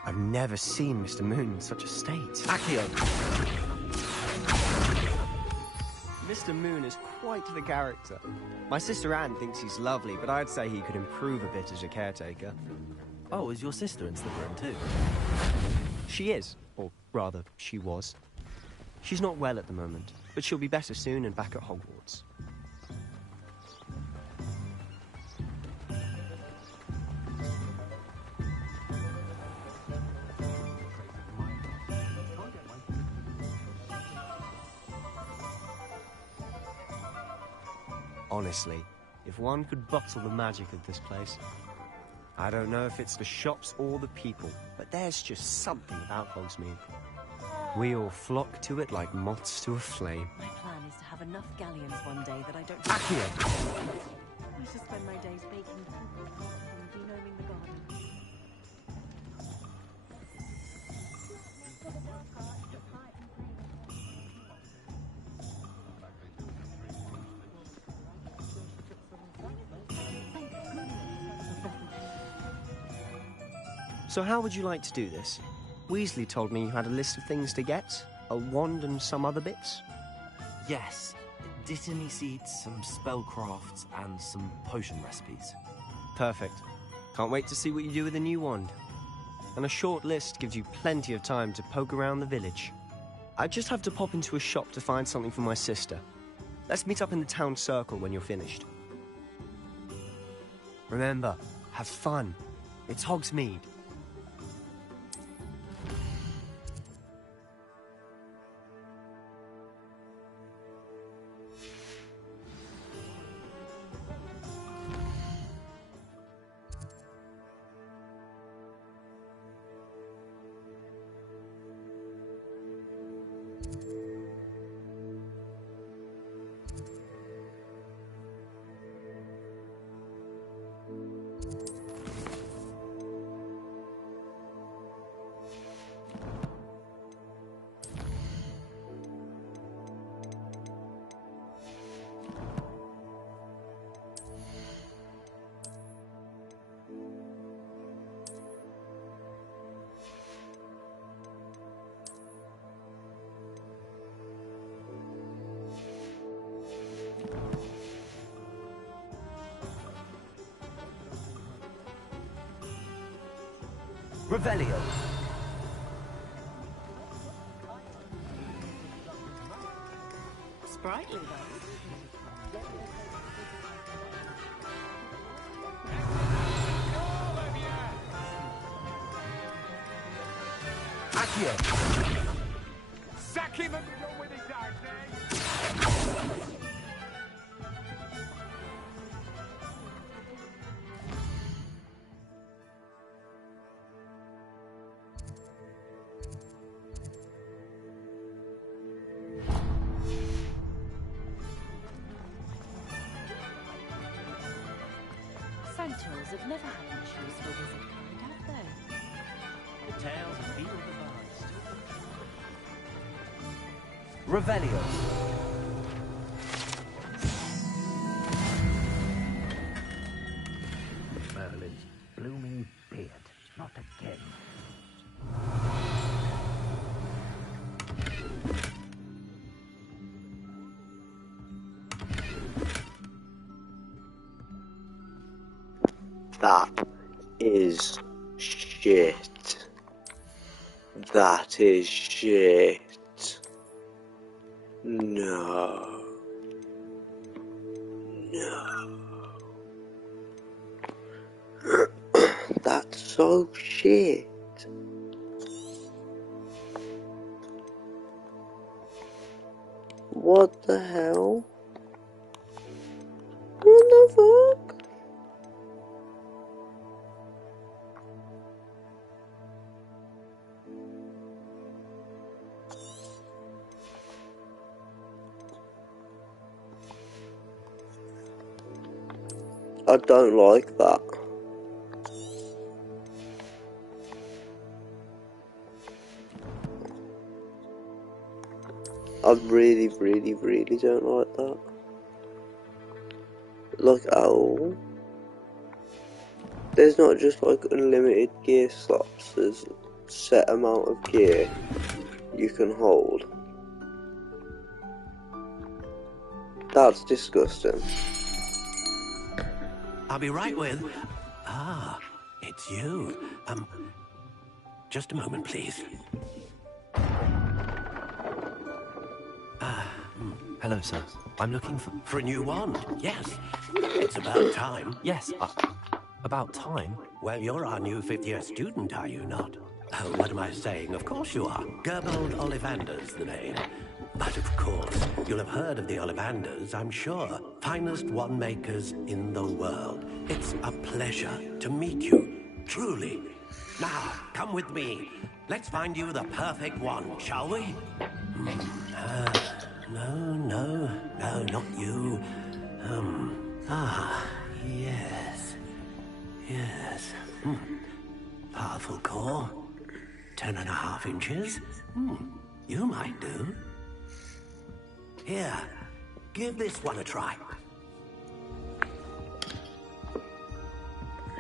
I've never seen Mr. Moon in such a state. Accio. Mr. Moon is quite the character. My sister Anne thinks he's lovely, but I'd say he could improve a bit as a caretaker. Oh, is your sister in Slytherin too? She is, or rather, she was. She's not well at the moment, but she'll be better soon and back at Hogwarts. Honestly, if one could bottle the magic of this place. I don't know if it's the shops or the people, but there's just something about Hogsmeade. We all flock to it like moths to a flame. My plan is to have enough galleons one day that I don't... Accio! I should spend my days baking cookies and denoming the garden. So how would you like to do this? Weasley told me you had a list of things to get, a wand and some other bits. Yes. Dittany seeds, some spellcrafts, and some potion recipes. Perfect. Can't wait to see what you do with the new wand. And a short list gives you plenty of time to poke around the village. I just have to pop into a shop to find something for my sister. Let's meet up in the town circle when you're finished. Remember, have fun. It's Hogsmeade. Revelio. Sprightly, though. Accio. Sack him and go with his dark Centaurs have never had much use for wizard kind, have they? The tales of Beetle the Revelio. Merlin's blooming beard. Not again. That is shit. That is shit. No. No. That's so shit. What the hell? What the fuck? I don't like that. I really don't like that. Like at all. There's not just like unlimited gear slots, there's a set amount of gear you can hold. That's disgusting. I'll be right with... Ah, it's you. Just a moment, please. Hello, sir. I'm looking for a new wand. Yes, it's about time. Yes, about time? Well, you're our new fifth-year student, are you not? Oh, what am I saying? Of course you are. Gerbold Ollivander's the name. But of course, you'll have heard of the Ollivanders, I'm sure. Finest wand makers in the world. It's a pleasure to meet you, truly. Now, come with me. Let's find you the perfect wand, shall we? No, not you. Yes. Powerful core. 10.5 inches. You might do. Here, give this one a try.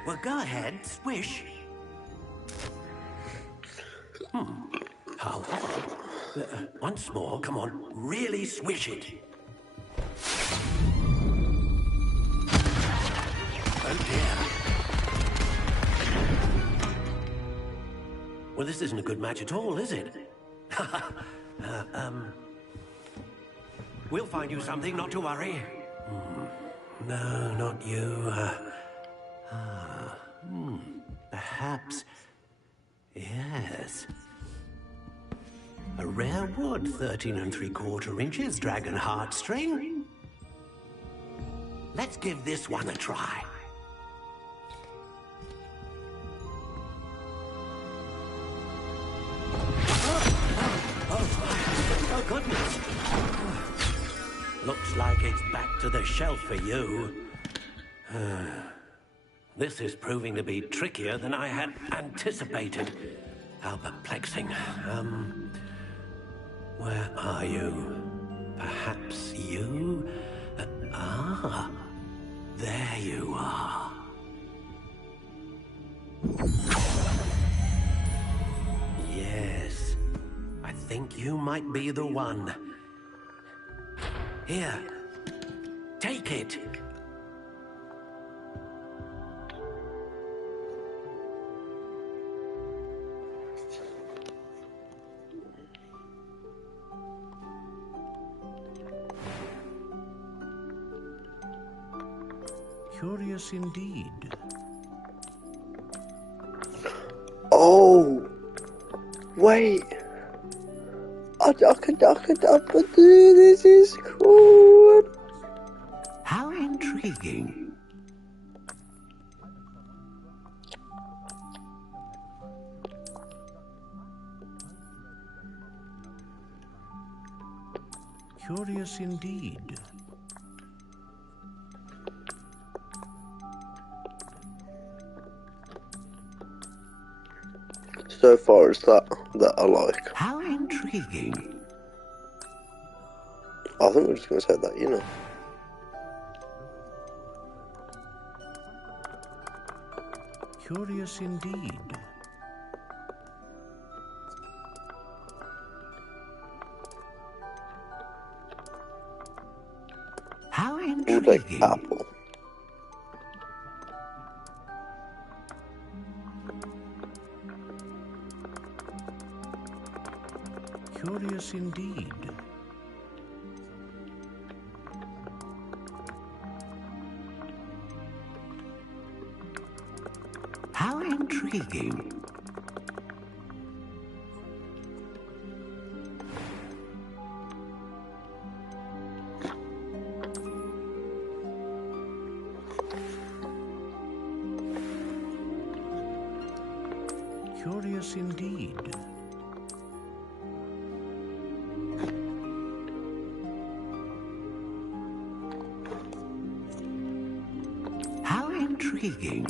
Well, go ahead, swish. Hold on. Once more, come on, really swish it. Oh dear. Well, this isn't a good match at all, is it? We'll find you something, not to worry. No, not you. Perhaps... Yes. A rare wood, 13 3/4 inches, dragon heartstring. Let's give this one a try. Oh, goodness. Looks like it's back to the shelf for you. This is proving to be trickier than I had anticipated. How perplexing. Where are you? Perhaps you? There you are. Yes, I think you might be the one. Here, take it. Curious indeed. Oh, wait. This is cool. How intriguing. Curious indeed. So far as that I like. How intriguing. I think we're just going to say that, you know. Curious indeed. How We'll take intriguing. apple. Curious indeed. intriguing. Curious indeed. How intriguing.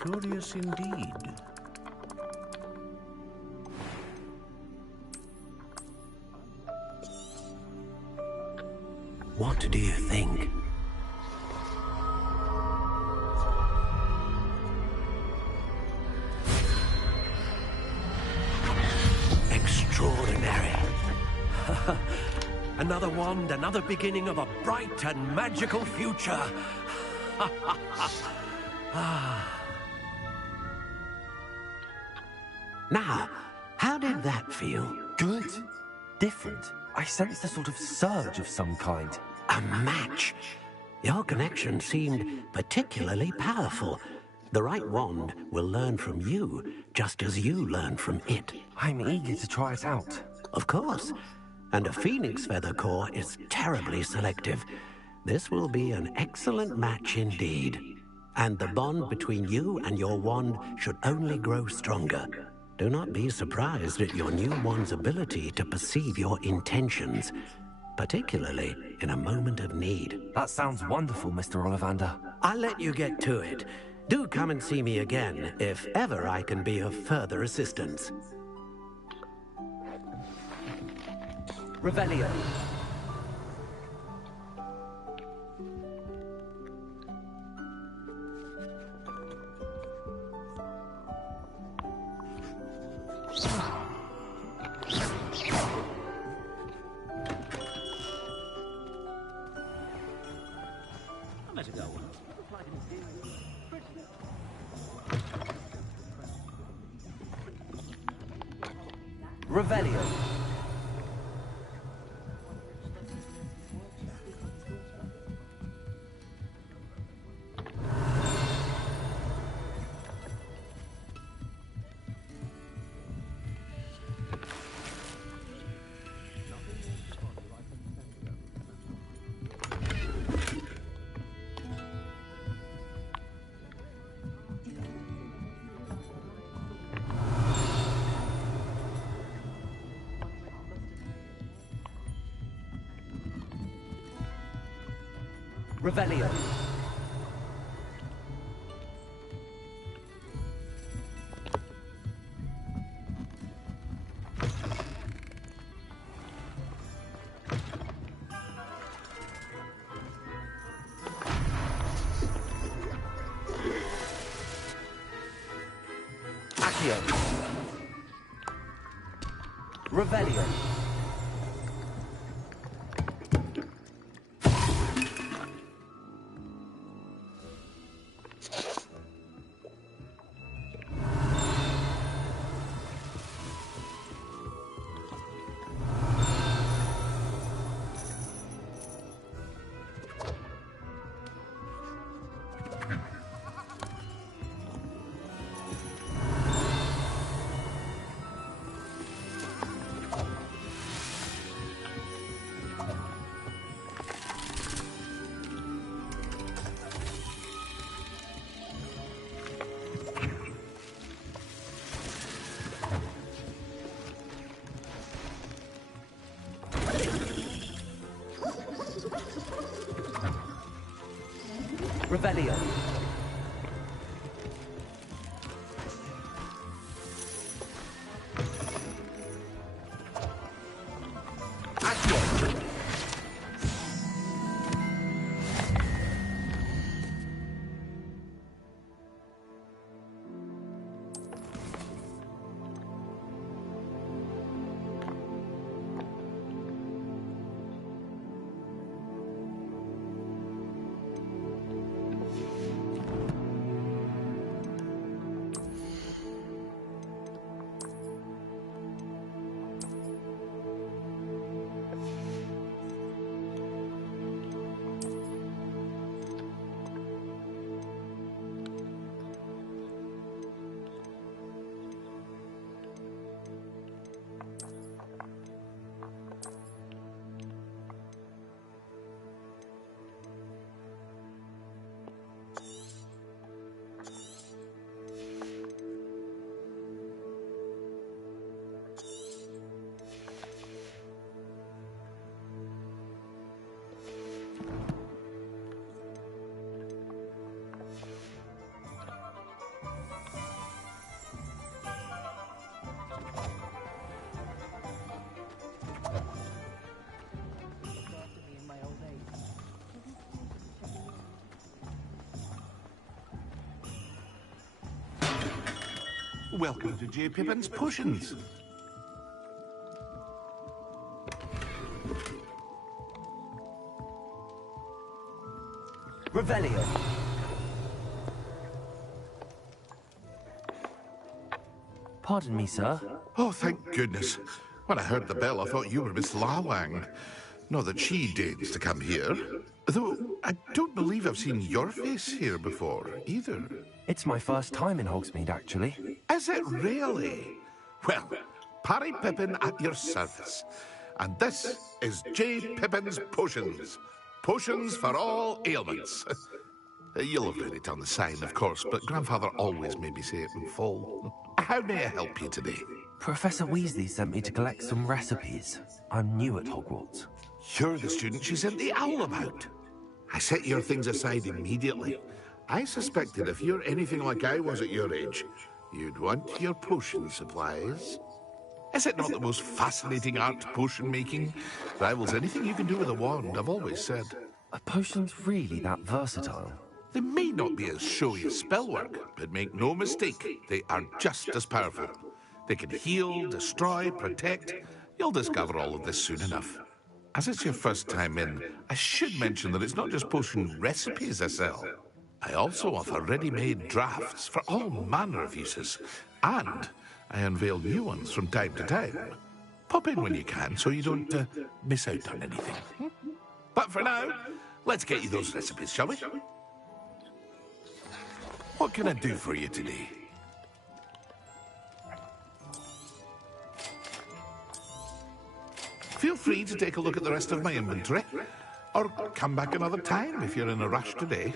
Curious indeed. What do you think? Extraordinary. Another wand, another beginning of a bright and magical future. Now, how did that feel? Good. Different. I sensed a sort of surge of some kind. A match. Your connection seemed particularly powerful. The right wand will learn from you, just as you learn from it. I'm eager to try it out. Of course. And a phoenix feather core is terribly selective. This will be an excellent match indeed. And the bond between you and your wand should only grow stronger. Do not be surprised at your new wand's ability to perceive your intentions, particularly in a moment of need. That sounds wonderful, Mr. Ollivander. I'll let you get to it. Do come and see me again, if ever I can be of further assistance. Revelio. Revelio. Revelio. Accio. Revelio. Revelio. Accio. Welcome to J. Pippin's Potions. Revelio. Pardon me, sir. Oh, thank goodness. When I heard the bell, I thought you were Miss Lawang. Not that she deigns to come here. Though, I don't believe I've seen your face here before, either. It's my first time in Hogsmeade, actually. Is it really? Well, Parry Pippin at your service. And this is J. Pippin's Potions. Potions for all ailments. You'll have read it on the sign, of course, but Grandfather always made me say it in full. How may I help you today? Professor Weasley sent me to collect some recipes. I'm new at Hogwarts. You're the student she sent the owl about. I set your things aside immediately. I suspected if you're anything like I was at your age, you'd want your potion supplies. Is it not the most fascinating art, potion making? Rivals anything you can do with a wand, I've always said. Are potions really that versatile? They may not be as showy as spellwork, but make no mistake, they are just as powerful. They can heal, destroy, protect. You'll discover all of this soon enough. As it's your first time in, I should mention that it's not just potion recipes I sell. I also offer ready-made drafts for all manner of uses, and I unveil new ones from time to time. Pop in when you can so you don't miss out on anything. But for now, let's get you those recipes, shall we? What can I do for you today? Feel free to take a look at the rest of my inventory, or come back another time if you're in a rush today.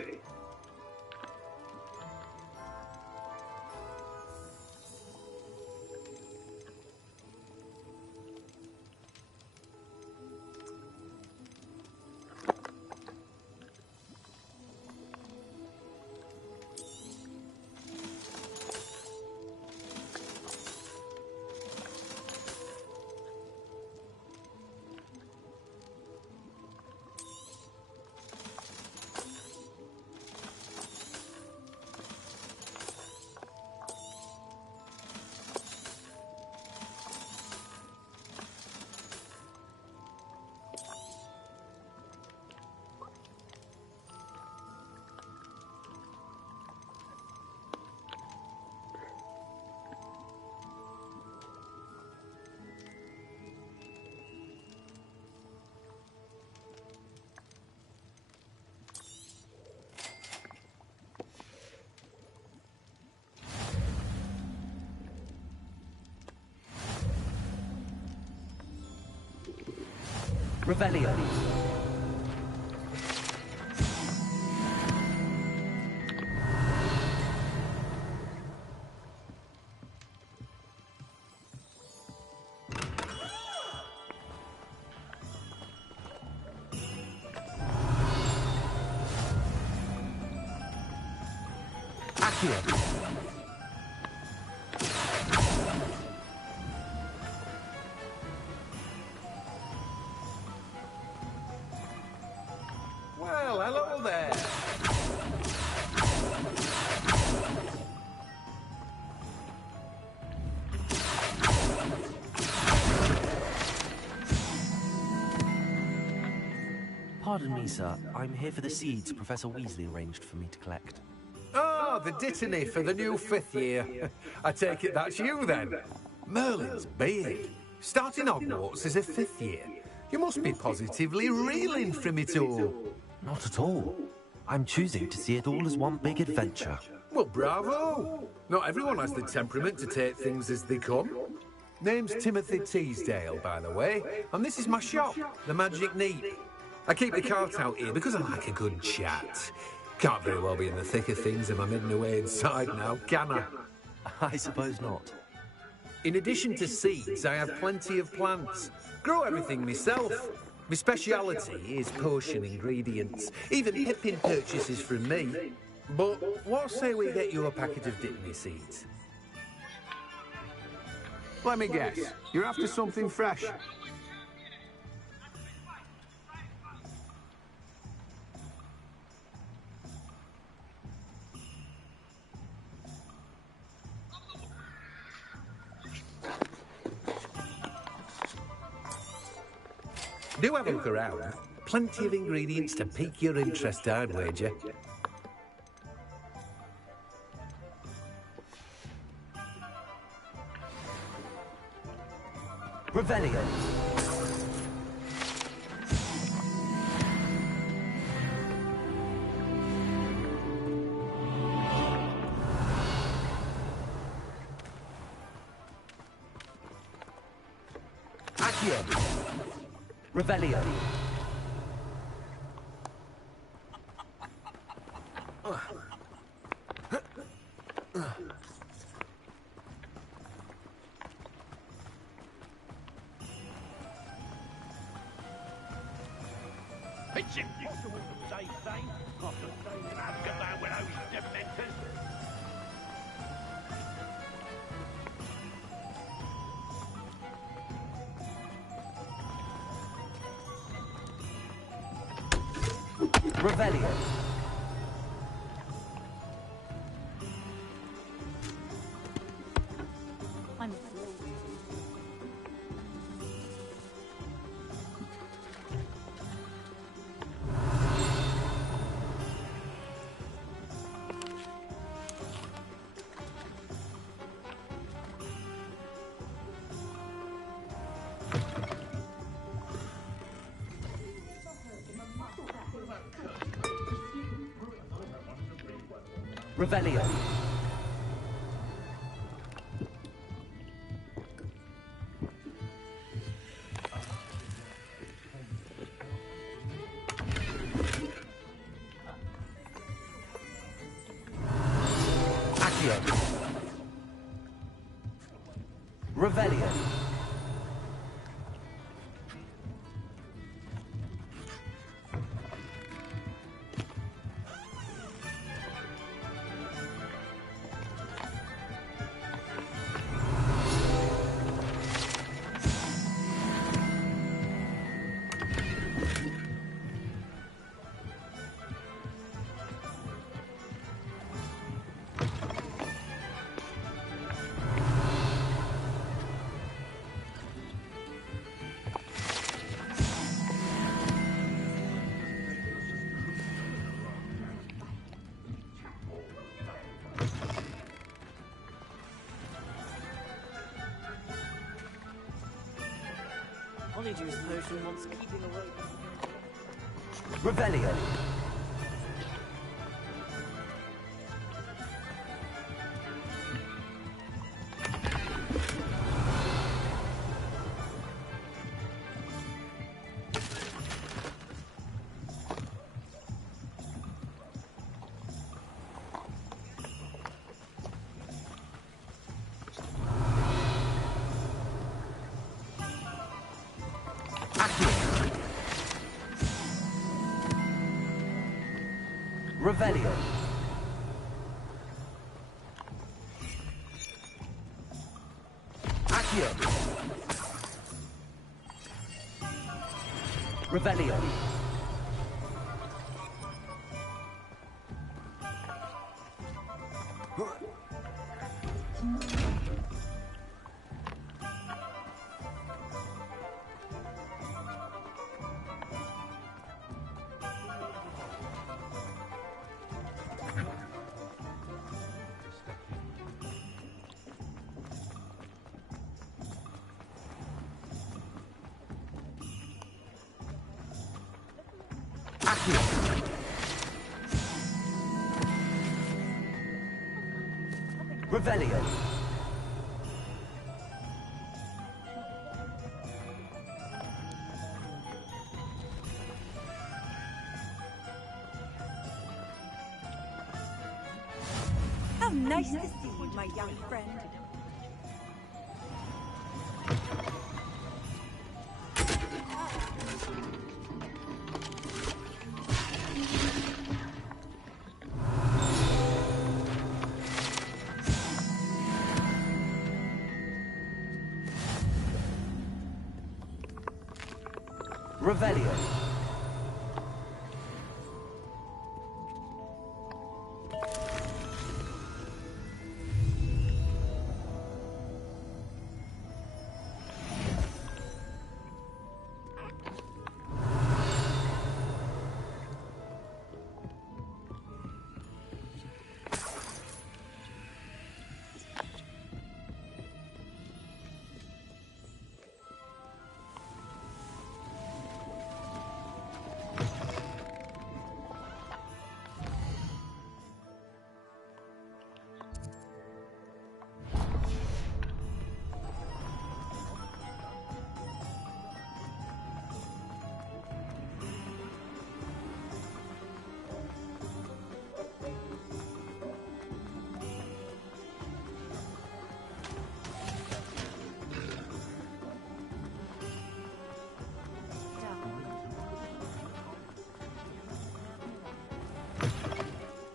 Revelio. Accio. Well, hello there. Pardon me, sir. I'm here for the seeds Professor Weasley arranged for me to collect. Oh, the dittany for the new 5th year. I take it that's you, then. Merlin's big. Starting Hogwarts as a 5th year. You must be positively reeling from it all. Not at all. I'm choosing to see it all as one big adventure. Well, bravo! Not everyone has the temperament to take things as they come. Name's Timothy Teasdale, by the way, and this is my shop, the Magic Neat. I keep the cart out here because I like a good chat. Can't very well be in the thick of things if I'm hidden away inside now, can I? I suppose not. In addition to seeds, I have plenty of plants. Grow everything myself. My speciality is potion ingredients. Even Pippin purchases from me. But what say we get you a packet of dittany seeds? Let me guess. You're after something fresh. Do have a look around. Plenty of ingredients to pique your interest, I'd wager. Revelio. Accio. Revelio. It's impossible to say things. After saying ask about when I was demented. Revelio. I'm Revelio. Accio. Revelio. Honeydew potion wants keeping awake. Revelio. Revelio. Accio. Revelio. Revelio. How nice to see you, my young friend. Revelio.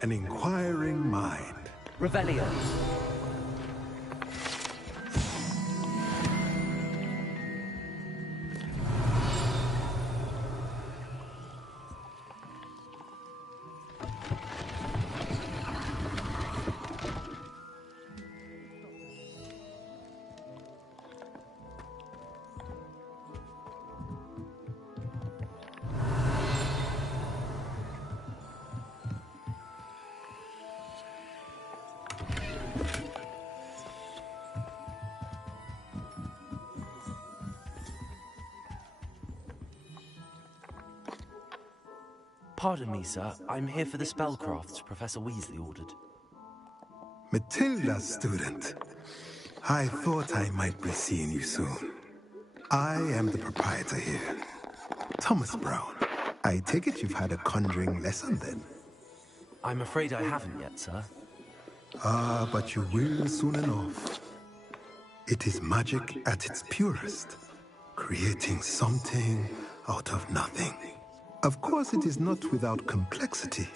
an inquiring mind. Revelio. Pardon me, sir. I'm here for the spellcrafts Professor Weasley ordered. Matilda's student. I thought I might be seeing you soon. I am the proprietor here, Thomas Brown. I take it you've had a conjuring lesson then? I'm afraid I haven't yet, sir. Ah, but you will soon enough. It is magic at its purest, creating something out of nothing. Of course, it is not without complexity,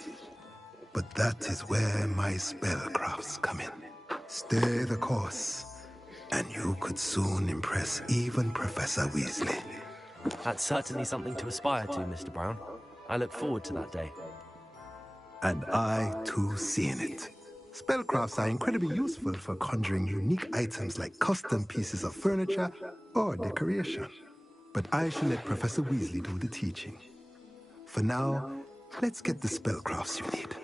but that is where my spellcrafts come in. Stay the course, and you could soon impress even Professor Weasley. That's certainly something to aspire to, Mr. Brown. I look forward to that day. And I, too, seeing it. Spellcrafts are incredibly useful for conjuring unique items like custom pieces of furniture or decoration. But I shall let Professor Weasley do the teaching. For now, let's get the spellcrafts you need.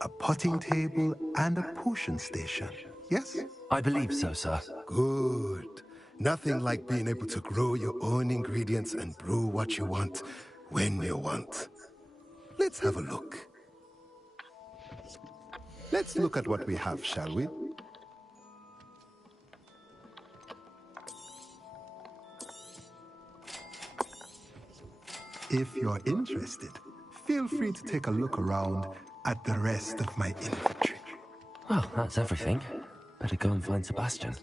A potting table and a potion station, yes? I believe so, sir. Good. Nothing like being able to grow your own ingredients and brew what you want, when you want. Let's have a look. Let's look at what we have, shall we? If you're interested, feel free to take a look around at the rest of my inventory. Well, that's everything. Better go and find Sebastian.